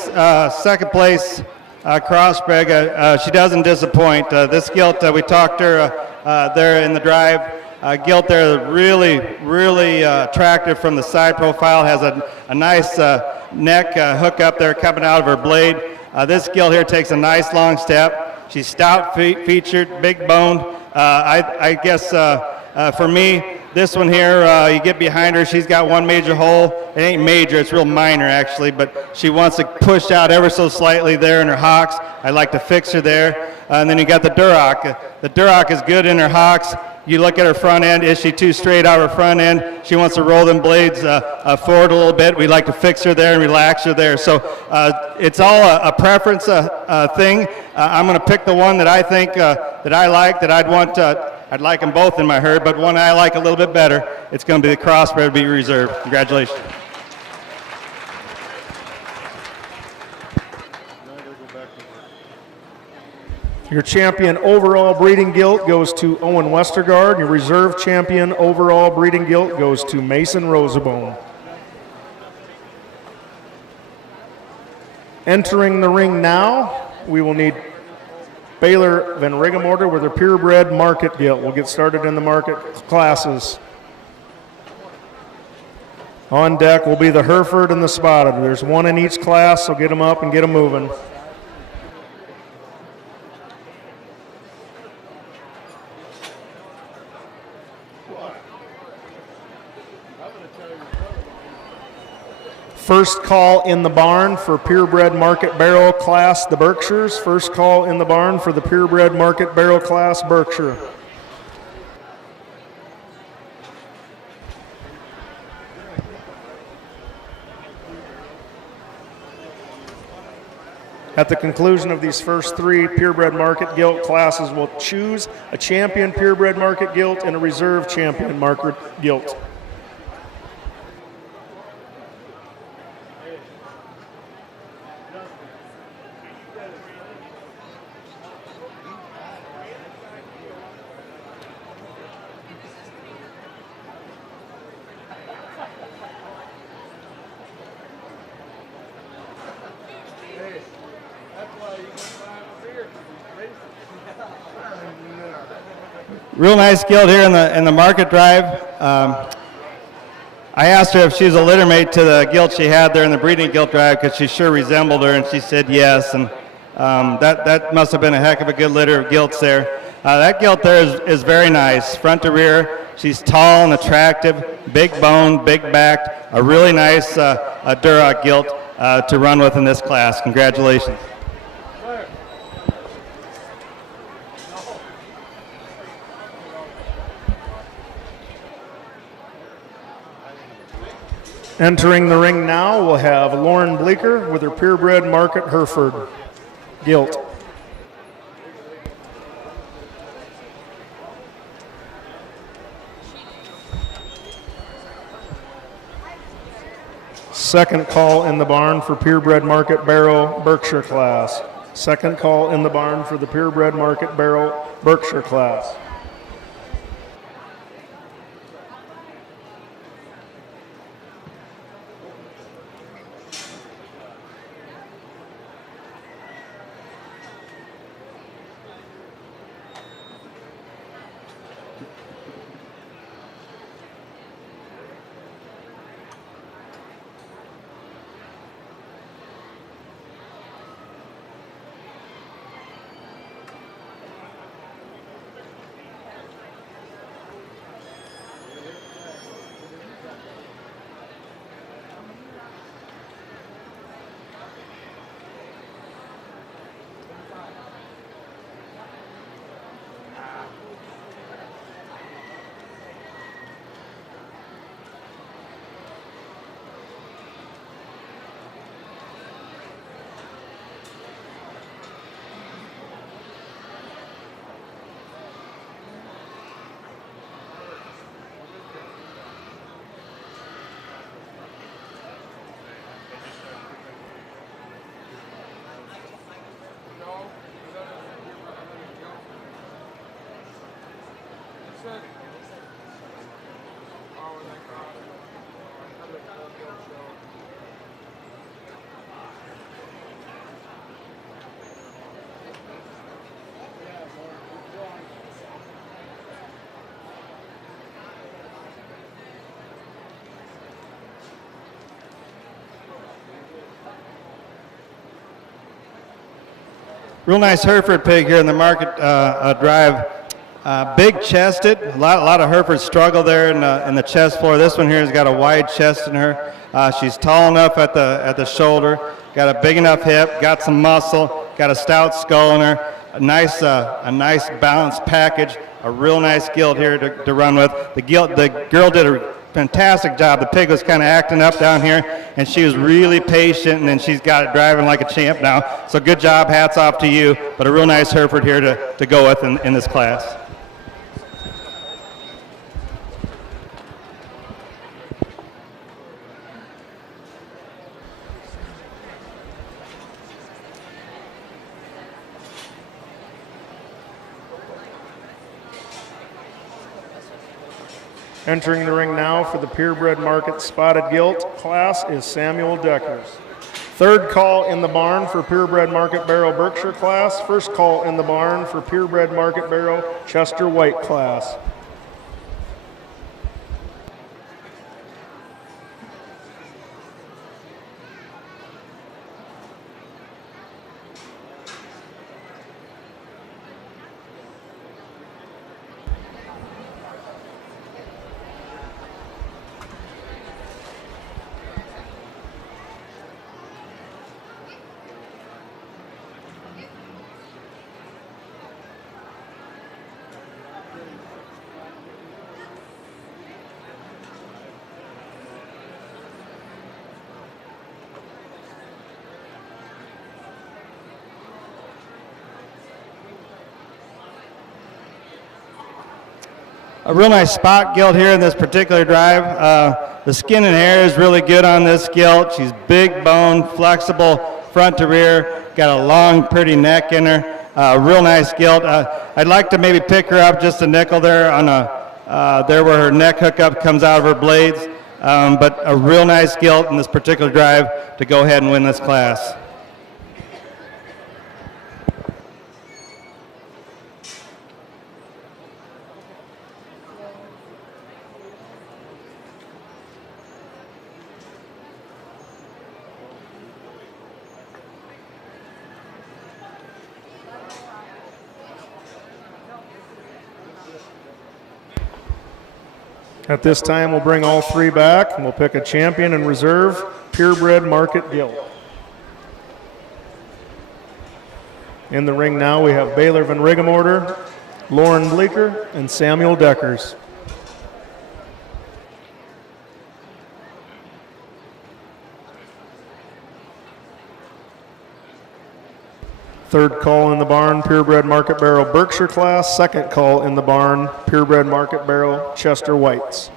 second place crossbred, she doesn't disappoint. This gilt, we talked to her there in the drive. Gilt there, really attractive from the side profile, has a nice neck hook up there coming out of her blade. This gilt here takes a nice long step. She's stout featured, big boned. I guess for me, this one here, you get behind her, she's got one major hole. It ain't major, it's real minor actually, but she wants to push out ever so slightly there in her hocks. I'd like to fix her there. And then you got the Duroc. The Duroc is good in her hocks. You look at her front end, is she too straight out her front end? She wants to roll them blades forward a little bit. We like to fix her there and relax her there. So it's all a preference thing. I'm going to pick the one that I think that I like, that I'd want I'd like them both in my herd, but one I like a little bit better, it's going to be the crossbred, be reserved. Congratulations. Your champion overall breeding gilt goes to Owen Westergaard. Your reserve champion overall breeding gilt goes to Mason Rosebone. Entering the ring now, we will need Baylor Van Rigamorter with her purebred market gilt. We'll get started in the market classes. On deck will be the Hereford and the Spotted. There's one in each class, so get them up and get them moving. First call in the barn for purebred market barrel class, the Berkshires. First call in the barn for the purebred market barrel class, Berkshire. At the conclusion of these first three purebred market gilt classes, we'll choose a champion purebred market gilt and a reserve champion market gilt. Real nice gilt here in the market drive. I asked her if she was a litter mate to the gilt she had there in the breeding gilt drive because she sure resembled her, and she said yes. And that must have been a heck of a good litter of gilts there. That gilt there is very nice, front to rear. She's tall and attractive, big boned, big backed, a really nice Duroc gilt to run with in this class. Congratulations. Entering the ring now, we'll have Lauren Bleeker with her purebred market Hereford gilt. Second call in the barn for purebred market barrel Berkshire class. Second call in the barn for the purebred market barrel Berkshire class. Real nice Hereford pig here in the market drive. Big chested. A lot of Herefords struggle there in the chest floor. This one here has got a wide chest in her. She's tall enough at the shoulder. Got a big enough hip. Got some muscle. Got a stout skull in her. A nice balanced package. A real nice gilt here to run with. The girl did a fantastic job. The pig was kind of acting up down here, and she was really patient, and then she's got it driving like a champ now. So good job, hats off to you, but a real nice Hereford here to go with in this class. Entering the ring now for the purebred market spotted gilt class is Samuel Deckers. Third call in the barn for purebred market barrel Berkshire class. First call in the barn for purebred market barrel Chester White class. A real nice spot gilt here in this particular drive. The skin and hair is really good on this gilt. She's big bone, flexible front to rear, got a long, pretty neck in her. Real nice gilt. I'd like to maybe pick her up just a nickel there on there where her neck hookup comes out of her blades. But a real nice gilt in this particular drive to go ahead and win this class. At this time, we'll bring all three back, and we'll pick a champion and reserve purebred market gilt. In the ring now, we have Baylor Van Rigamorter, Lauren Bleeker, and Samuel Deckers. Third call in the barn, purebred market barrel Berkshire class. Second call in the barn, purebred market barrel Chester Whites.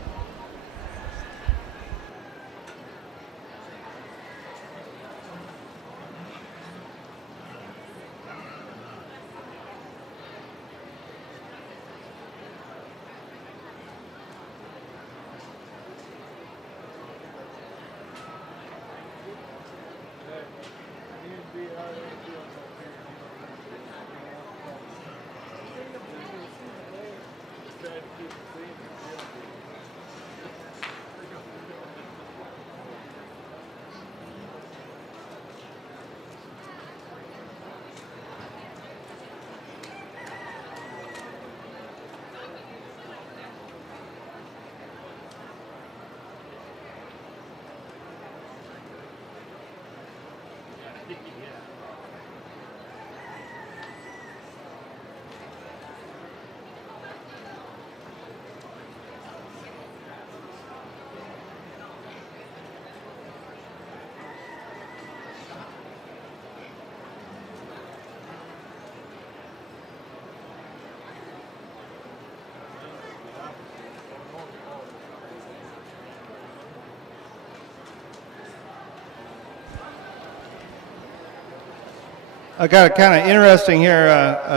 I got a kind of interesting here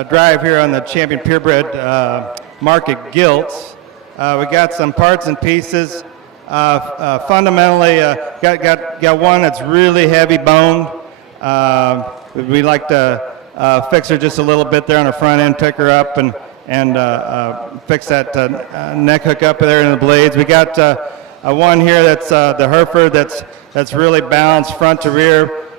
drive here on the champion purebred market gilts. We got some parts and pieces. Fundamentally, got one that's really heavy boned. We like to fix her just a little bit there on the front end, pick her up and fix that neck hook up there in the blades. We got one here that's the Hereford that's really balanced front to rear.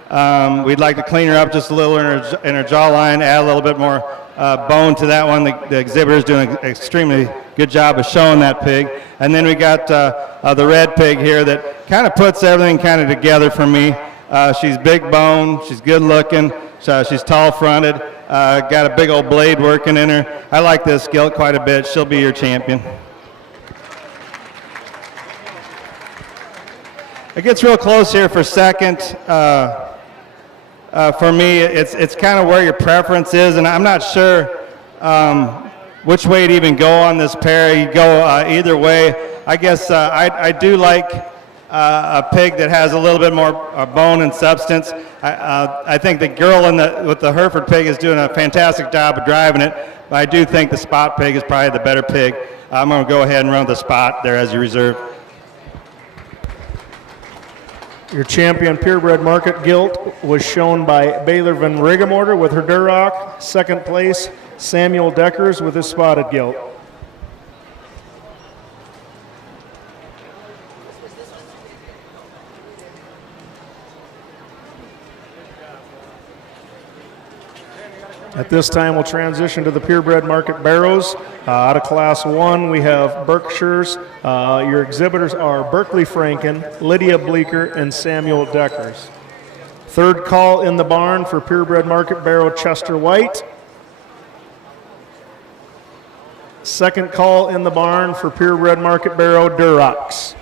We'd like to clean her up just a little in her jawline, add a little bit more bone to that one. The exhibitor's doing an extremely good job of showing that pig. And then we got the red pig here that kind of puts everything kind of together for me. She's big bone, she's good looking, she's tall fronted, got a big old blade working in her. I like this gilt quite a bit. She'll be your champion. It gets real close here for second. For me, it's kind of where your preference is, and I'm not sure which way to even go on this pair. You go either way. I guess I do like a pig that has a little bit more bone and substance. I think the girl with the Hereford pig is doing a fantastic job of driving it, but I do think the spot pig is probably the better pig. I'm going to go ahead and run the spot there as your reserve. Your champion purebred market gilt was shown by Baylor Van Rigemorter with her Duroc. Second place, Samuel Deckers with his spotted gilt. At this time, we'll transition to the purebred market barrows. Out of Class 1, we have Berkshires. Your exhibitors are Berkeley Franken, Lydia Bleeker, and Samuel Deckers. Third call in the barn for purebred market barrow Chester White. Second call in the barn for purebred market barrow Durocs.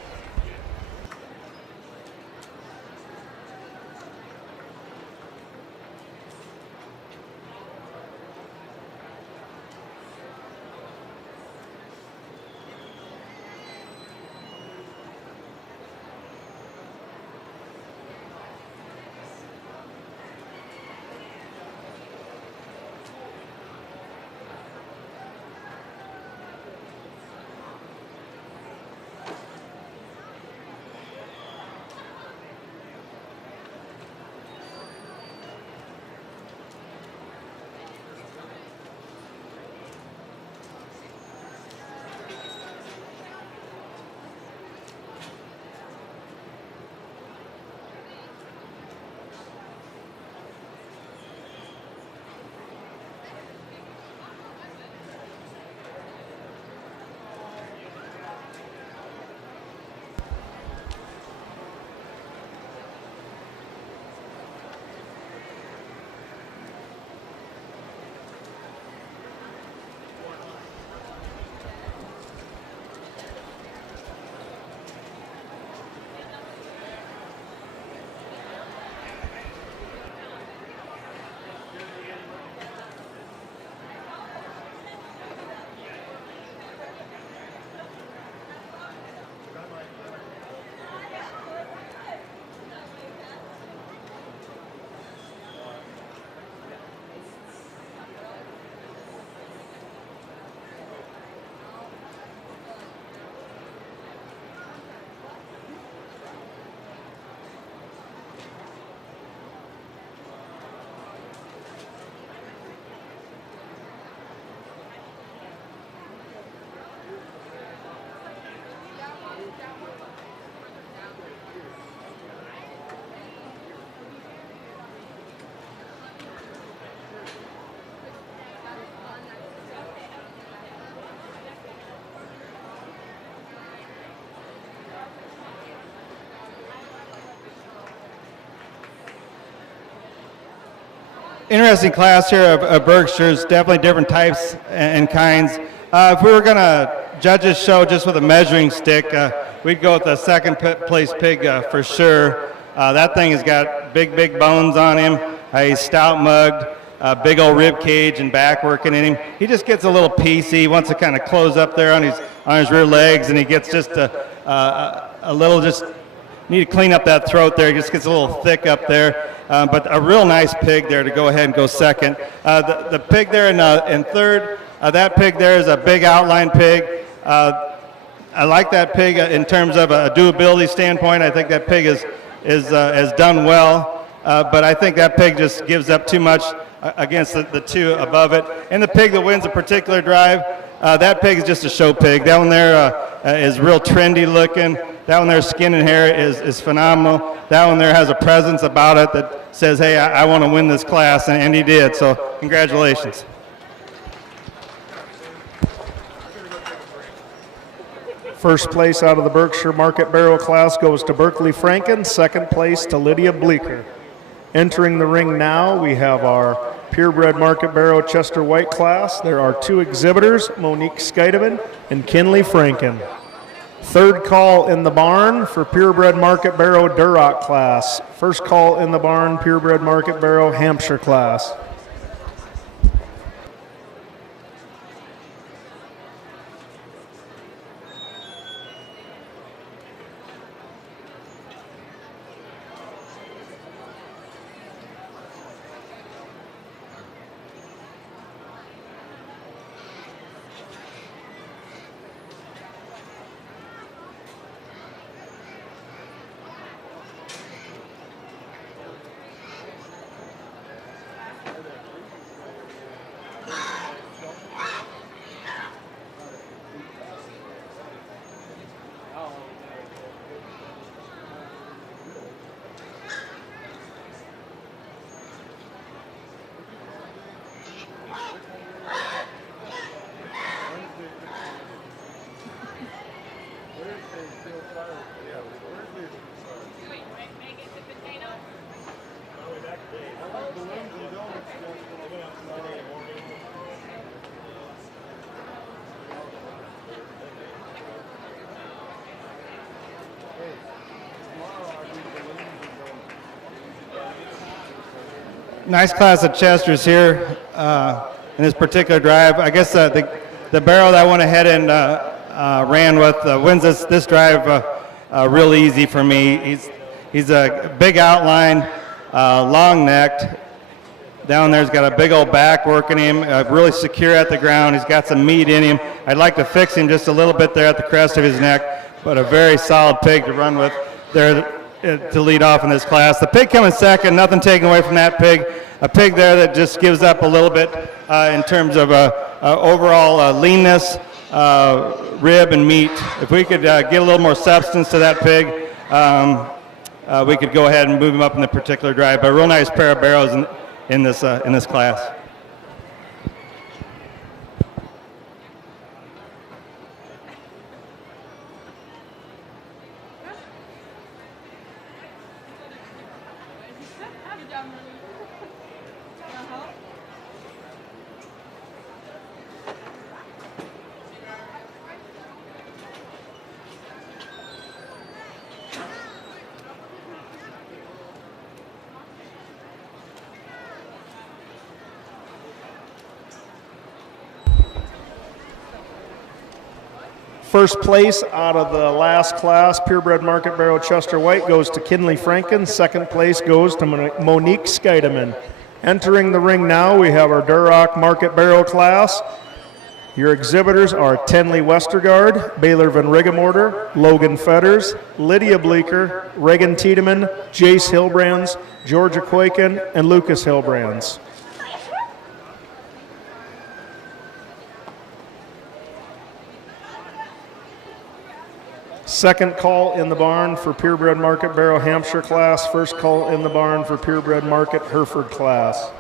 Interesting class here of Berkshires, definitely different types and kinds. If we were going to judge this show just with a measuring stick, we'd go with the second place pig for sure. That thing has got big bones on him. He's stout mugged, big old rib cage and back working in him. He just gets a little piecey. He wants to kind of close up there on his rear legs, and he gets just a little need to clean up that throat there. He just gets a little thick up there. But a real nice pig there to go ahead and go second. The pig there in third, that pig there is a big outline pig. I like that pig in terms of a doability standpoint. I think that pig has done well, but I think that pig just gives up too much against the two above it. And the pig that wins a particular drive, that pig is just a show pig. That one there is real trendy looking. That one there, Skin and Hair, is phenomenal. That one there has a presence about it that says, hey, I want to win this class, and he did. So congratulations. First place out of the Berkshire Market Barrel class goes to Berkeley Franken. Second place to Lydia Bleeker. Entering the ring now, we have our Purebred Market Barrel Chester White class. There are 2 exhibitors, Monique Scheidemann and Kinley Franken. Third call in the barn for Purebred Market Barrel Duroc class. First call in the barn, Purebred Market Barrel Hampshire class. Nice class of Chesters here in this particular drive. I guess the barrel that I went ahead and ran with wins this drive real easy for me. He's a big outline, long-necked. Down there's got a big old back working him, really secure at the ground. He's got some meat in him. I'd like to fix him just a little bit there at the crest of his neck, but a very solid pig to run with there to lead off in this class. The pig coming second, nothing taken away from that pig. A pig there that just gives up a little bit in terms of overall leanness, rib and meat. If we could get a little more substance to that pig, we could go ahead and move him up in the particular drive. But a real nice pair of barrels in this class. First place out of the last class, Purebred Market Barrel Chester White, goes to Kinley Franken. Second place goes to Monique Scheidemann. Entering the ring now, we have our Duroc Market Barrel class. Your exhibitors are Tenley Westergaard, Baylor Van Rigemorter, Logan Fetters, Lydia Bleeker, Reagan Tiedemann, Jace Hilbrands, Georgia Quaken, and Lucas Hilbrands. Second call in the barn for Purebred Market Barrel Hampshire class. First call in the barn for Purebred Market Hereford class.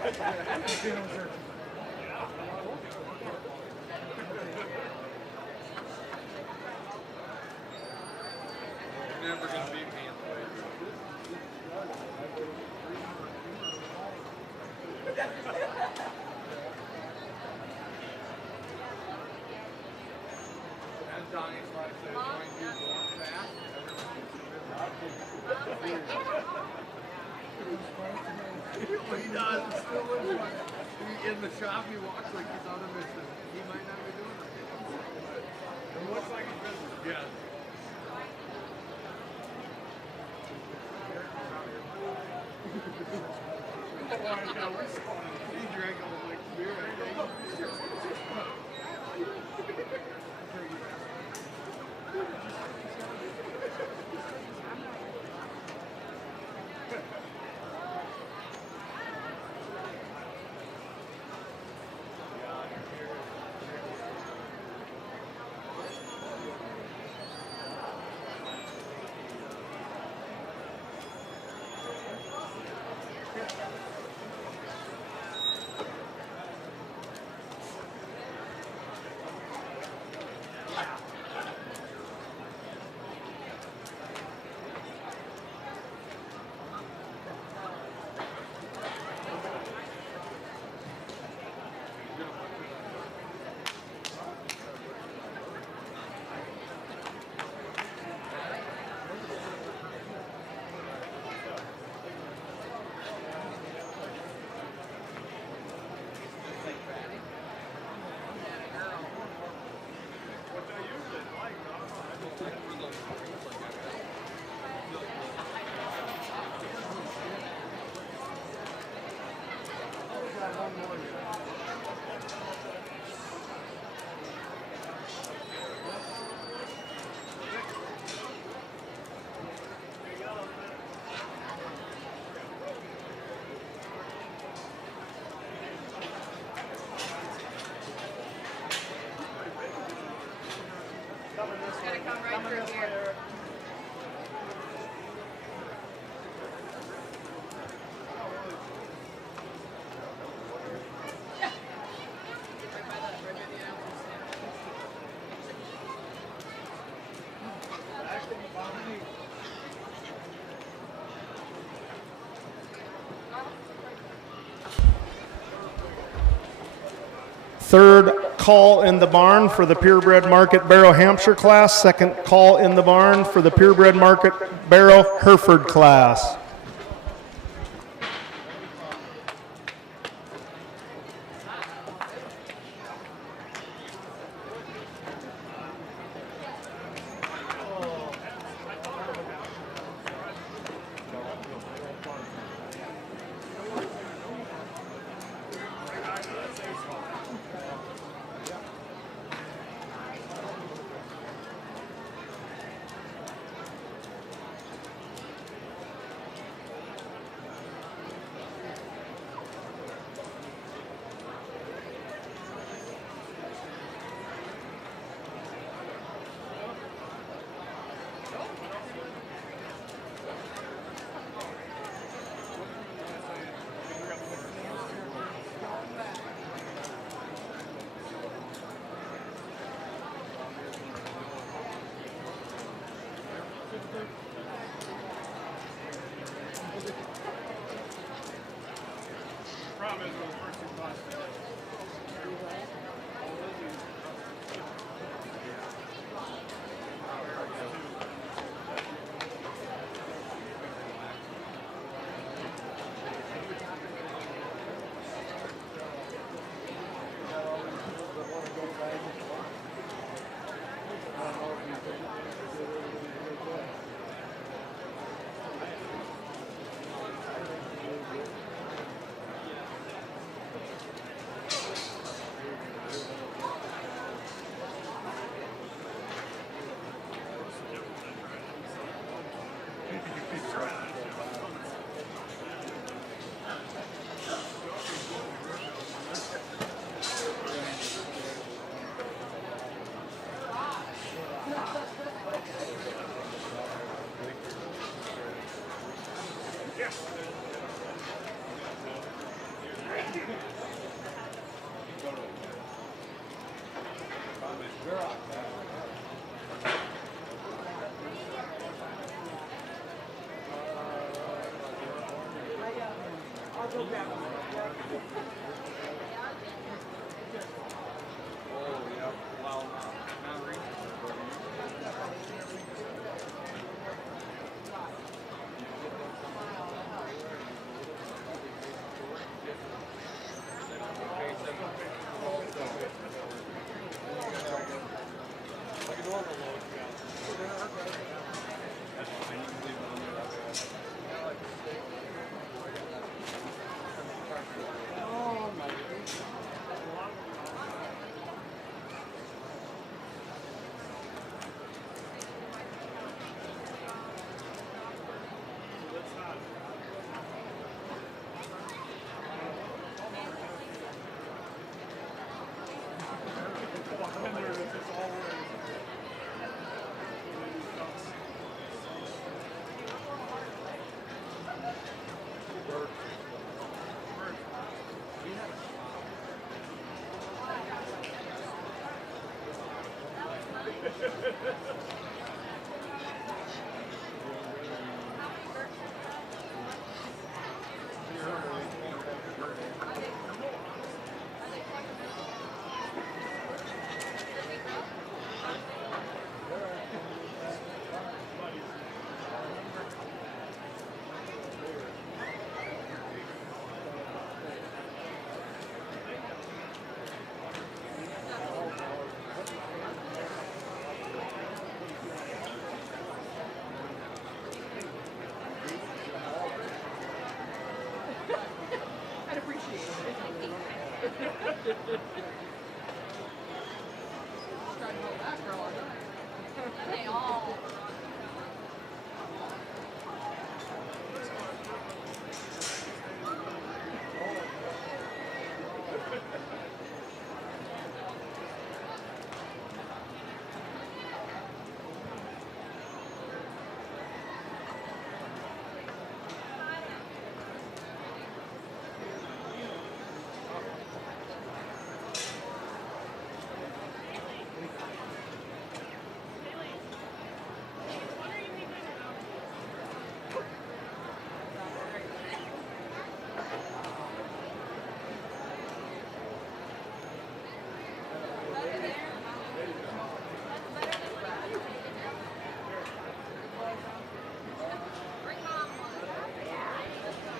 Never gonna beat me in the way. And Johnny's like says, when you go fast, what he does is still lives one. In the shop, he walks like he's on a mission. He might not be doing it. It looks like he's business. Yeah. He drank all the beer, I think. Gotta come right through here. Third call in the barn for the Purebred Market Barrow Hampshire class. Second call in the barn for the Purebred Market Barrow Hereford class.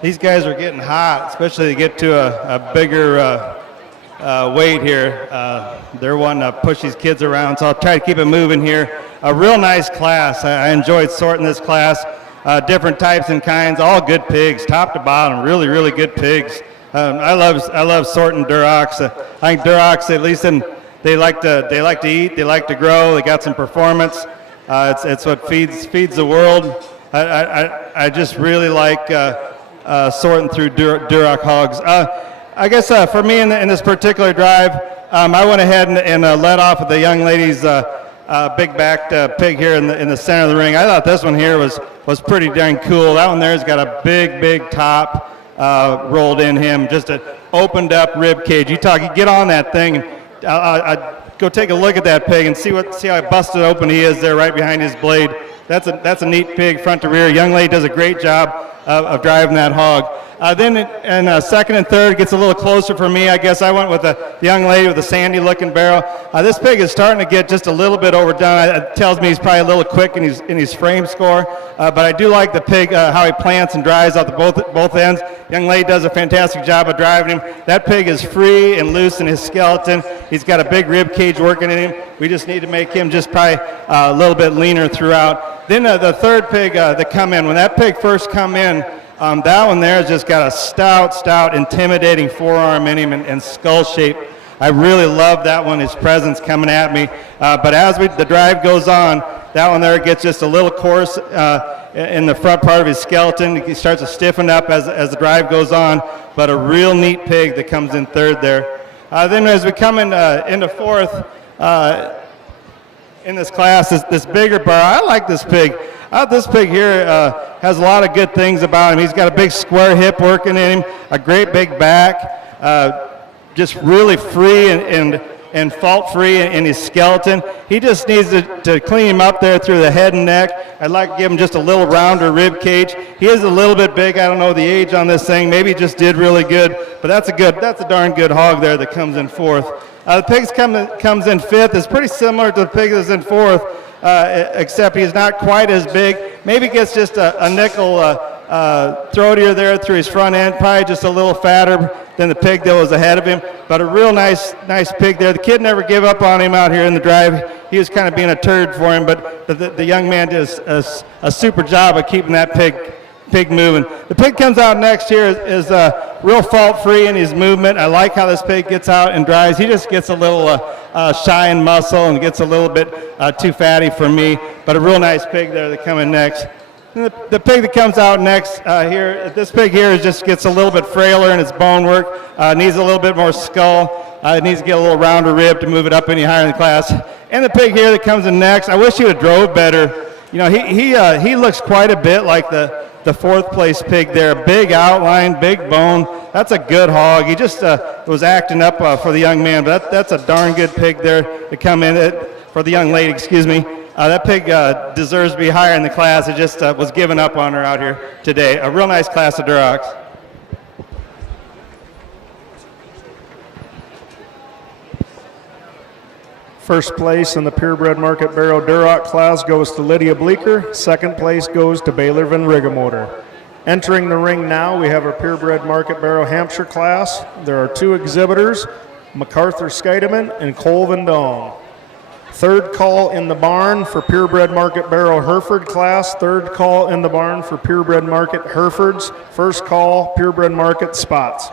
These guys are getting hot, especially to get to a bigger weight here. They're wanting to push these kids around, so I'll try to keep it moving here. A real nice class. I enjoyed sorting this class. Different types and kinds, all good pigs, top to bottom, really, really good pigs. I love sorting Durocs. I think Durocs, at least they like to eat, they like to grow, they got some performance. It's what feeds the world. I just really like sorting through Duroc hogs. I guess for me in this particular drive, I went ahead and led off with the young lady's big-backed pig here in the center of the ring. I thought this one here was pretty dang cool. That one there's got a big top rolled in him, just an opened up rib cage. You get on that thing, and I'd go take a look at that pig and see how busted open he is there right behind his blade. That's a neat pig, front to rear. Young lady does a great job of driving that hog. Then in second and third gets a little closer for me. I guess I went with the young lady with the sandy-looking barrel. This pig is starting to get just a little bit overdone. It tells me he's probably a little quick in his frame score. But I do like the pig, how he plants and drives out both ends. Young lady does a fantastic job of driving him. That pig is free and loose in his skeleton. He's got a big rib cage working in him. We just need to make him just probably a little bit leaner throughout. Then the third pig that come in, when that pig first come in, that one there has just got a stout, intimidating forearm in him and skull shape. I really love that one, his presence coming at me. But as the drive goes on, that one there gets just a little coarse in the front part of his skeleton. He starts to stiffen up as the drive goes on, but a real neat pig that comes in third there. Then as we come into fourth, in this class, this bigger bar, I like this pig. This pig here has a lot of good things about him. He's got a big square hip working in him, a great big back, just really free and and fault-free in his skeleton. He just needs to clean him up there through the head and neck. I'd like to give him just a little rounder rib cage. He is a little bit big. I don't know the age on this thing. Maybe he just did really good, but that's a darn good hog there that comes in fourth. The pig comes in fifth. It's pretty similar to the pig that's in fourth, except he's not quite as big. Maybe gets just a nickel throatier there through his front end, probably just a little fatter than the pig that was ahead of him, but a real nice pig there. The kid never gave up on him out here in the drive. He was kind of being a turd for him, but the young man did a super job of keeping that pig moving. The pig comes out next here is real fault-free in his movement. I like how this pig gets out and drives. He just gets a little shy in muscle and gets a little bit too fatty for me, but a real nice pig there that coming next. And the pig that comes out next here, this pig here just gets a little bit frailer in its bone work, needs a little bit more skull, needs to get a little rounder rib to move it up any higher in the class. And the pig here that comes in next, I wish he would have drove better. You know, he looks quite a bit like the fourth place pig there. Big outline, big bone. That's a good hog. He just was acting up for the young man, but that's a darn good pig there to come in, for the young lady, excuse me. That pig deserves to be higher in the class. It just was given up on her out here today. A real nice class of Durocs. First place in the purebred market barrel Duroc class goes to Lydia Bleeker. Second place goes to Baylor Van Rigamotor. Entering the ring now, we have our purebred market barrel Hampshire class. There are two exhibitors, MacArthur Scheidemann and Cole Van Dong. Third call in the barn for purebred market barrel Hereford class. Third call in the barn for purebred market Herefords. First call purebred market Spots.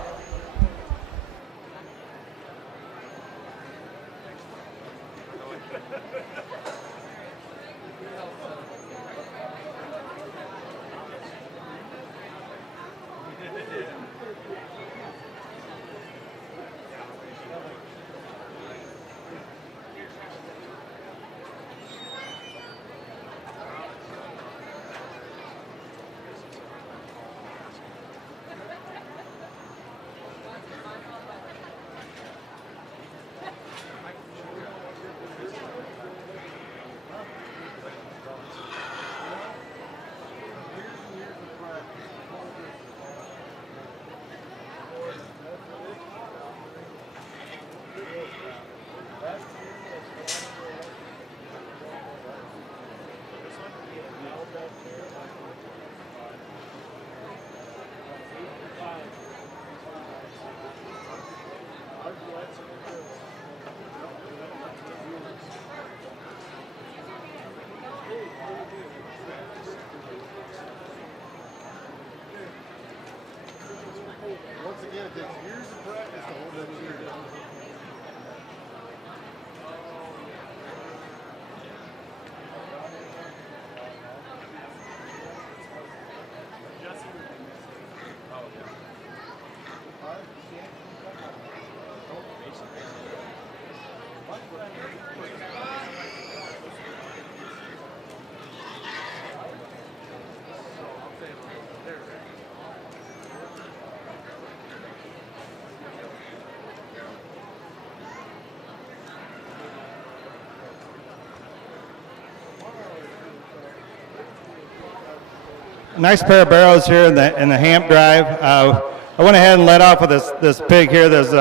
Nice pair of barrows here in the Hamp Drive. I went ahead and let off with this pig here. There's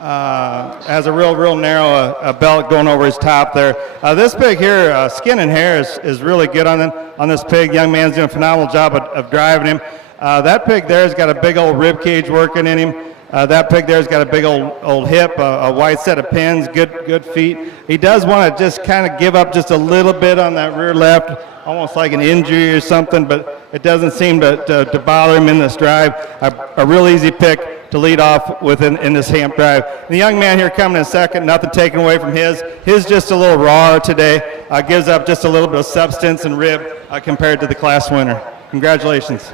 has a real narrow belt going over his top there. This pig here, skin and hair is really good on this pig. Young man's doing a phenomenal job of driving him. That pig there's got a big old rib cage working in him. That pig there's got a big old hip, a wide set of pins, good feet. He does want to just kind of give up just a little bit on that rear left, almost like an injury or something, but it doesn't seem to bother him in this drive. A real easy pick to lead off with in this Hamp Drive. The young man here coming in second, nothing taken away from his. His just a little rawer today, gives up just a little bit of substance and rib compared to the class winner. Congratulations.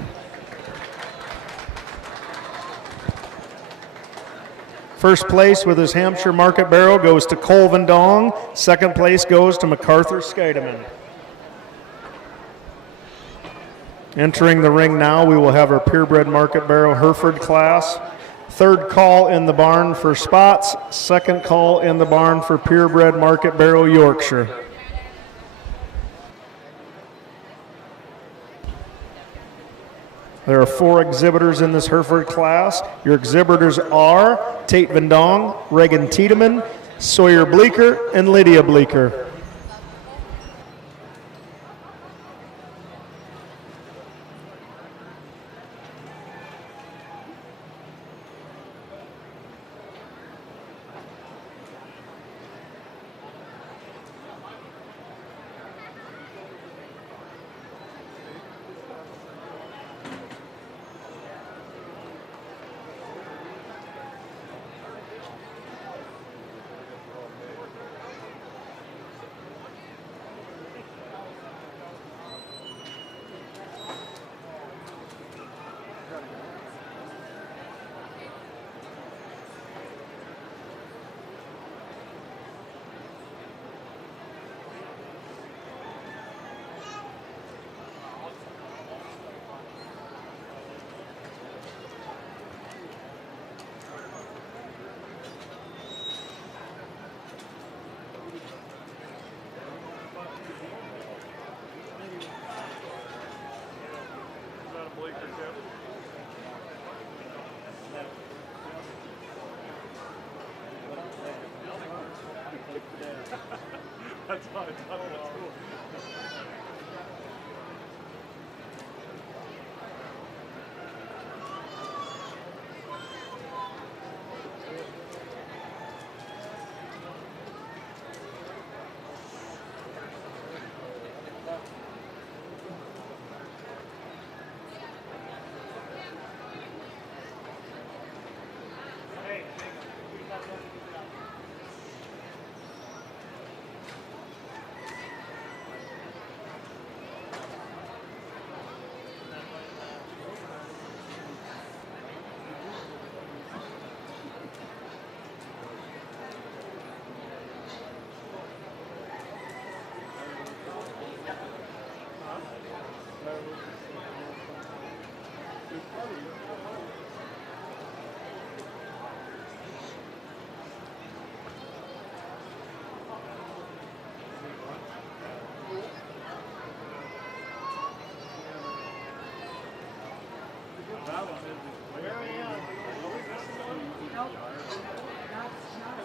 First place with his Hampshire Market Barrel goes to Cole Van Dong. Second place goes to MacArthur Scheidemann. Entering the ring now, we will have our purebred market barrel Hereford class. Third call in the barn for spots. Second call in the barn for purebred Market Barrow Yorkshire. There are 4 exhibitors in this Hereford class. Your exhibitors are Tate Vendong, Reagan Tiedemann, Sawyer Bleeker, and Lydia Bleeker. That's not a tunnel.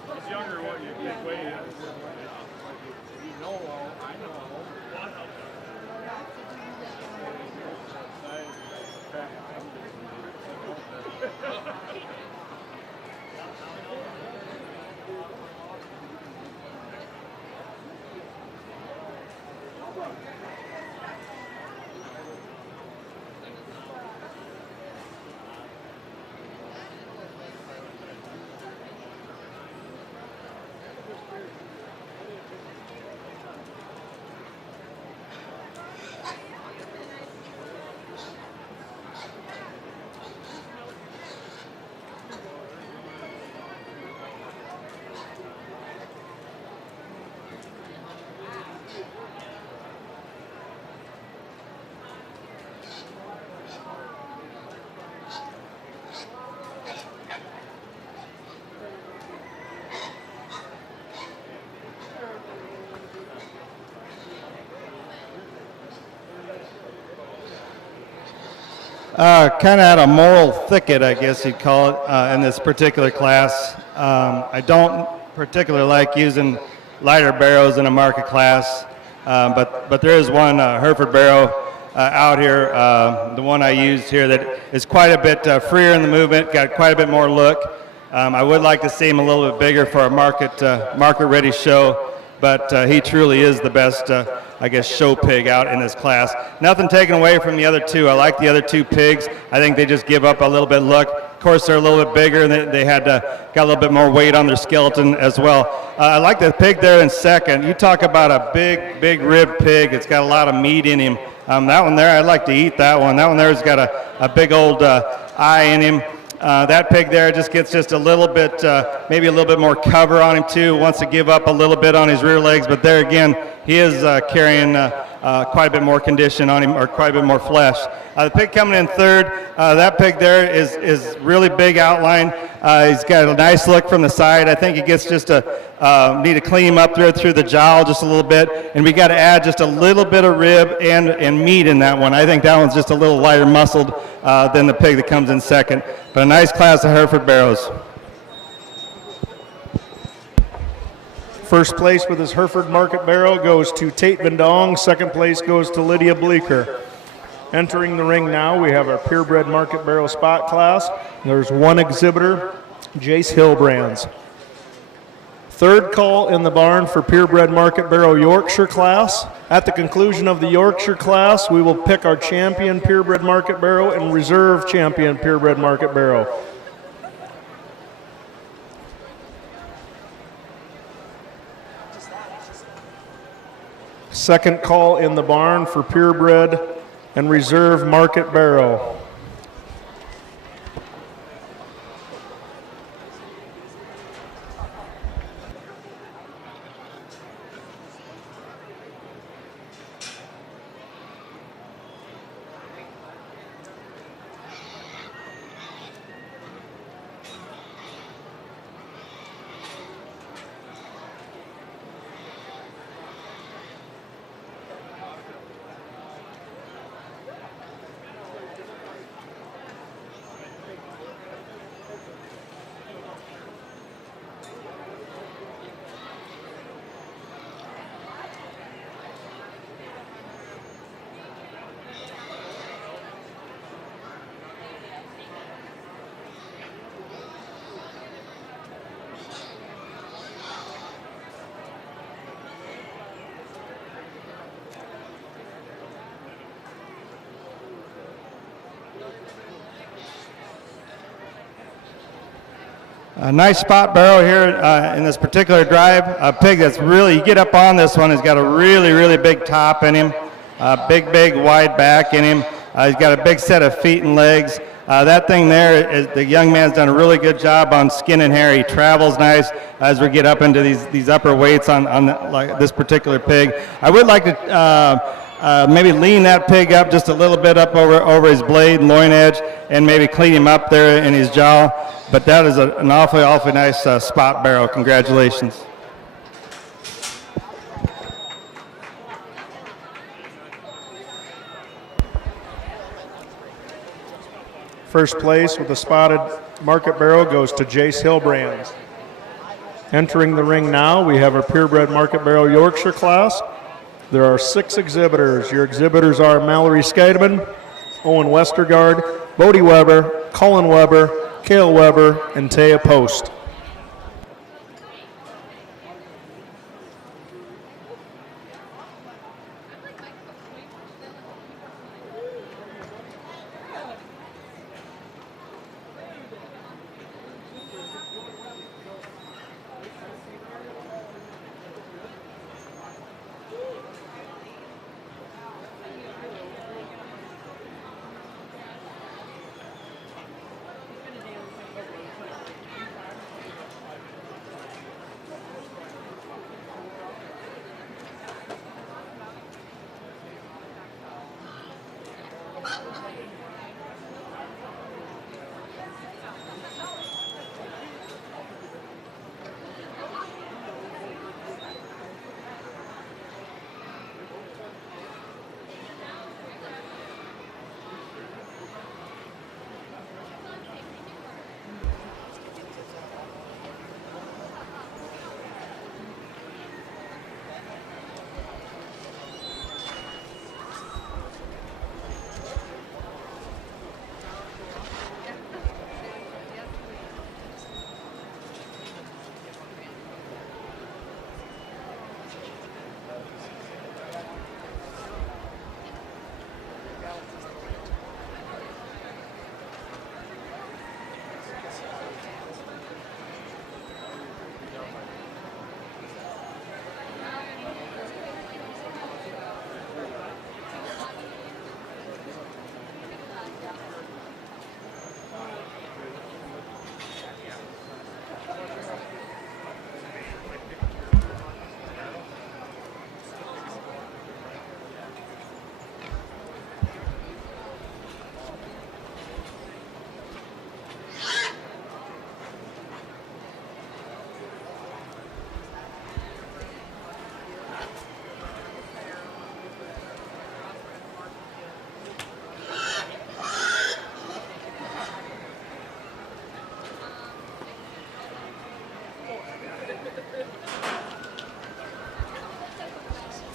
It's younger what you think way in. You know, I know. Kind of at a moral thicket, I guess you'd call it, in this particular class. I don't particularly like using lighter barrows in a market class, but there is one Hereford barrow out here, the one I used here, that is quite a bit freer in the movement, got quite a bit more look. I would like to see him a little bit bigger for a market-ready show, but he truly is the best, I guess, show pig out in this class. Nothing taken away from the other two. I like the other two pigs. I think they just give up a little bit of look. Of course, they're a little bit bigger, and they had got a little bit more weight on their skeleton as well. I like the pig there in second. You talk about a big rib pig. It's got a lot of meat in him. That one there, I'd like to eat that one. That one there's got a big old eye in him. That pig there just gets just a little bit, maybe a little bit more cover on him too. Wants to give up a little bit on his rear legs, but there again, he is carrying quite a bit more condition on him, or quite a bit more flesh. The pig coming in third, that pig there is really big outline. He's got a nice look from the side. I think he gets just need to clean him up there through the jowl just a little bit, and we got to add just a little bit of rib and meat in that one. I think that one's just a little lighter muscled than the pig that comes in second, but a nice class of Hereford barrows. First place with his Hereford Market Barrow goes to Tate Vendong. Second place goes to Lydia Bleeker. Entering the ring now, we have our purebred Market Barrow spot class. There's one exhibitor, Jace Hillbrands. Third call in the barn for purebred Market Barrow Yorkshire class. At the conclusion of the Yorkshire class, we will pick our champion purebred Market Barrow and reserve champion purebred Market Barrow. Second call in the barn for purebred and reserve Market Barrow. A nice spot barrow here in this particular drive. A pig that's really, you get up on this one, he's got a really, really big top in him, big wide back in him. He's got a big set of feet and legs. That thing there, the young man's done a really good job on skin and hair. He travels nice as we get up into these upper weights on like this particular pig. I would like to maybe lean that pig up just a little bit up over his blade and loin edge, and maybe clean him up there in his jaw. But that is an awfully nice spot barrow. Congratulations. First place with the spotted Market Barrow goes to Jace Hillbrands. Entering the ring now, we have our purebred Market Barrow Yorkshire class. There are 6 exhibitors. Your exhibitors are Mallory Skeideman, Owen Westergaard, Bodie Weber, Colin Weber, Cale Weber, and Taya Post.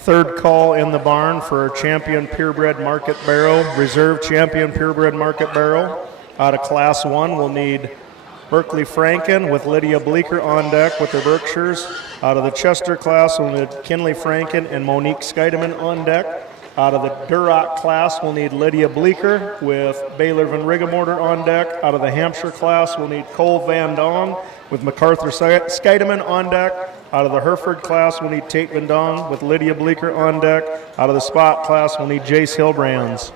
third call in the barn for champion purebred market barrow, reserve champion purebred market barrow. Out of Class 1, we'll need Berkeley Franken with Lydia Bleeker on deck with their Berkshires. Out of the Chester class, we'll need Kinley Franken and Monique Scheidemann on deck. Out of the Duroc class, we'll need Lydia Bleeker with Baylor Van Rigamorter on deck. Out of the Hampshire class, we'll need Cole Van Dong with MacArthur Scheidemann on deck. Out of the Hereford class, we'll need Tate Van Dong with Lydia Bleeker on deck. Out of the Spot class, we'll need Jace Hilbrands.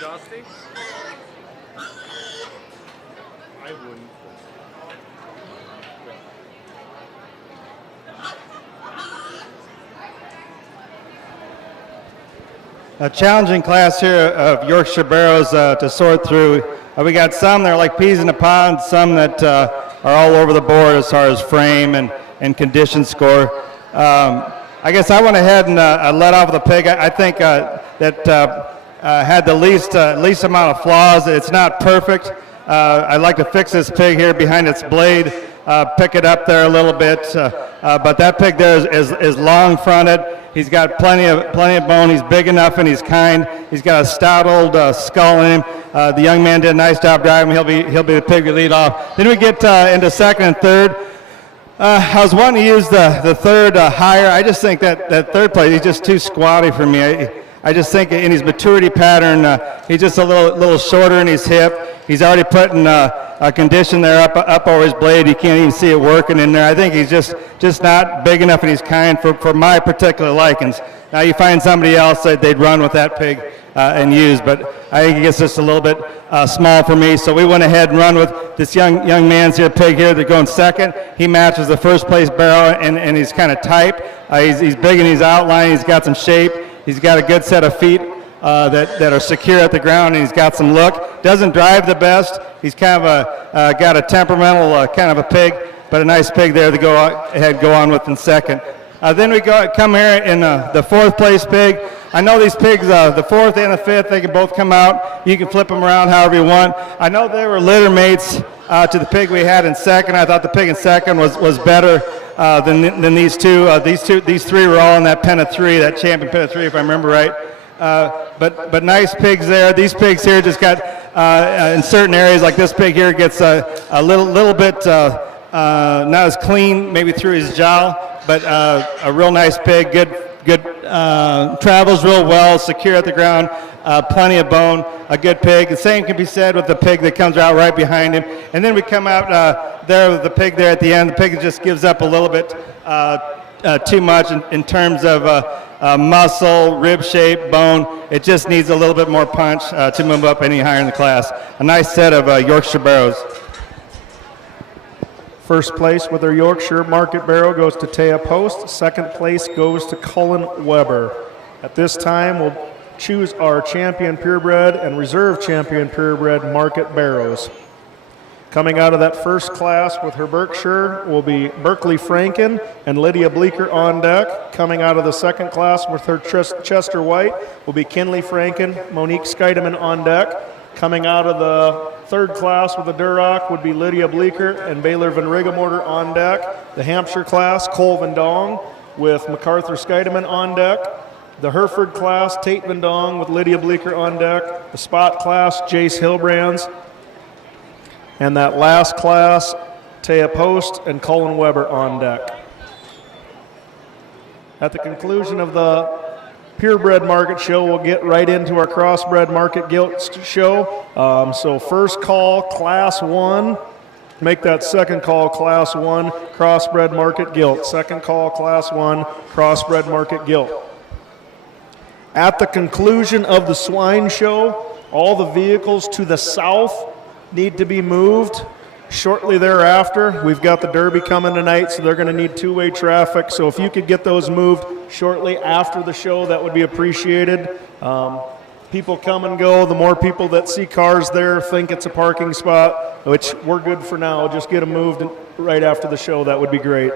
Dusty? I wouldn't. A challenging class here of Yorkshire Barrows to sort through. We got some that are like peas in a pod, some that are all over the board as far as frame and condition score. I guess I went ahead and let off the pig. I think that had the least amount of flaws. It's not perfect. I'd like to fix this pig here behind its blade, pick it up there a little bit. But that pig there is long fronted. He's got plenty of bone. He's big enough and he's kind. He's got a stout old skull in him. The young man did a nice job driving. He'll be the pig we lead off. Then we get into second and third. I was wanting to use the third higher. I just think that third place, he's just too squatty for me. I just think in his maturity pattern, he's just a little shorter in his hip. He's already putting a condition there up over his blade. You can't even see it working in there. I think he's just not big enough and he's kind for my particular likings. Now you find somebody else that they'd run with that pig and use, but I think he gets just a little bit small for me. So we went ahead and run with this young man's here pig here. They're going second. He matches the first place barrel and he's kind of tight. He's big in his outline. He's got some shape. He's got a good set of feet that are secure at the ground, and he's got some look. Doesn't drive the best. He's kind of got a temperamental kind of a pig, but a nice pig there to go ahead, go on with in second. Then we come here in the fourth place pig. I know these pigs, the fourth and the fifth, they can both come out. You can flip them around however you want. I know they were litter mates to the pig we had in second. I thought the pig in second was better than these two. These three were all in that pen of three, that champion pen of three, if I remember right. But nice pigs there. These pigs here just got in certain areas, like this pig here gets a little bit not as clean, maybe through his jowl, but a real nice pig. Good travels real well, secure at the ground, plenty of bone, a good pig. The same can be said with the pig that comes out right behind him. And then we come out there with the pig there at the end. The pig just gives up a little bit too much in terms of muscle, rib shape, bone. It just needs a little bit more punch to move up any higher in the class. A nice set of Yorkshire Barrows. First place with our Yorkshire Market Barrow goes to Taya Post. Second place goes to Cullen Weber. At this time, we'll choose our champion purebred and reserve champion purebred Market Barrows. Coming out of that first class with her Berkshire will be Berkeley Franken and Lydia Bleeker on deck. Coming out of the second class with her Chester White will be Kinley Franken, Monique Scheidemann on deck. Coming out of the third class with the Duroc would be Lydia Bleeker and Baylor Van Rigamorter on deck. The Hampshire class, Cole Van Dong with MacArthur Scheidemann on deck. The Hereford class, Tate Van Dong with Lydia Bleeker on deck. The Spot class, Jace Hilbrands. And that last class, Taya Post and Cullen Weber on deck. At the conclusion of the purebred market show, we'll get right into our crossbred market gilt show. So first call, class 1. Make that second call, class 1, crossbred market gilt. Second call, class 1, crossbred market gilt. At the conclusion of the swine show, all the vehicles to the south need to be moved. Shortly thereafter, we've got the Derby coming tonight, so they're going to need two-way traffic. So if you could get those moved shortly after the show, that would be appreciated. People come and go. The more people that see cars there think it's a parking spot, which we're good for now. Just get them moved right after the show. That would be great.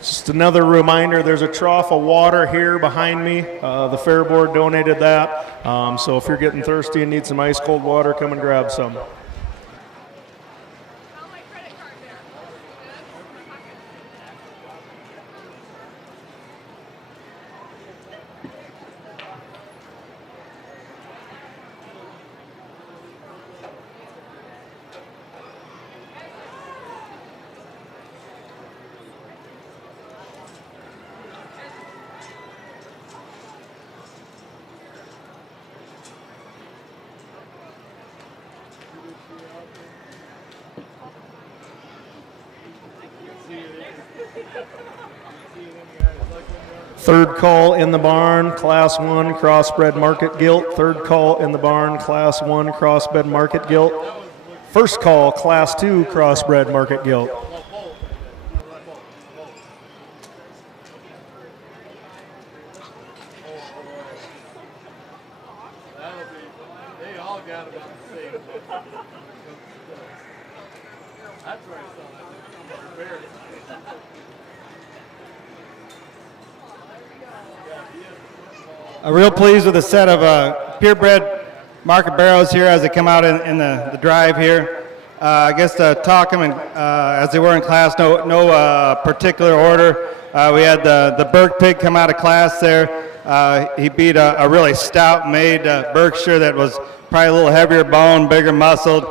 Just another reminder, there's a trough of water here behind me. The Fair Board donated that. So if you're getting thirsty and need some ice cold water, come and grab some. Third call in the barn, Class 1 crossbred market gilt. Third call in the barn, Class 1 crossbred market gilt. First call, Class 2 crossbred market gilt. They all got about the same. That's where I saw that. Bear. Real pleased with a set of purebred market barrels here as they come out in the drive here. I guess to talk them as they were in class, no particular order. We had the Burke pig come out of class there. He beat a really stout made Berkshire that was probably a little heavier bone, bigger muscled,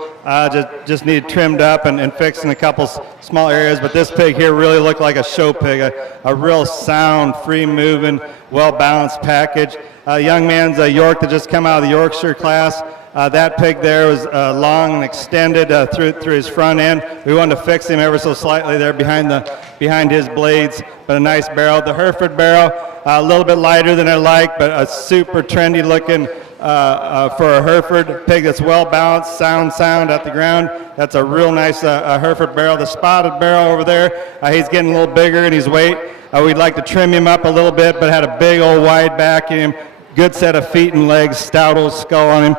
just needed trimmed up and fixed in a couple small areas. But this pig here really looked like a show pig, a real sound, free moving, well balanced package. Young man's a York that just come out of the Yorkshire class. That pig there was long and extended through his front end. We wanted to fix him ever so slightly there behind his blades, but a nice barrel. The Hereford barrel, a little bit lighter than I like, but a super trendy looking for a Hereford pig that's well balanced, sound at the ground. That's a real nice Hereford barrel. The spotted barrel over there, he's getting a little bigger in his weight. We'd like to trim him up a little bit, but had a big old wide back in him. Good set of feet and legs, stout old skull on him.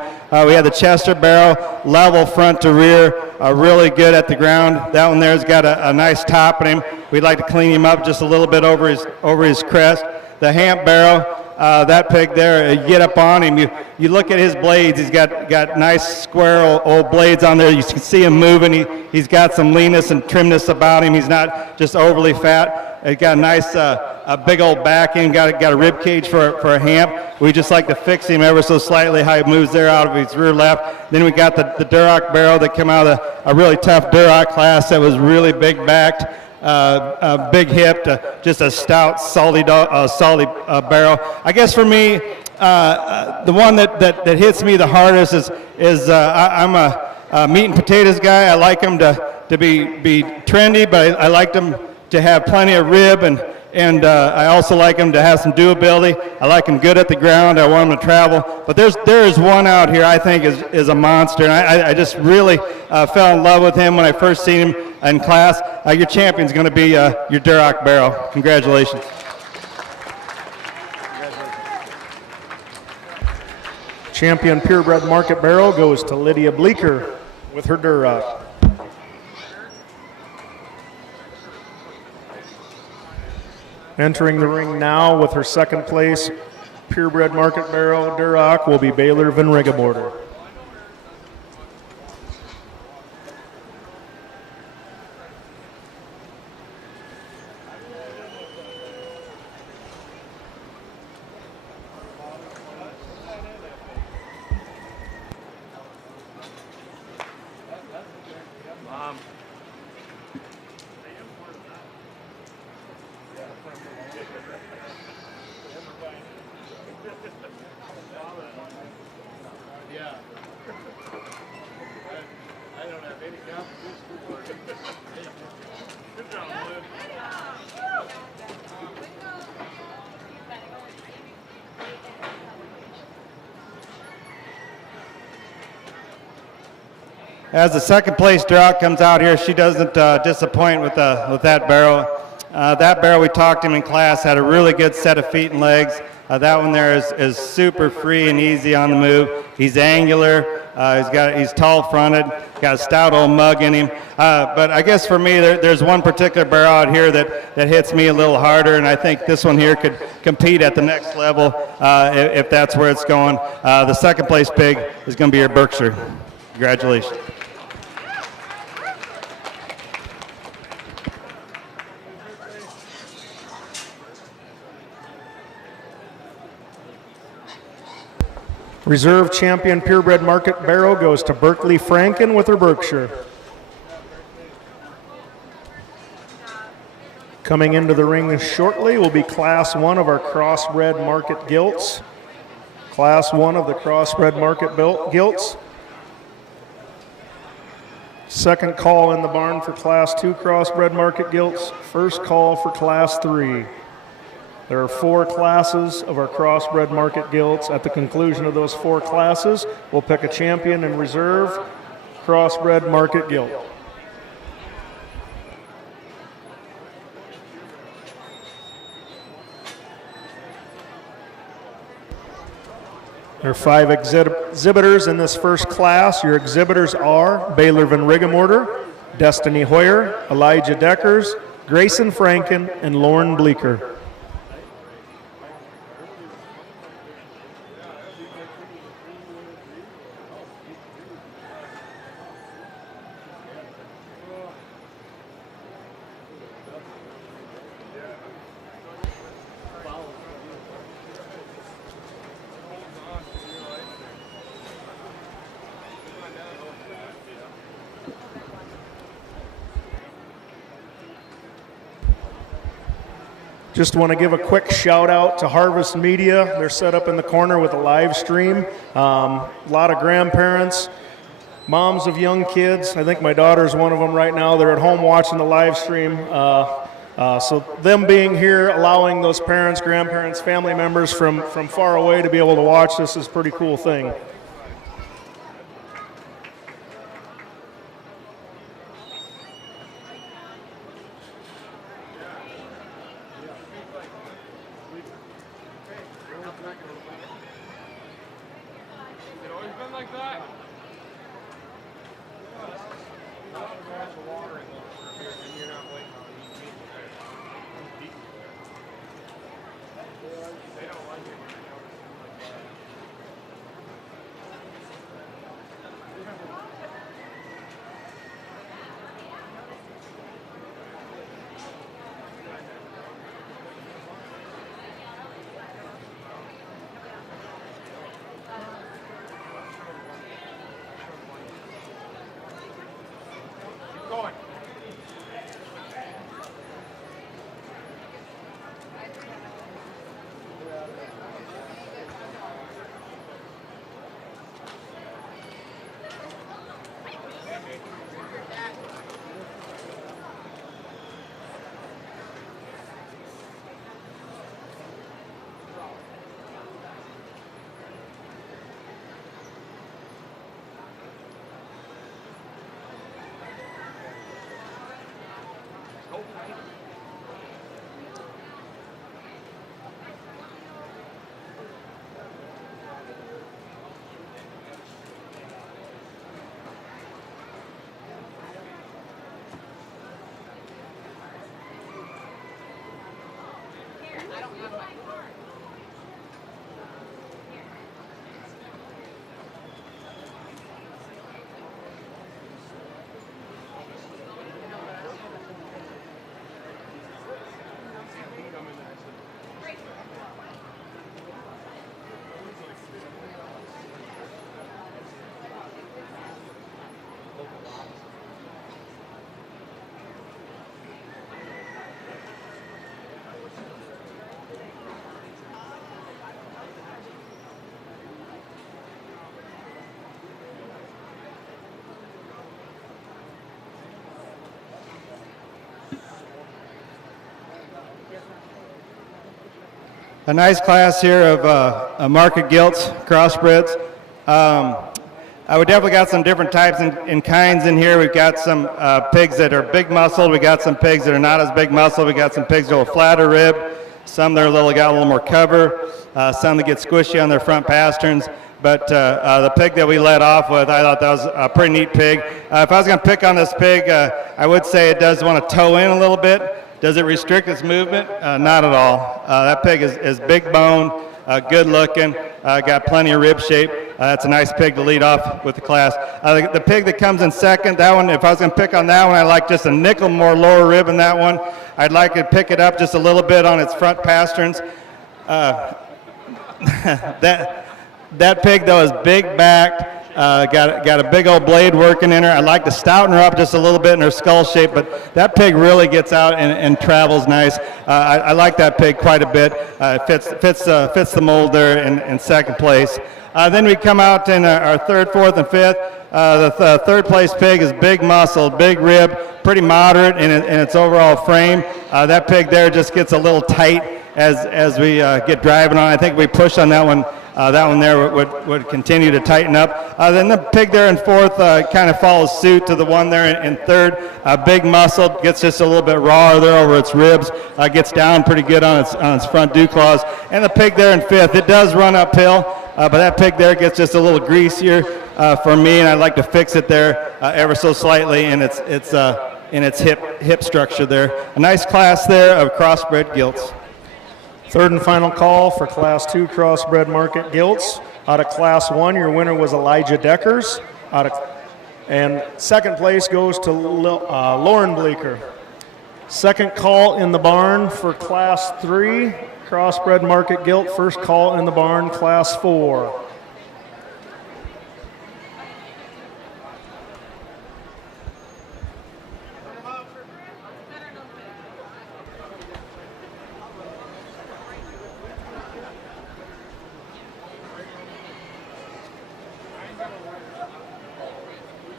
We had the Chester barrel, level front to rear, really good at the ground. That one there's got a nice top on him. We'd like to clean him up just a little bit over his crest. The Hamp barrel, that pig there, you get up on him, you look at his blades, he's got nice square old blades on there. You can see him moving. He's got some leanness and trimness about him. He's not just overly fat. He's got a nice a big old back end, got a rib cage for a Hamp. We just like to fix him ever so slightly, how he moves there out of his rear left. Then we got the Duroc barrel that came out of a really tough Duroc class that was really big backed, big hipped, just a stout, solid barrel. I guess for me, the one that hits me the hardest is I'm a meat and potatoes guy. I like them to be trendy, but I like them to have plenty of rib, and I also like them to have some doability. I like them good at the ground. I want them to travel. But there is one out here I think is a monster, and I just really fell in love with him when I first seen him in class. Your champion's going to be your Duroc barrel. Congratulations. Champion purebred market barrel goes to Lydia Bleeker with her Duroc. Entering the ring now with her second place purebred market barrel Duroc will be Baylor Van Rigemorter. As the second place Duroc comes out here, she doesn't disappoint with that barrel. That barrel we talked him in class, had a really good set of feet and legs. That one there is super free and easy on the move. He's angular. He's tall fronted. Got a stout old mug in him. But I guess for me, there's one particular barrel out here that hits me a little harder, and I think this one here could compete at the next level if that's where it's going. The second place pig is going to be your Berkshire. Congratulations. Reserve champion purebred market barrel goes to Berkeley Franken with her Berkshire. Coming into the ring shortly will be Class 1 of our crossbred market gilts. Class 1 of the crossbred market gilts. Second call in the barn for Class 2 crossbred market gilts. First call for Class 3. There are 4 classes of our crossbred market gilts. At the conclusion of those 4 classes, we'll pick a champion and reserve crossbred market gilt. There are 5 exhibitors in this first class. Your exhibitors are Baylor Van Rigemorter, Destiny Hoyer, Elijah Deckers, Grayson Franken, and Lauren Bleeker. Just want to give a quick shout out to Harvest Media. They're set up in the corner with a live stream. A lot of grandparents, moms of young kids. I think my daughter's one of them right now. They're at home watching the live stream. So them being here, allowing those parents, grandparents, family members from far away to be able to watch this is a pretty cool thing. A nice class here of market gilts, crossbreds. We definitely got some different types and kinds in here. We've got some pigs that are big muscled. We got some pigs that are not as big muscled. We got some pigs that are a little flatter rib. Some that are got a little more cover. Some that get squishy on their front pasterns. But the pig that we led off with, I thought that was a pretty neat pig. If I was going to pick on this pig, I would say it does want to toe in a little bit. Does it restrict its movement? Not at all. That pig is big bone, good looking, got plenty of rib shape. That's a nice pig to lead off with the class. The pig that comes in second, that one, if I was going to pick on that one, I like just a nickel more lower rib in that one. I'd like to pick it up just a little bit on its front pasterns. That pig, though, is big backed. Got a big old blade working in her. I'd like to stouten her up just a little bit in her skull shape, but that pig really gets out and travels nice. I like that pig quite a bit. Fits the mold there in second place. Then we come out in our third, fourth, and fifth. The third place pig is big muscled, big rib, pretty moderate in its overall frame. That pig there just gets a little tight as we get driving on. I think we push on that one. That one there would continue to tighten up. Then the pig there in fourth kind of follows suit to the one there in third. Big muscled, gets just a little bit rawer there over its ribs, gets down pretty good on its front dew claws. And the pig there in fifth, it does run uphill, but that pig there gets just a little greasier. for me, and I'd like to fix it there ever so slightly in its hip structure there. A nice class there of crossbred gilts. Third and final call for Class 2 crossbred market gilts. Out of Class 1, your winner was Elijah Deckers. And second place goes to Lauren Bleeker. Second call in the barn for Class 3 crossbred market gilt. First call in the barn, Class 4.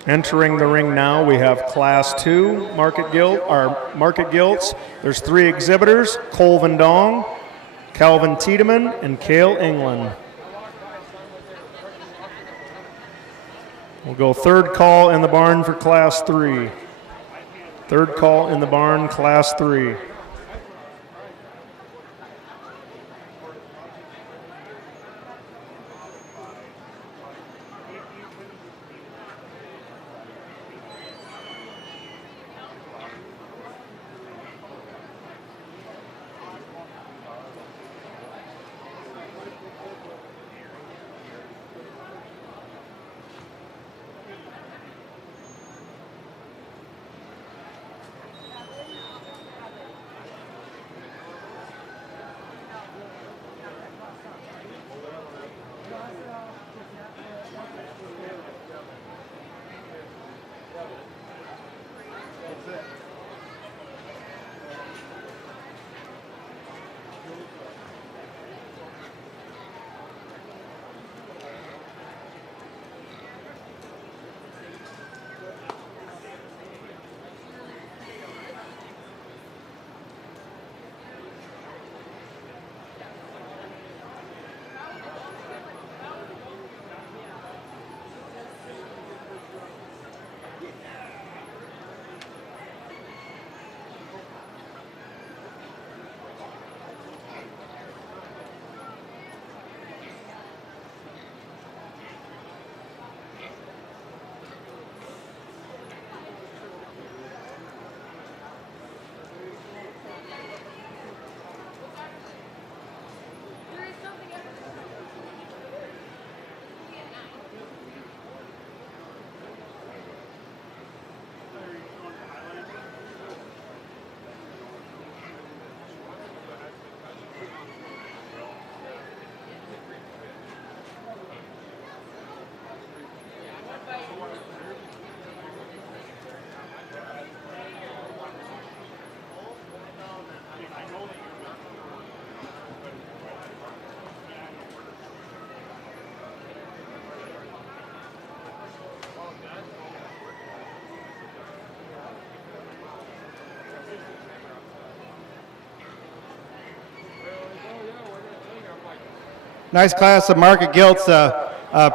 Entering the ring now, we have Class 2 market gilts. There's 3 exhibitors: Colvin Dong, Calvin Tiedemann, and Cale England. We'll go third call in the barn for Class 3. Third call in the barn, Class 3. Nice class of market gilts.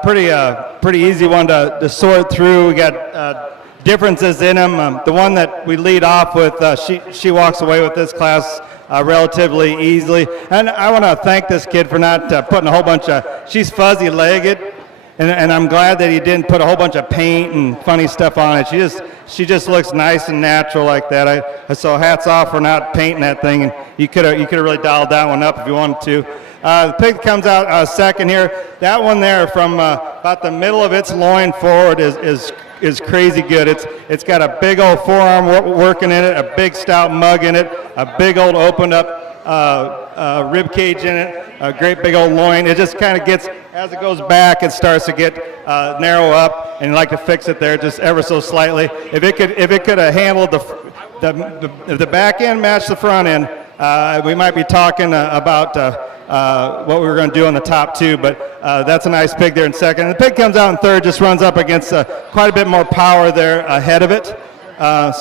Pretty easy one to sort through. We got differences in them. The one that we lead off with, she walks away with this class relatively easily. And I want to thank this kid for not putting a whole bunch of, she's fuzzy-legged, and I'm glad that he didn't put a whole bunch of paint and funny stuff on it. She just looks nice and natural like that. So hats off for not painting that thing. And you could have really dialed that one up if you wanted to. The pig comes out second here. That one there from about the middle of its loin forward is crazy good. It's got a big old forearm working in it, a big stout mug in it, a big old opened up rib cage in it, a great big old loin. It just kind of gets, as it goes back, it starts to get narrow up, and you like to fix it there just ever so slightly. If it could have handled if the back end matched the front end, we might be talking about what we were going to do on the top two, but that's a nice pig there in second. And the pig comes out in third, just runs up against quite a bit more power there ahead of it.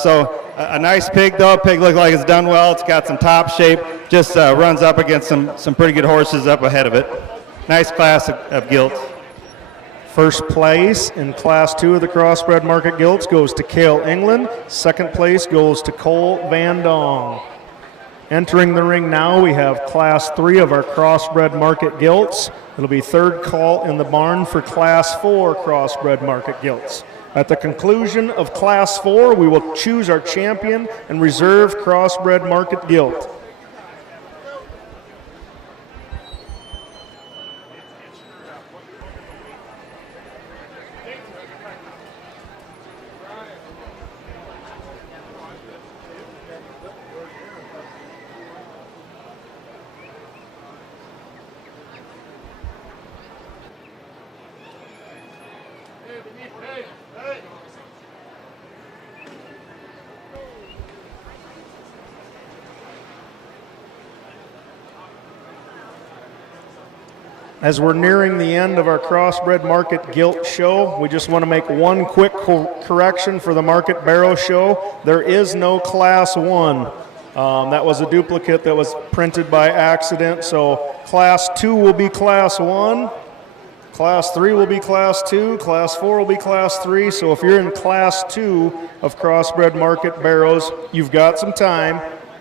So a nice pig though. Pig looks like it's done well. It's got some top shape. Just runs up against some pretty good horses up ahead of it. Nice class of gilts. First place in Class 2 of the crossbred market gilts goes to Cale England. Second place goes to Cole Van Dong. Entering the ring now, we have Class 3 of our crossbred market gilts. It'll be third call in the barn for Class 4 crossbred market gilts. At the conclusion of Class 4, we will choose our champion and reserve crossbred market gilt. As we're nearing the end of our crossbred market gilt show, we just want to make one quick correction for the market barrow show. There is no Class 1. That was a duplicate that was printed by accident. So Class 2 will be Class 1. Class 3 will be Class 2. Class 4 will be Class 3. So if you're in Class 2 of crossbred market barrows, you've got some time,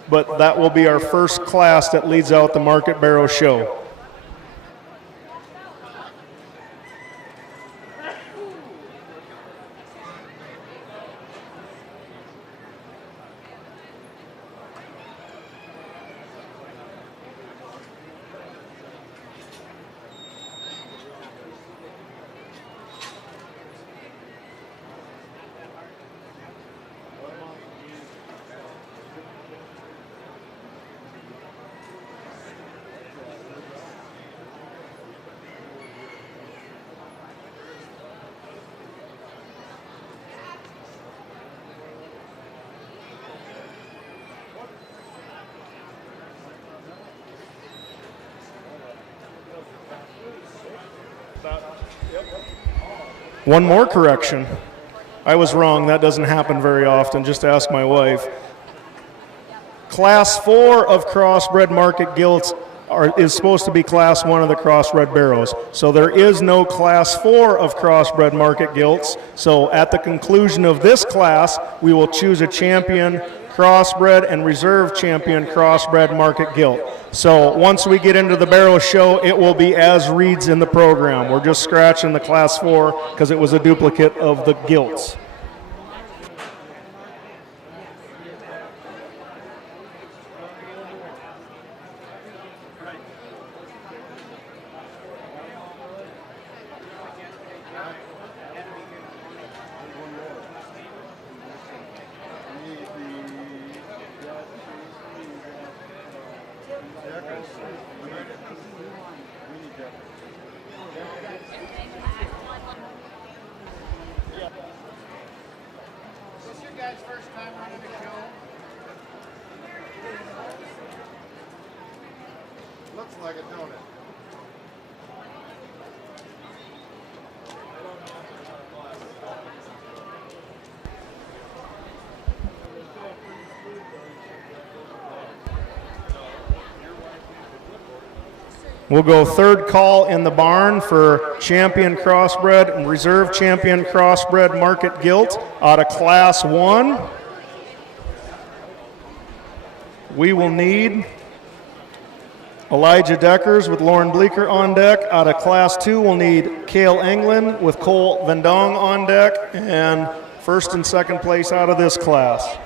but that will be our first class that leads out the market barrow show. One more correction. I was wrong. That doesn't happen very often. Just ask my wife. Class 4 of crossbred market gilts is supposed to be Class 1 of the crossbred barrows. So there is no Class 4 of crossbred market gilts. So at the conclusion of this class, we will choose a champion crossbred and reserve champion crossbred market gilt. So once we get into the barrow show, it will be as reads in the program. We're just scratching the Class 4 because it was a duplicate of the gilts. Looks like it, don't it? We'll go third call in the barn for champion crossbred and reserve champion crossbred market gilt out of Class 1. We will need Elijah Deckers with Lauren Bleeker on deck. Out of Class 2, we'll need Cale England with Cole Vendong on deck. And first and second place out of this class.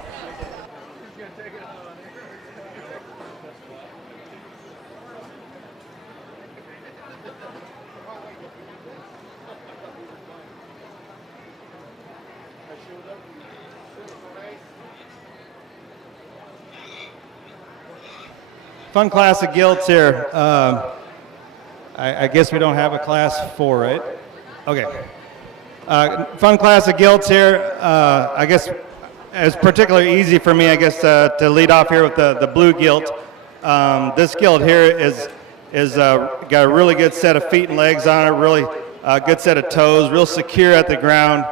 Fun class of gilts here. I guess we don't have a Class 4, right? Okay. Fun class of gilts here. I guess it's particularly easy for me, I guess, to lead off here with the blue gilt. This gilt here is got a really good set of feet and legs on it, really good set of toes, real secure at the ground.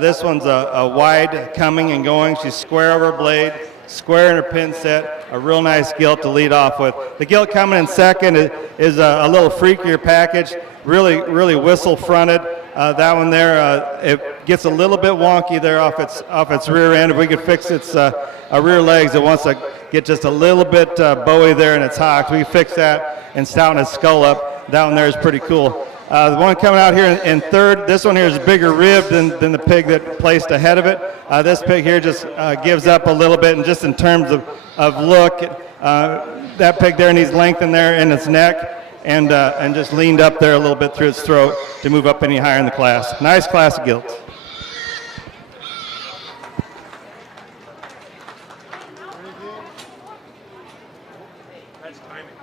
This one's a wide coming and going. She's square over blade, square in her pin set, a real nice gilt to lead off with. The gilt coming in second is a little freakier package, really whistle fronted. That one there, it gets a little bit wonky there off its rear end. If we could fix its rear legs, it wants to get just a little bit bowy there in its hocks. We fixed that and stouten its skull up. That one there is pretty cool. The one coming out here in third, this one here is bigger ribbed than the pig that placed ahead of it. This pig here just gives up a little bit, and just in terms of look, that pig there needs length in there in its neck, and just leaned up there a little bit through its throat to move up any higher in the class. Nice class of gilts. That's timing.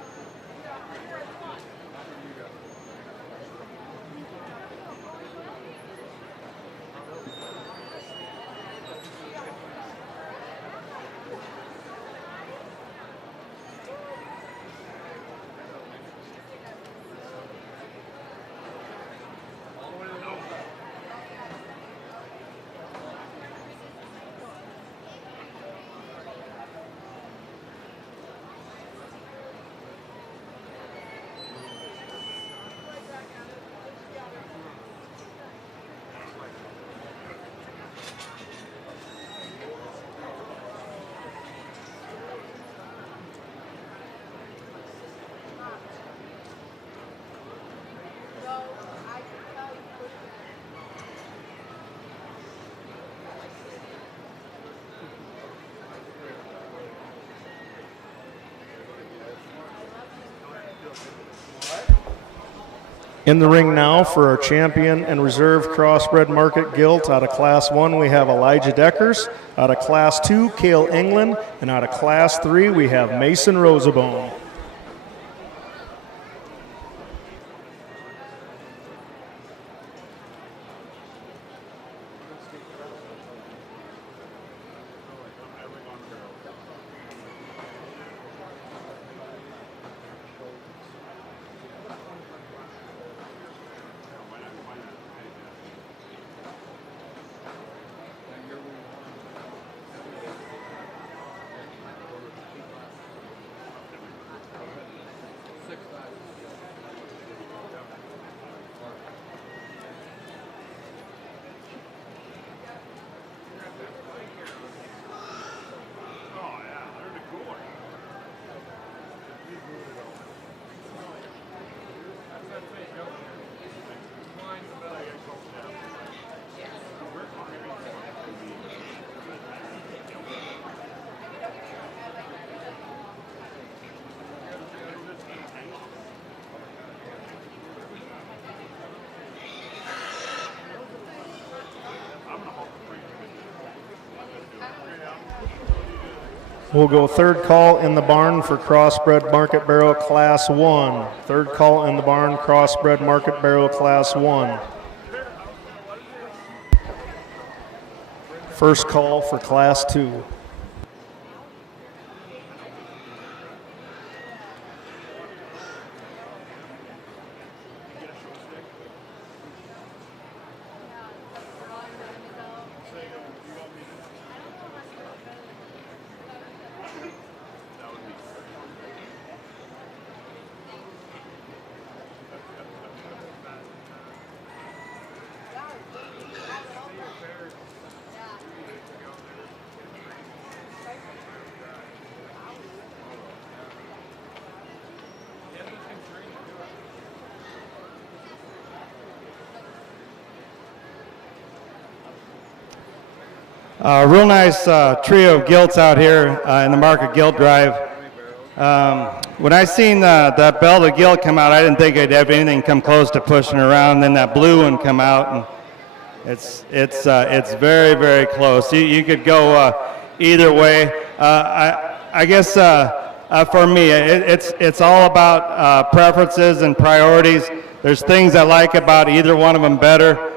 In the ring now for our champion and reserve crossbred market gilt. Out of Class 1, we have Elijah Deckers. Out of Class 2, Cale England. And out of Class 3, we have Mason Rosabone. We'll go third call in the barn for crossbred market barrel Class 1. Third call in the barn, crossbred market barrel Class 1. First call for Class 2. Real nice trio of gilts out here in the market gilt drive. When I seen that belted gilt come out, I didn't think I'd have anything come close to pushing around. Then that blue one come out, and it's very, very close. You could go either way. I guess for me, it's all about preferences and priorities. There's things I like about either one of them better.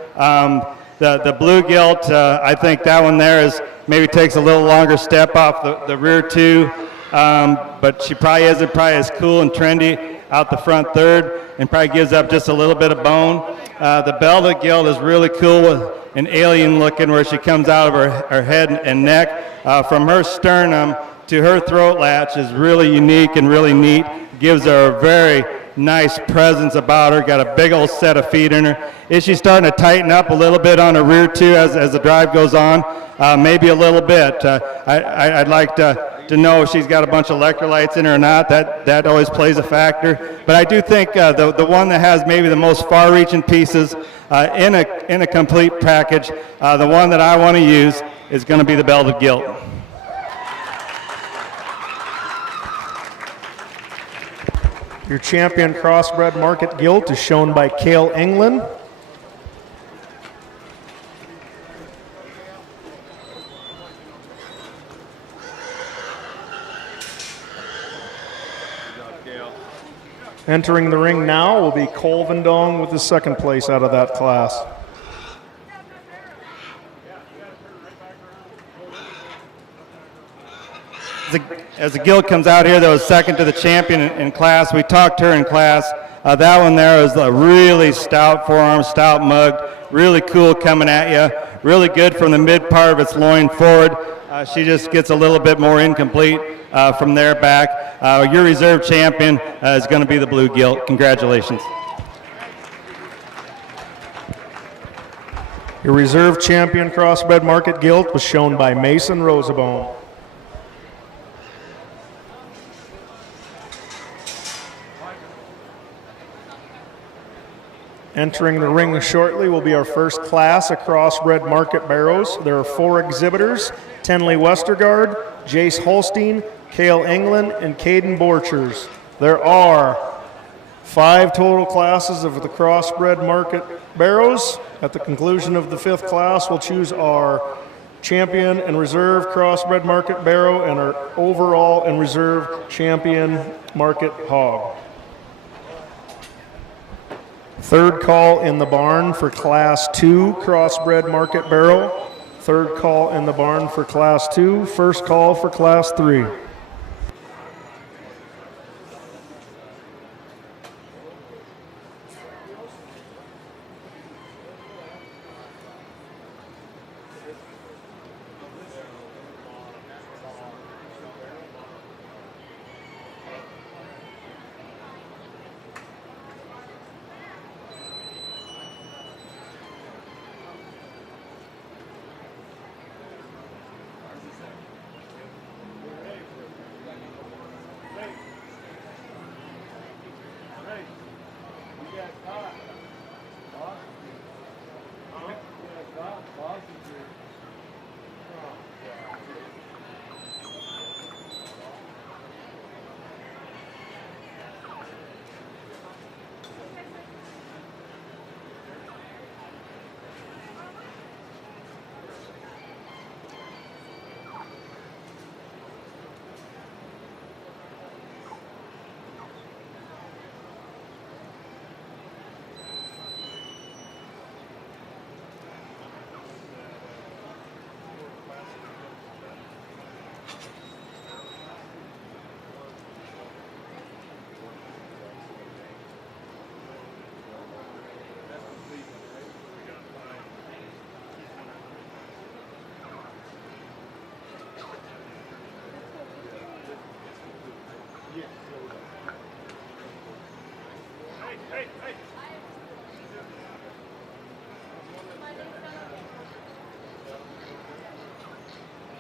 The blue gilt, I think that one there is maybe takes a little longer step off the rear two, but she probably isn't as cool and trendy out the front third, and probably gives up just a little bit of bone. The belted gilt is really cool with an alien looking where she comes out of her head and neck. From her sternum to her throat latch is really unique and really neat. Gives her a very nice presence about her, got a big old set of feet in her. Is she starting to tighten up a little bit on her rear too as the drive goes on? Maybe a little bit. I'd like to know if she's got a bunch of electrolytes in her or not. That always plays a factor. But I do think the one that has maybe the most far-reaching pieces in a complete package, the one that I want to use is going to be the Belted Gilt. Your champion crossbred market gilt is shown by Cale England. Entering the ring now will be Colvin Dong with the second place out of that class. As the gilt comes out here, that was second to the champion in class. We talked to her in class. That one there is a really stout forearm, stout mug, really cool coming at you, really good from the mid part of its loin forward. She just gets a little bit more incomplete from there back. Your reserve champion is going to be the blue gilt. Congratulations. Your reserve champion crossbred market gilt was shown by Mason Rosebone. Entering the ring shortly will be our first class of crossbred market barrows. There are 4 exhibitors: Tenley Westergaard, Jace Holstein, Cale England, and Caden Borchers. There are 5 total classes of the crossbred market barrows. At the conclusion of the 5th class, we'll choose our champion and reserve crossbred market barrow and our overall and reserve champion market hog. Third call in the barn for Class 2 crossbred market barrow. Third call in the barn for Class 2. First call for Class 3.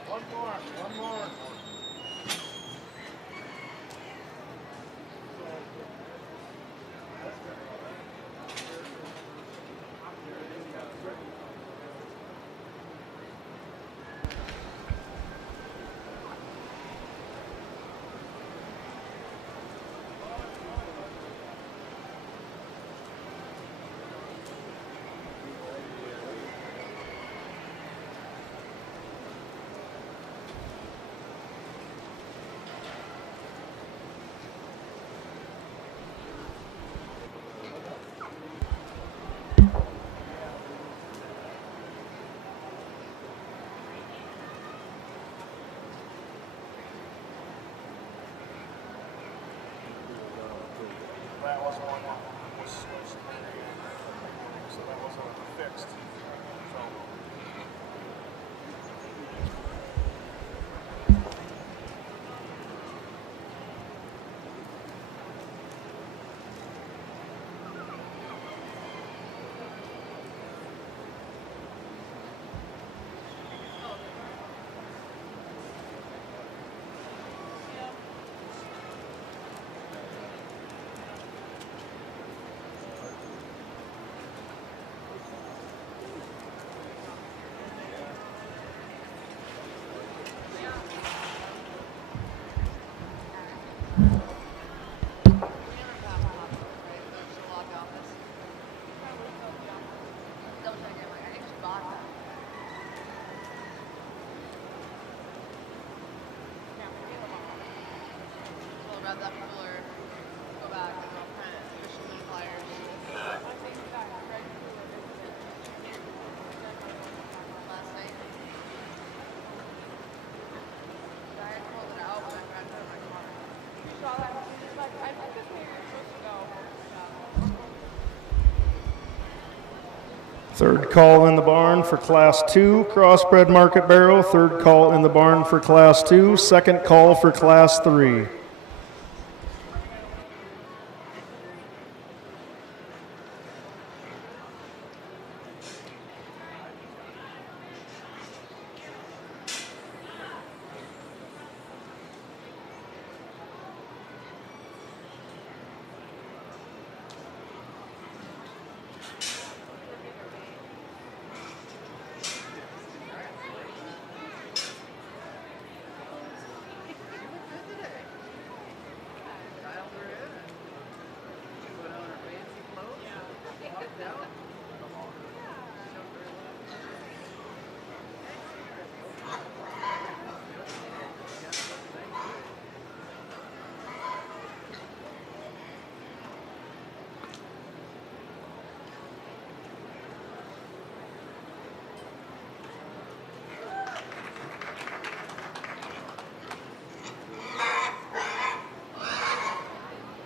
One more. That was one that was switched, so that was fixed. Third call in the barn for Class 2, crossbred market barrel. Third call in the barn for Class 2. Second call for Class 3.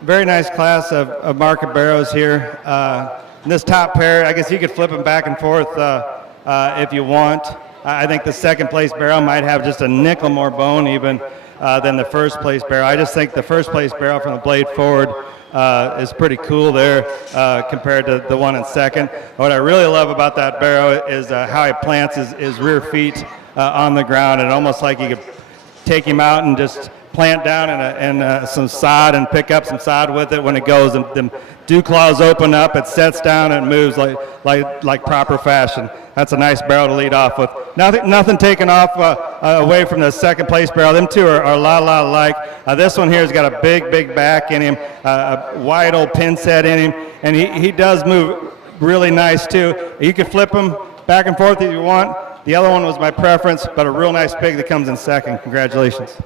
Very nice class of market barrows here. This top pair, I guess you could flip them back and forth if you want. I think the second place barrel might have just a nickel more bone even than the first place barrel. I just think the first place barrel from the blade forward is pretty cool there compared to the one in second. What I really love about that barrel is how he plants his rear feet on the ground, and almost like you could take him out and just plant down in some sod and pick up some sod with it when it goes. And the dew claws open up, it sets down, and it moves like proper fashion. That's a nice barrel to lead off with. Nothing taken off away from the second place barrel. Them two are a lot alike. This one here has got a big back in him, a wide old pin set in him, and he does move really nice too. You can flip him back and forth if you want. The other one was my preference, but a real nice pig that comes in second. Congratulations.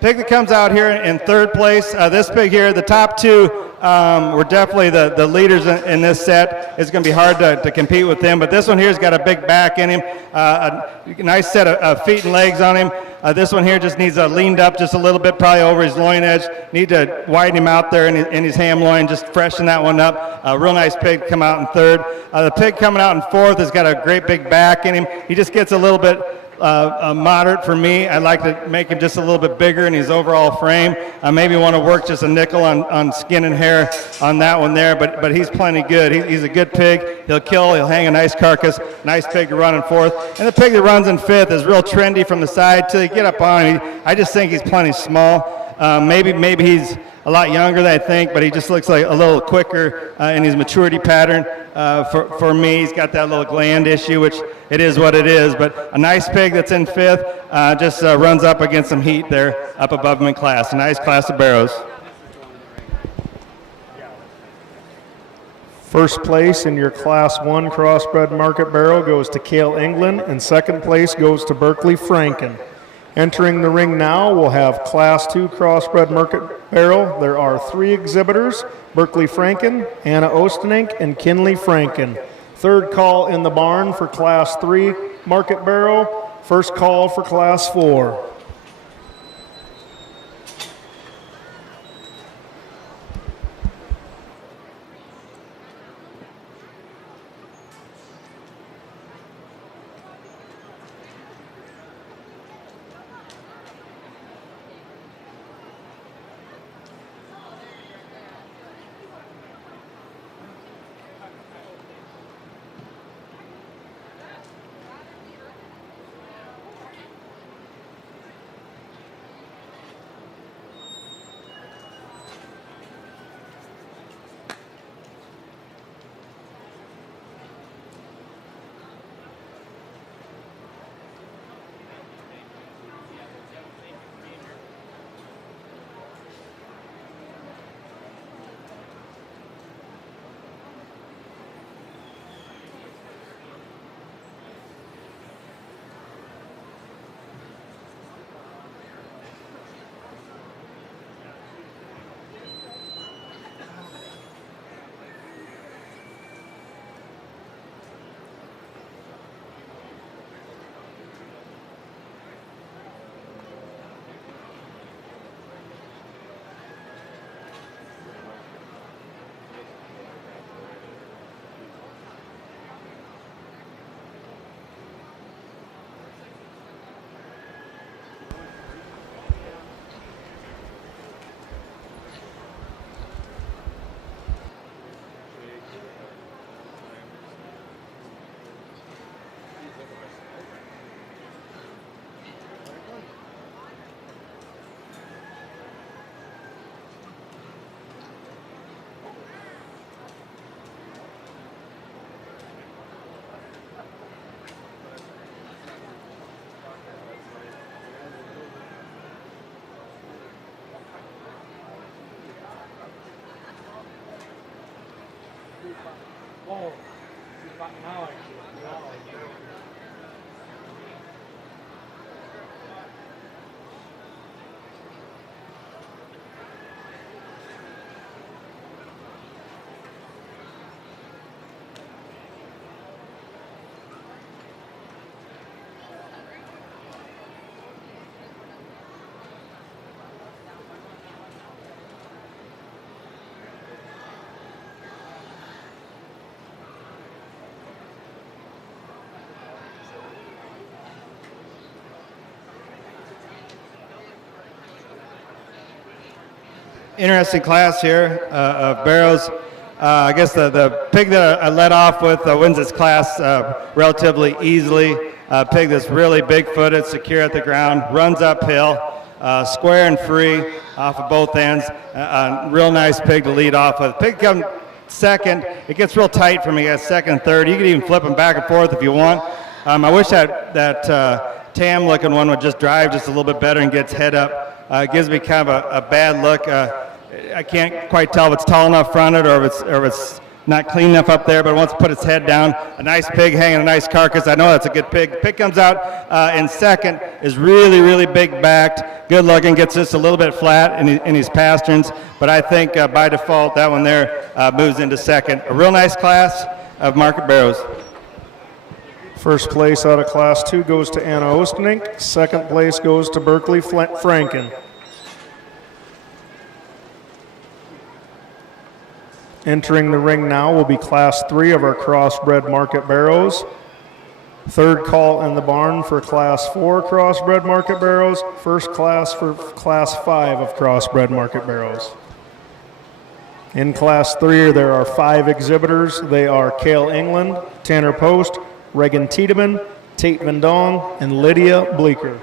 Pig that comes out here in third place, this pig here, the top two were definitely the leaders in this set. It's going to be hard to compete with them, but this one here has got a big back in him, a nice set of feet and legs on him. This one here just needs leaned up just a little bit, probably over his loin edge. Need to widen him out there in his ham loin, just freshen that one up. A real nice pig come out in third. The pig coming out in fourth has got a great big back in him. He just gets a little bit moderate for me. I'd like to make him just a little bit bigger in his overall frame. I maybe want to work just a nickel on skin and hair on that one there, but he's plenty good. He's a good pig. He'll kill. He'll hang a nice carcass. Nice pig to run in fourth. And the pig that runs in fifth is real trendy from the side till you get up on him. I just think he's plenty small. Maybe he's a lot younger than I think, but he just looks like a little quicker in his maturity pattern. For me, he's got that little gland issue, which it is what it is. But a nice pig that's in fifth just runs up against some heat there up above him in class. A nice class of barrows. First place in your Class 1 crossbred market barrel goes to Cale England, and second place goes to Berkeley Franken. Entering the ring now, we'll have Class 2 crossbred market barrel. There are 3 exhibitors: Berkeley Franken, Anna Ostenink, and Kinley Franken. Third call in the barn for Class 3 market barrel. First call for Class 4. Oh, now I see it. Now I see it. Interesting class here of barrows. I guess the pig that I led off with wins this class relatively easily. Pig that's really big-footed, secure at the ground, runs uphill, square and free off of both ends. Real nice pig to lead off with. Pig comes second. It gets real tight for me at second and third. You can even flip them back and forth if you want. I wish that Tam-looking one would just drive just a little bit better and gets head up. It gives me kind of a bad look. I can't quite tell if it's tall enough fronted or if it's not clean enough up there, but once it put its head down, a nice pig hanging a nice carcass. I know that's a good pig. Pig comes out in second, is really, really big backed, good looking, gets just a little bit flat in his pasterns, but I think by default that one there moves into second. A real nice class of market barrows. First place out of Class 2 goes to Anna Ostnink. Second place goes to Berkeley Franken. Entering the ring now will be Class 3 of our crossbred market barrows. Third call in the barn for Class 4 crossbred market barrows. First class for Class 5 of crossbred market barrows. In Class 3 there are 5 exhibitors. They are Cale England, Tanner Post, Reagan Tiedemann, Tate Vendong, and Lydia Bleeker.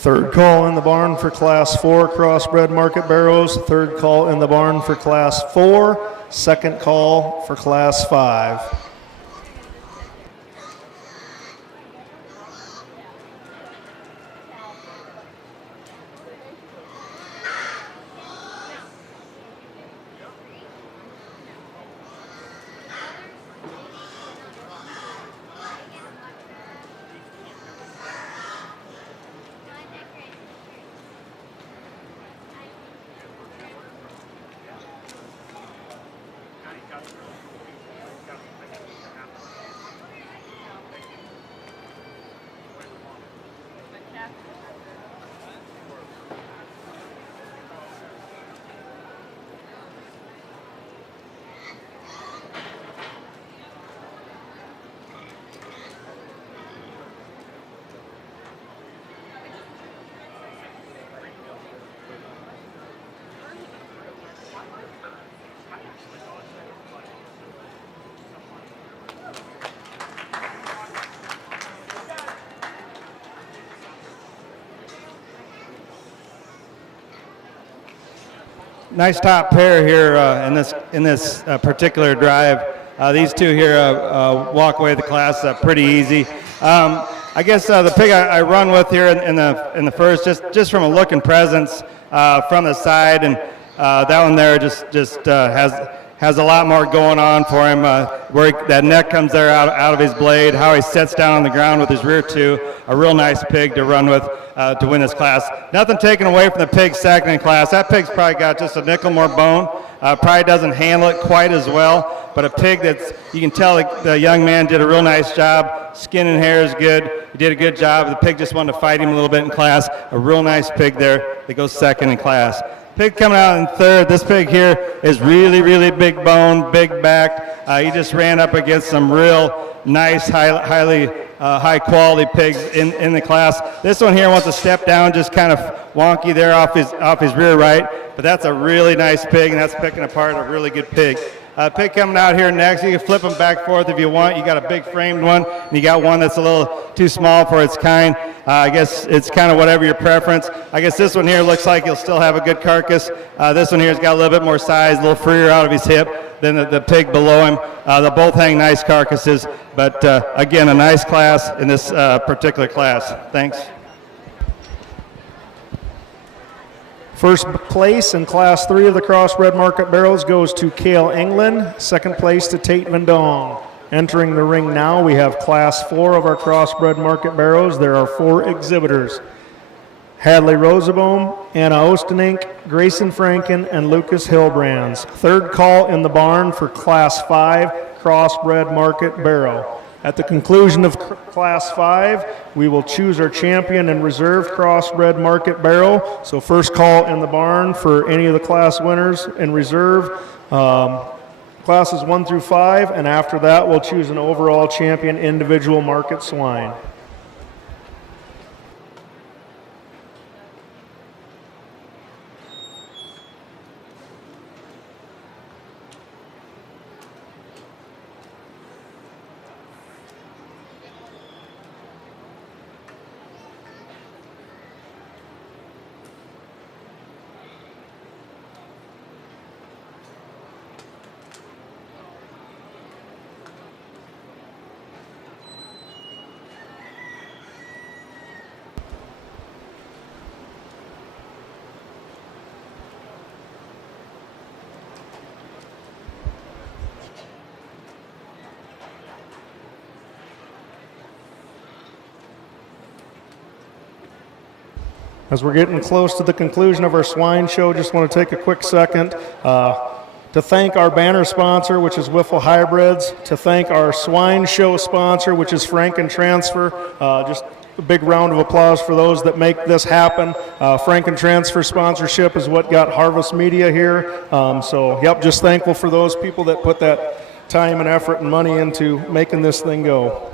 Third call in the barn for Class 4 crossbred market barrows. Third call in the barn for Class 4. Second call for Class 5. nice top pair here in this particular drive. These two here walk away the class pretty easy. I guess the pig I run with here in the first, just from a look and presence from the side, and that one there just has a lot more going on for him. Where that neck comes there out of his blade, how he sets down on the ground with his rear two. A real nice pig to run with to win this class. Nothing taken away from the pig second in class. That pig's probably got just a nickel more bone. Probably doesn't handle it quite as well, but a pig that's, you can tell the young man did a real nice job. Skin and hair is good. He did a good job. The pig just wanted to fight him a little bit in class. A real nice pig there that goes second in class. Pig coming out in third. This pig here is really, really big bone, big back. He just ran up against some real nice, highly high quality pigs in the class. This one here wants to step down, just kind of wonky there off his rear right, but that's a really nice pig, and that's picking apart a really good pig. Pig coming out here next. You can flip them back and forth if you want. You got a big framed one, and you got one that's a little too small for its kind. I guess it's kind of whatever your preference. I guess this one here looks like he'll still have a good carcass. This one here's got a little bit more size, a little freer out of his hip than the pig below him. They both hang nice carcasses, but again, a nice class in this particular class. Thanks. First place in Class 3 of the Crossbred Market Barrels goes to Cale England. Second place to Tate Vendong. Entering the ring now, we have Class 4 of our Crossbred Market Barrels. There are 4 exhibitors: Hadley Rosenbaum, Anna Ostenink, Grayson Franken, and Lucas Hillbrands. Third call in the barn for Class 5 Crossbred Market Barrel. At the conclusion of Class 5, we will choose our champion and reserve Crossbred Market Barrel. So first call in the barn for any of the class winners in reserve, classes 1 through 5, and after that we'll choose an overall champion individual market swine. As we're getting close to the conclusion of our swine show, just want to take a quick second to thank our banner sponsor, which is Wiffle Hybrids, to thank our swine show sponsor, which is Franken Transfer. Just a big round of applause for those that make this happen. Franken Transfer sponsorship is what got Harvest Media here. So, yep, just thankful for those people that put that time and effort and money into making this thing go.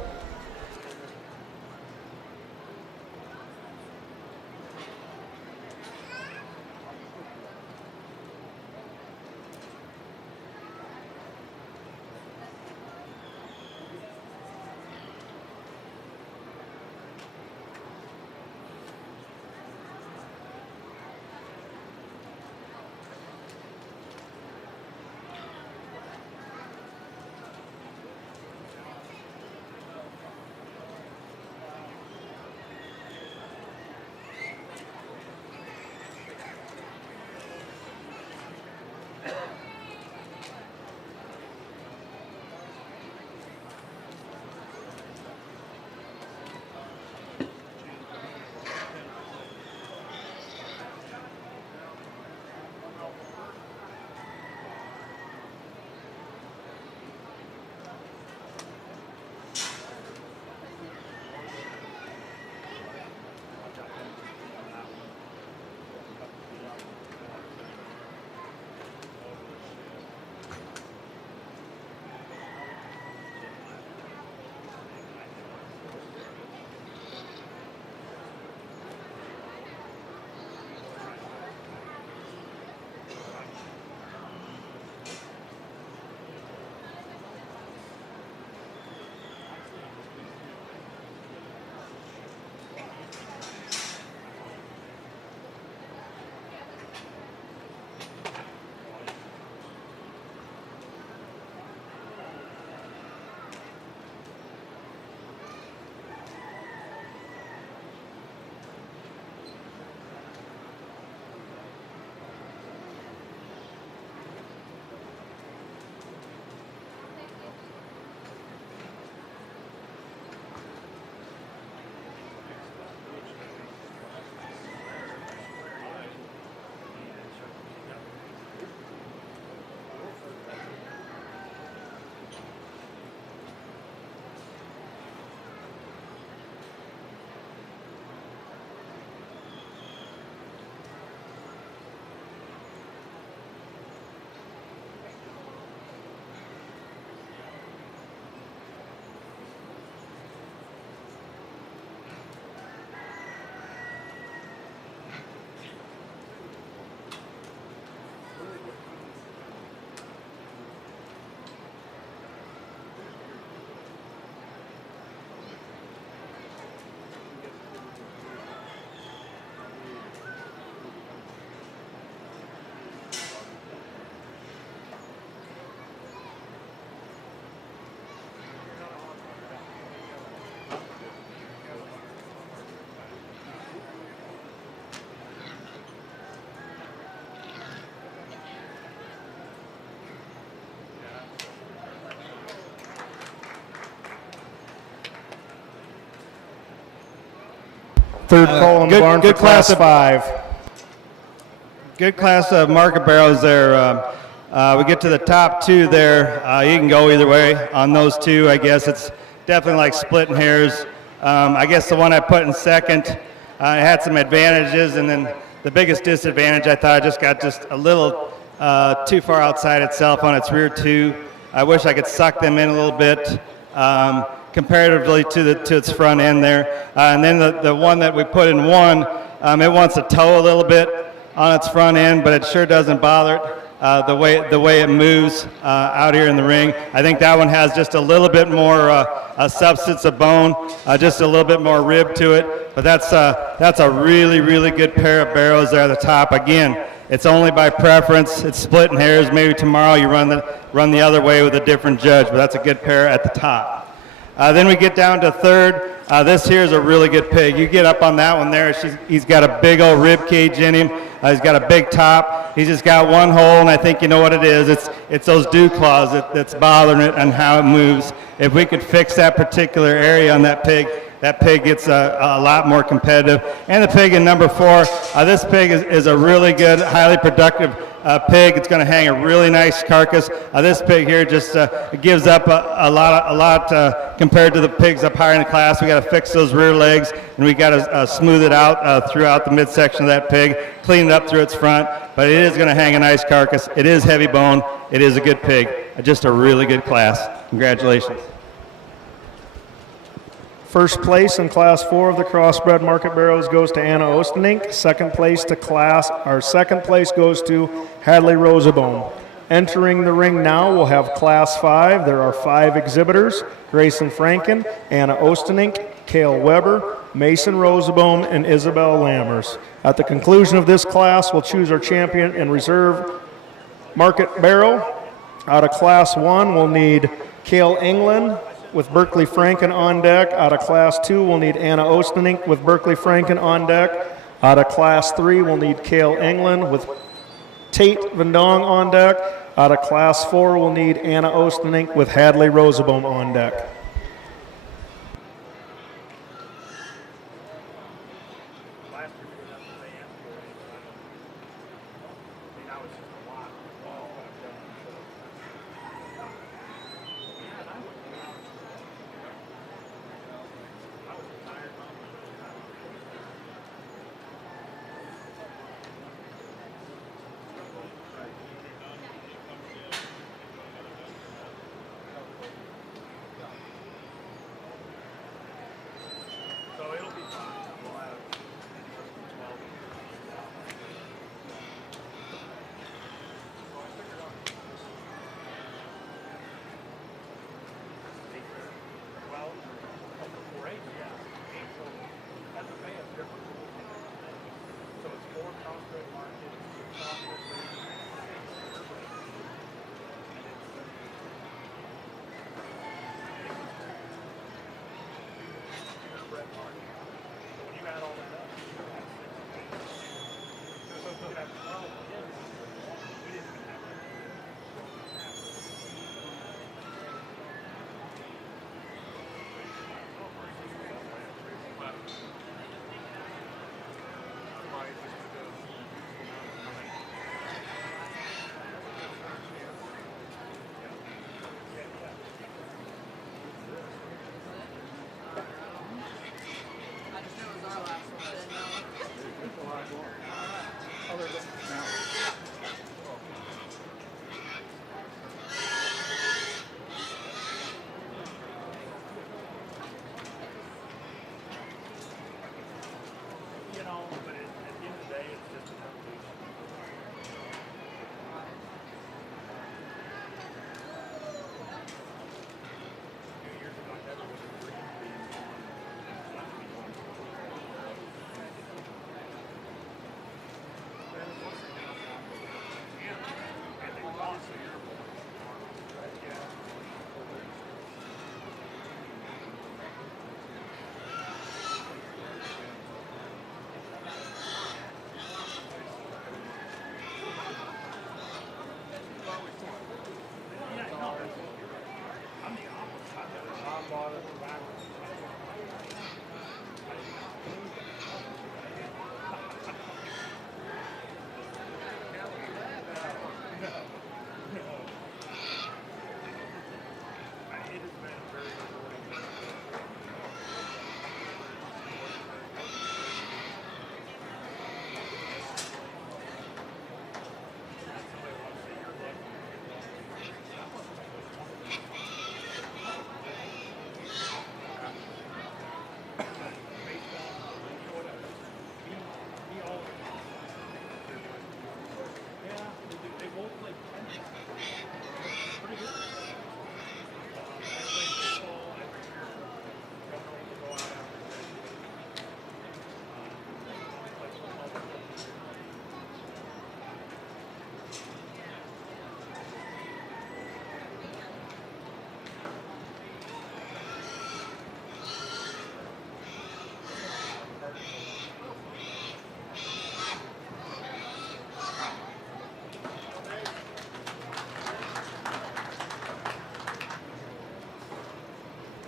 Third call in the barn for class 5. Good class of market barrels there. We get to the top 2 there. You can go either way on those 2. I guess it's definitely like splitting hairs. I guess the one I put in second had some advantages, and then the biggest disadvantage, I thought, just got a little too far outside itself on its rear 2. I wish I could suck them in a little bit comparatively to its front end there. And then the one that we put in 1, it wants to tow a little bit on its front end, but it sure doesn't bother it the way it moves out here in the ring. I think that one has just a little bit more a substance of bone, just a little bit more rib to it. But that's a really, really good pair of barrels there at the top. Again, it's only by preference. It's splitting hairs. Maybe tomorrow you run the other way with a different judge, but that's a good pair at the top. Then we get down to third. This here is a really good pig. You get up on that one there. He's got a big old rib cage in him. He's got a big top. He's just got one hole, and I think you know what it is. It's those dew claws that's bothering it and how it moves. If we could fix that particular area on that pig gets a lot more competitive. And the pig in number 4, this pig is a really good, highly productive pig. It's going to hang a really nice carcass. This pig here just gives up a lot compared to the pigs up higher in the class. We got to fix those rear legs, and we got to smooth it out throughout the midsection of that pig, clean it up through its front. But it is going to hang a nice carcass. It is heavy bone. It is a good pig. Just a really good class. Congratulations. First place in class 4 of the crossbred market barrels goes to Anna Ostenink. Second place goes to Hadley Rosabone. Entering the ring now, we'll have class 5. There are 5 exhibitors: Grayson Franken, Anna Ostenink, Cale Weber, Mason Rosabone, and Isabel Lammers. At the conclusion of this class, we'll choose our champion and reserve market barrel. Out of class 1, we'll need Cale England with Berkeley Franken on deck. Out of class 2, we'll need Anna Ostenink with Berkeley Franken on deck. Out of class 3, we'll need Cale England with Tate Vendong on deck. Out of class 4, we'll need Anna Ostenink with Hadley Rosabone on deck.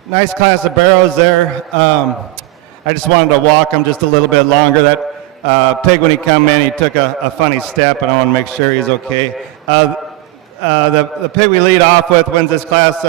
Nice class of barrows there. I just wanted to walk him just a little bit longer. That pig, when he come in, he took a funny step, and I want to make sure he's okay. The pig we lead off with wins this class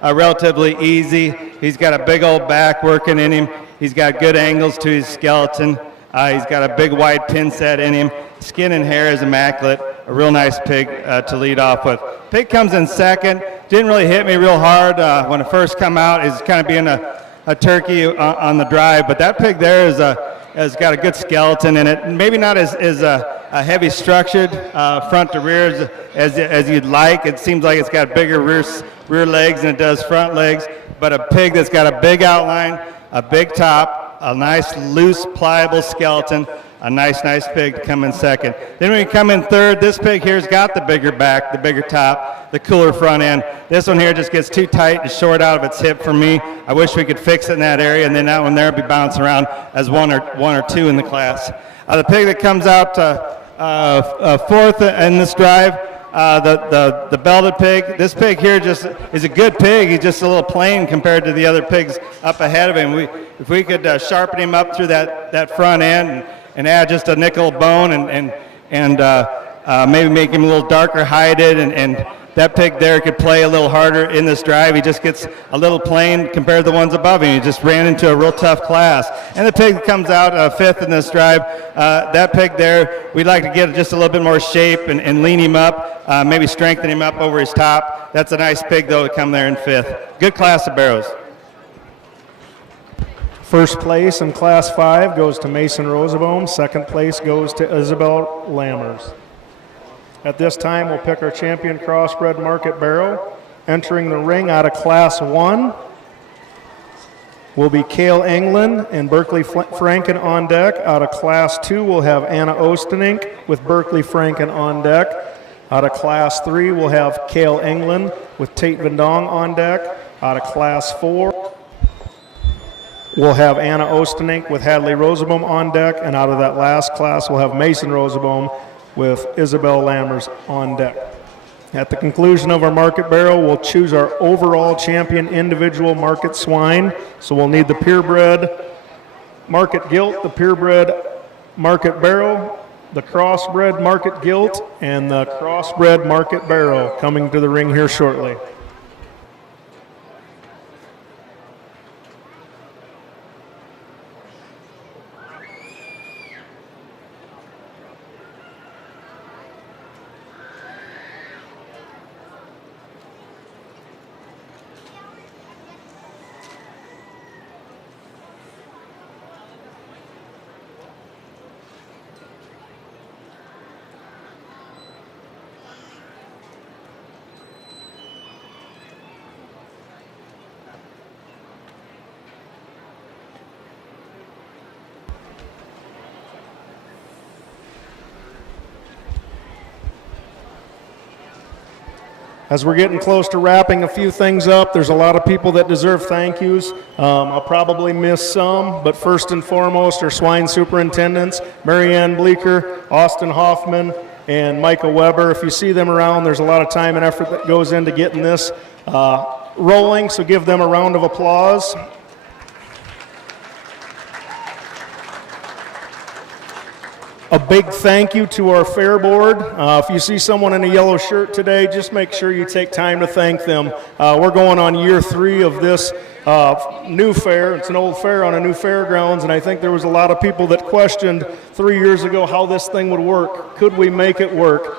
relatively easy. He's got a big old back working in him. He's got good angles to his skeleton. He's got a big wide pin set in him. Skin and hair is immaculate. A real nice pig to lead off with. Pig comes in second. Didn't really hit me real hard when it first come out. He's kind of being a turkey on the drive, but that pig there has got a good skeleton in it. Maybe not as a heavy structured front to rear as you'd like. It seems like it's got bigger rear legs than it does front legs, but a pig that's got a big outline, a big top, a nice loose pliable skeleton, a nice pig to come in second. Then when you come in third, this pig here's got the bigger back, the bigger top, the cooler front end. This one here just gets too tight and short out of its hip for me. I wish we could fix it in that area, and then that one there will be bouncing around as one or two in the class. The pig that comes out fourth in this drive, the belted pig. This pig here just is a good pig. He's just a little plain compared to the other pigs up ahead of him. If we could sharpen him up through that front end and add just a nickel bone and maybe make him a little darker hided, and that pig there could play a little harder in this drive. He just gets a little plain compared to the ones above him. He just ran into a real tough class. And the pig that comes out fifth in this drive, that pig there, we'd like to get just a little bit more shape and lean him up, maybe strengthen him up over his top. That's a nice pig, though, to come there in fifth. Good class of barrows. First place in Class 5 goes to Mason Rosenbaum. Second place goes to Isabel Lammers. At this time, we'll pick our champion crossbred market barrow. Entering the ring out of Class 1 will be Cale England and Berkeley Franken on deck. Out of Class 2, we'll have Anna Ostenink with Berkeley Franken on deck. Out of Class 3, we'll have Cale England with Tate Vendong on deck. Out of Class 4, we'll have Anna Ostenink with Hadley Rosenbaum on deck. And out of that last class, we'll have Mason Rosenbaum with Isabel Lammers on deck. At the conclusion of our market barrel, we'll choose our overall champion individual market swine. So we'll need the purebred market gilt, the purebred market barrel, the crossbred market gilt, and the crossbred market barrel coming to the ring here shortly. As we're getting close to wrapping a few things up, there's a lot of people that deserve thank yous. I'll probably miss some, but first and foremost, our swine superintendents, Marianne Bleeker, Austin Hoffman, and Michael Weber. If you see them around, there's a lot of time and effort that goes into getting this rolling, so give them a round of applause. A big thank you to our fair board. If you see someone in a yellow shirt today, just make sure you take time to thank them. We're going on year 3 of this new fair. It's an old fair on a new fairgrounds, and I think there was a lot of people that questioned 3 years ago how this thing would work. Could we make it work?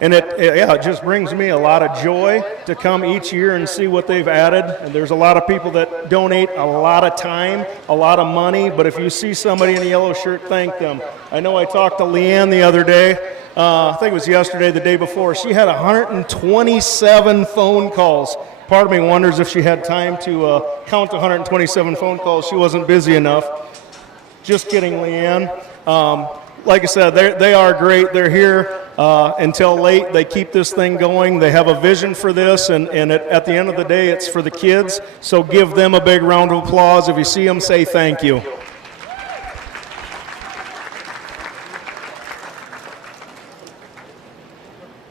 And it just brings me a lot of joy to come each year and see what they've added. And there's a lot of people that donate a lot of time, a lot of money, but if you see somebody in a yellow shirt, thank them. I know I talked to Leanne the other day. I think it was yesterday, the day before. She had 127 phone calls. Part of me wonders if she had time to count 127 phone calls. She wasn't busy enough. Just kidding, Leanne. Like I said, they are great. They're here until late. They keep this thing going. They have a vision for this, and at the end of the day, it's for the kids. So give them a big round of applause. If you see them, say thank you.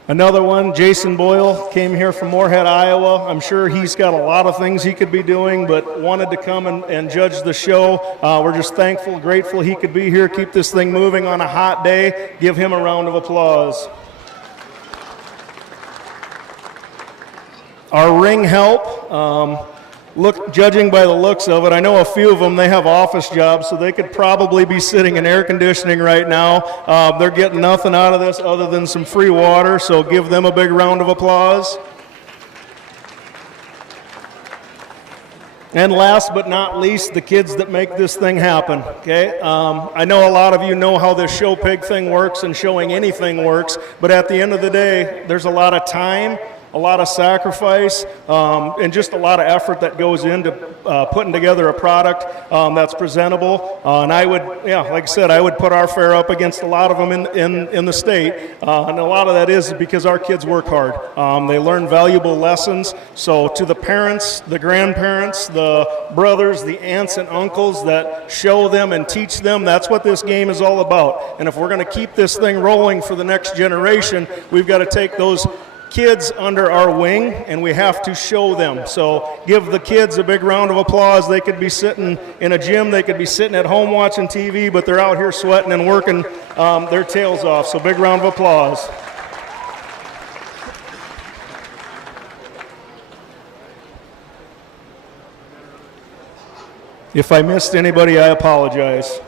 Another one, Jason Boyle, came here from Moorhead, Iowa. I'm sure he's got a lot of things he could be doing, but wanted to come and judge the show. We're just thankful, grateful he could be here, keep this thing moving on a hot day. Give him a round of applause. Our ring help, judging by the looks of it, I know a few of them, they have office jobs, so they could probably be sitting in air conditioning right now. They're getting nothing out of this other than some free water, so give them a big round of applause. And last but not least, the kids that make this thing happen, okay? I know a lot of you know how this show pig thing works and showing anything works, but at the end of the day, there's a lot of time, a lot of sacrifice, and just a lot of effort that goes into putting together a product that's presentable. And I would, like I said, I would put our fair up against a lot of them in the state. And a lot of that is because our kids work hard. They learn valuable lessons. So to the parents, the grandparents, the brothers, the aunts and uncles that show them and teach them, that's what this game is all about. And if we're going to keep this thing rolling for the next generation, we've got to take those kids under our wing, and we have to show them. So give the kids a big round of applause. They could be sitting in a gym, they could be sitting at home watching TV, but they're out here sweating and working their tails off. So big round of applause. If I missed anybody, I apologize.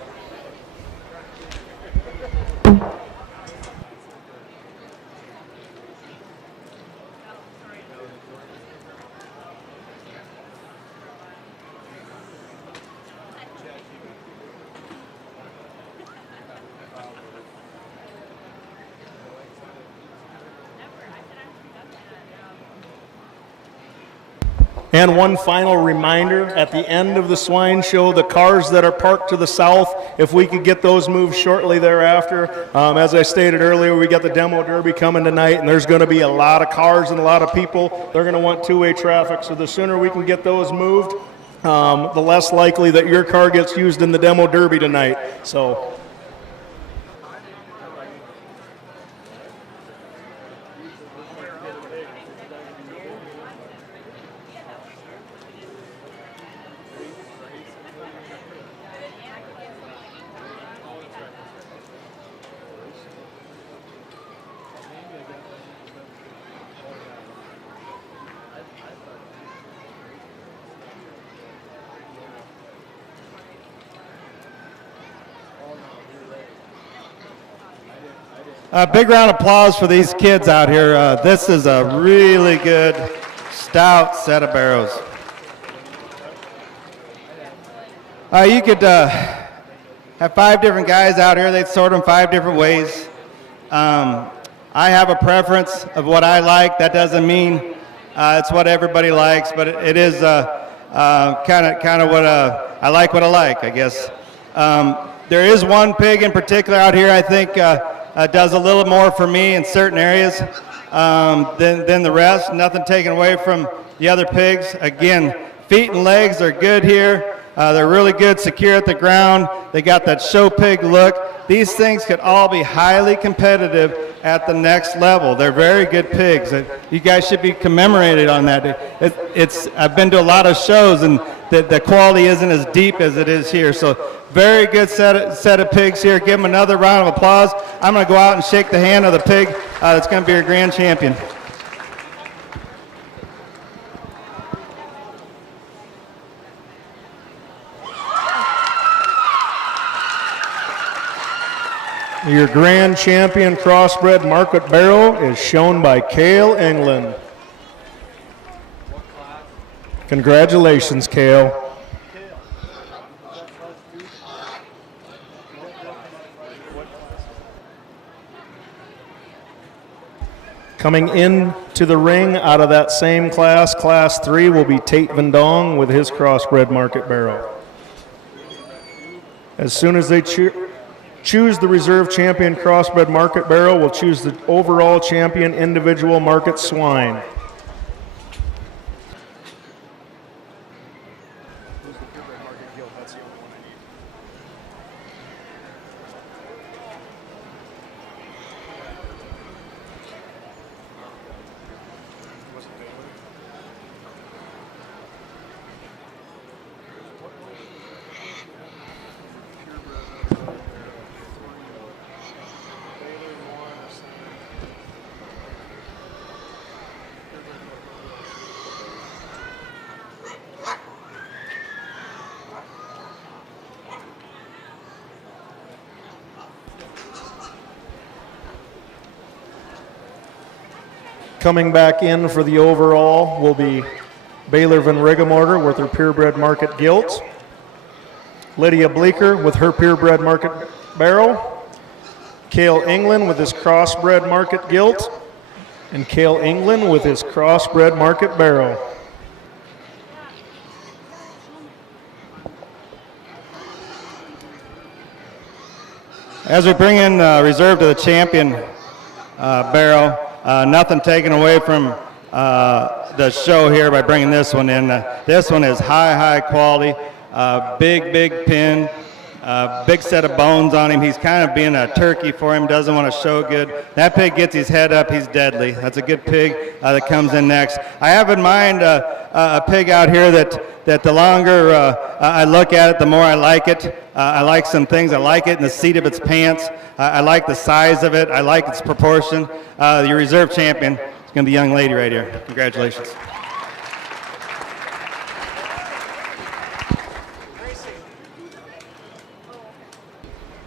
And one final reminder, at the end of the swine show, the cars that are parked to the south, if we could get those moved shortly thereafter. As I stated earlier, we got the demo derby coming tonight, and there's going to be a lot of cars and a lot of people. They're going to want two-way traffic, so the sooner we can get those moved, the less likely that your car gets used in the demo derby tonight. So. A big round of applause for these kids out here. This is a really good, stout set of barrows. You could have 5 different guys out here. They'd sort them 5 different ways. I have a preference of what I like. That doesn't mean it's what everybody likes, but it is kind of what I like what I like, I guess. There is one pig in particular out here I think does a little more for me in certain areas than the rest. Nothing taken away from the other pigs. Again, feet and legs are good here. They're really good, secure at the ground. They got that show pig look. These things could all be highly competitive at the next level. They're very good pigs. You guys should be commemorated on that. I've been to a lot of shows, and the quality isn't as deep as it is here. So very good set of pigs here. Give them another round of applause. I'm going to go out and shake the hand of the pig that's going to be our grand champion. Your grand champion crossbred market barrow is shown by Cale England. Congratulations, Cale. Coming in to the ring out of that same class, Class 3, will be Tate Vendong with his crossbred market barrow. As soon as they choose the reserve champion crossbred market barrow, we'll choose the overall champion individual market swine. Coming back in for the overall will be Baylor Van Rigamorter with her purebred market gilt. Lydia Bleeker with her purebred market barrow. Cale England with his crossbred market gilt. And Cale England with his crossbred market barrow. As we bring in reserve to the champion barrow, nothing taken away from the show here by bringing this one in. This one is high quality, big pin, big set of bones on him. He's kind of being a turkey for him, doesn't want to show good. That pig gets his head up, he's deadly. That's a good pig that comes in next. I have in mind a pig out here that the longer I look at it, the more I like it. I like some things. I like it in the seat of its pants. I like the size of it. I like its proportion. Your reserve champion is going to be a young lady right here. Congratulations.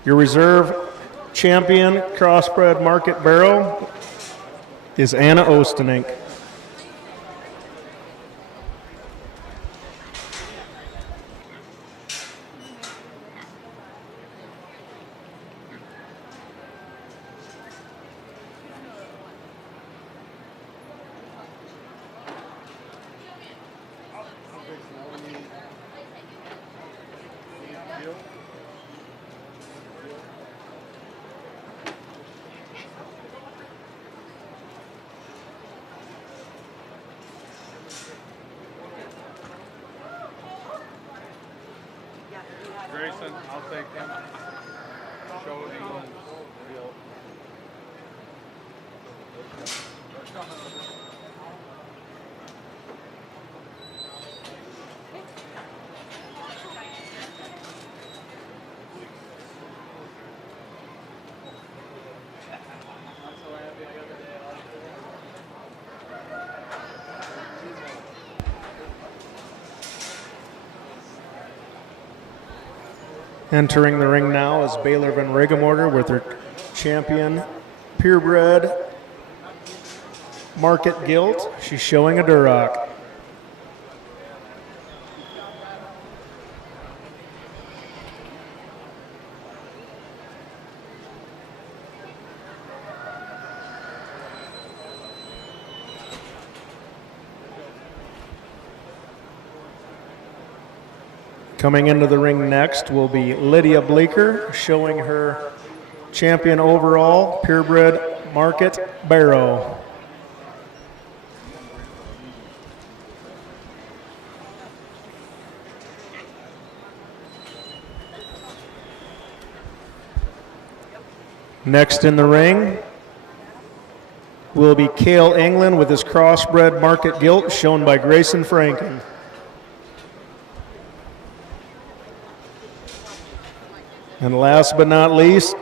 Your reserve champion crossbred market barrow is Anna Ostenink. Grayson, I'll take him. Show it England. Entering the ring now is Baylor Van Rigamorter with her champion purebred market gilt. She's showing a Duroc. Coming into the ring next will be Lydia Bleeker, showing her champion overall purebred market barrow. Next in the ring will be Cale England with his crossbred market gilt, shown by Grayson Franken. And last but not least,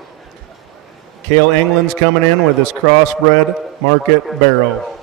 Cale England's coming in with his crossbred market barrow.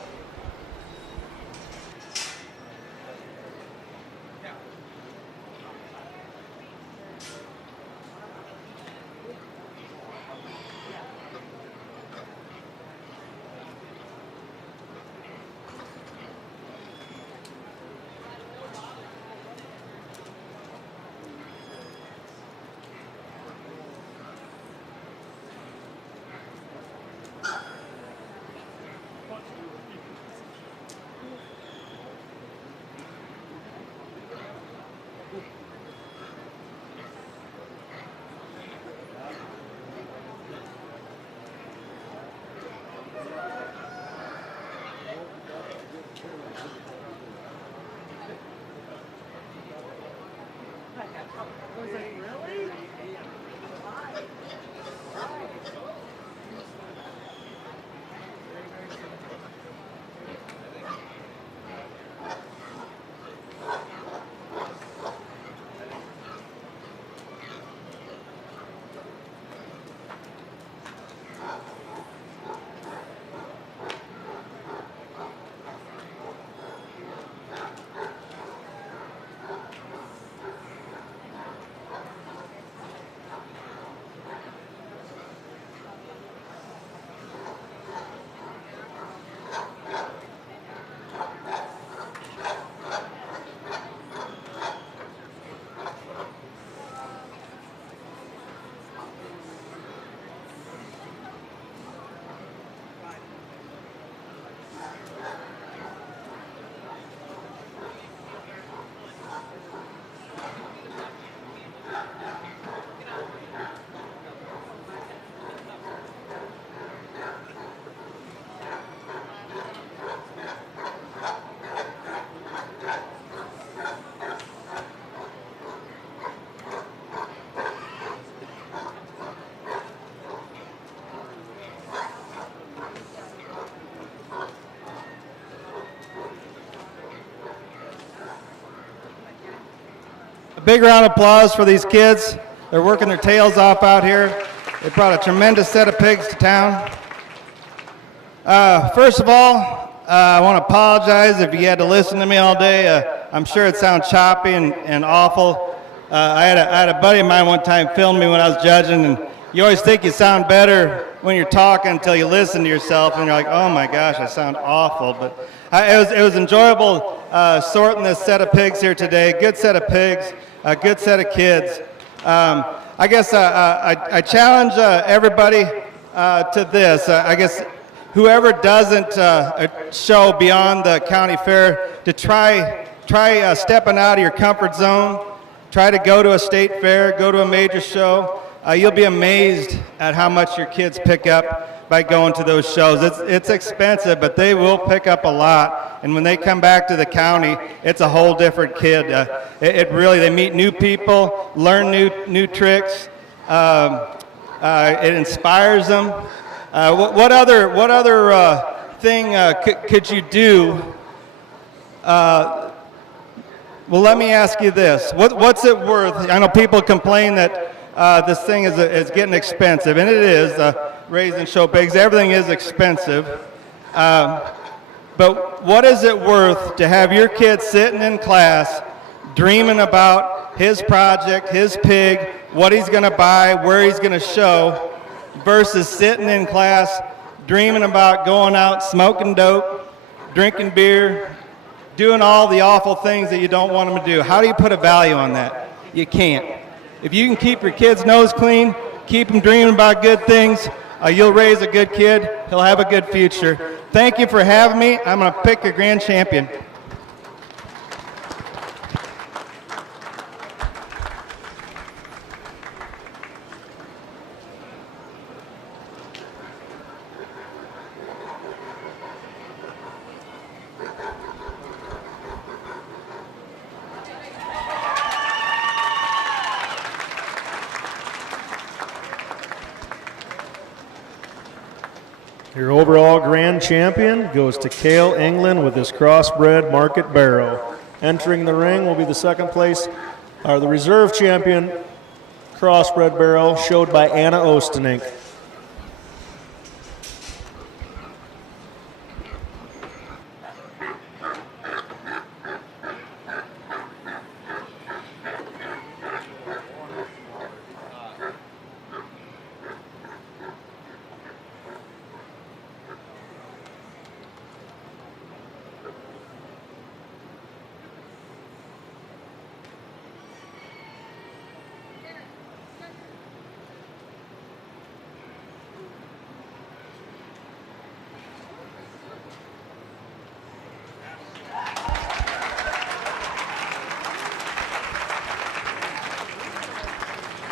big round of applause for these kids. They're working their tails off out here. They brought a tremendous set of pigs to town. First of all, I want to apologize if you had to listen to me all day. I'm sure it sounds choppy and awful. I had a buddy of mine one time film me when I was judging, and you always think you sound better when you're talking until you listen to yourself, and you're like, oh my gosh, I sound awful. But it was enjoyable sorting this set of pigs here today. Good set of pigs, a good set of kids. I guess I challenge everybody to this. I guess whoever doesn't show beyond the county fair, to try stepping out of your comfort zone. Try to go to a state fair, go to a major show. You'll be amazed at how much your kids pick up by going to those shows. It's expensive, but they will pick up a lot. And when they come back to the county, it's a whole different kid. They meet new people, learn new tricks. It inspires them. What other thing could you do? Well, let me ask you this. What's it worth? I know people complain that this thing is getting expensive, and it is. Raise and show pigs, everything is expensive. But what is it worth to have your kid sitting in class dreaming about his project, his pig, what he's going to buy, where he's going to show, versus sitting in class dreaming about going out, smoking dope, drinking beer, doing all the awful things that you don't want them to do? How do you put a value on that? You can't. If you can keep your kid's nose clean, keep them dreaming about good things, you'll raise a good kid. He'll have a good future. Thank you for having me. I'm going to pick your grand champion. Your overall grand champion goes to Cale England with his crossbred Market Barrow. Entering the ring will be the second place, or the reserve champion crossbred barrel, showed by Anna Ostenink.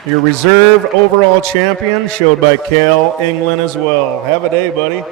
Your reserve overall champion, showed by Cale England as well. Have a day, buddy.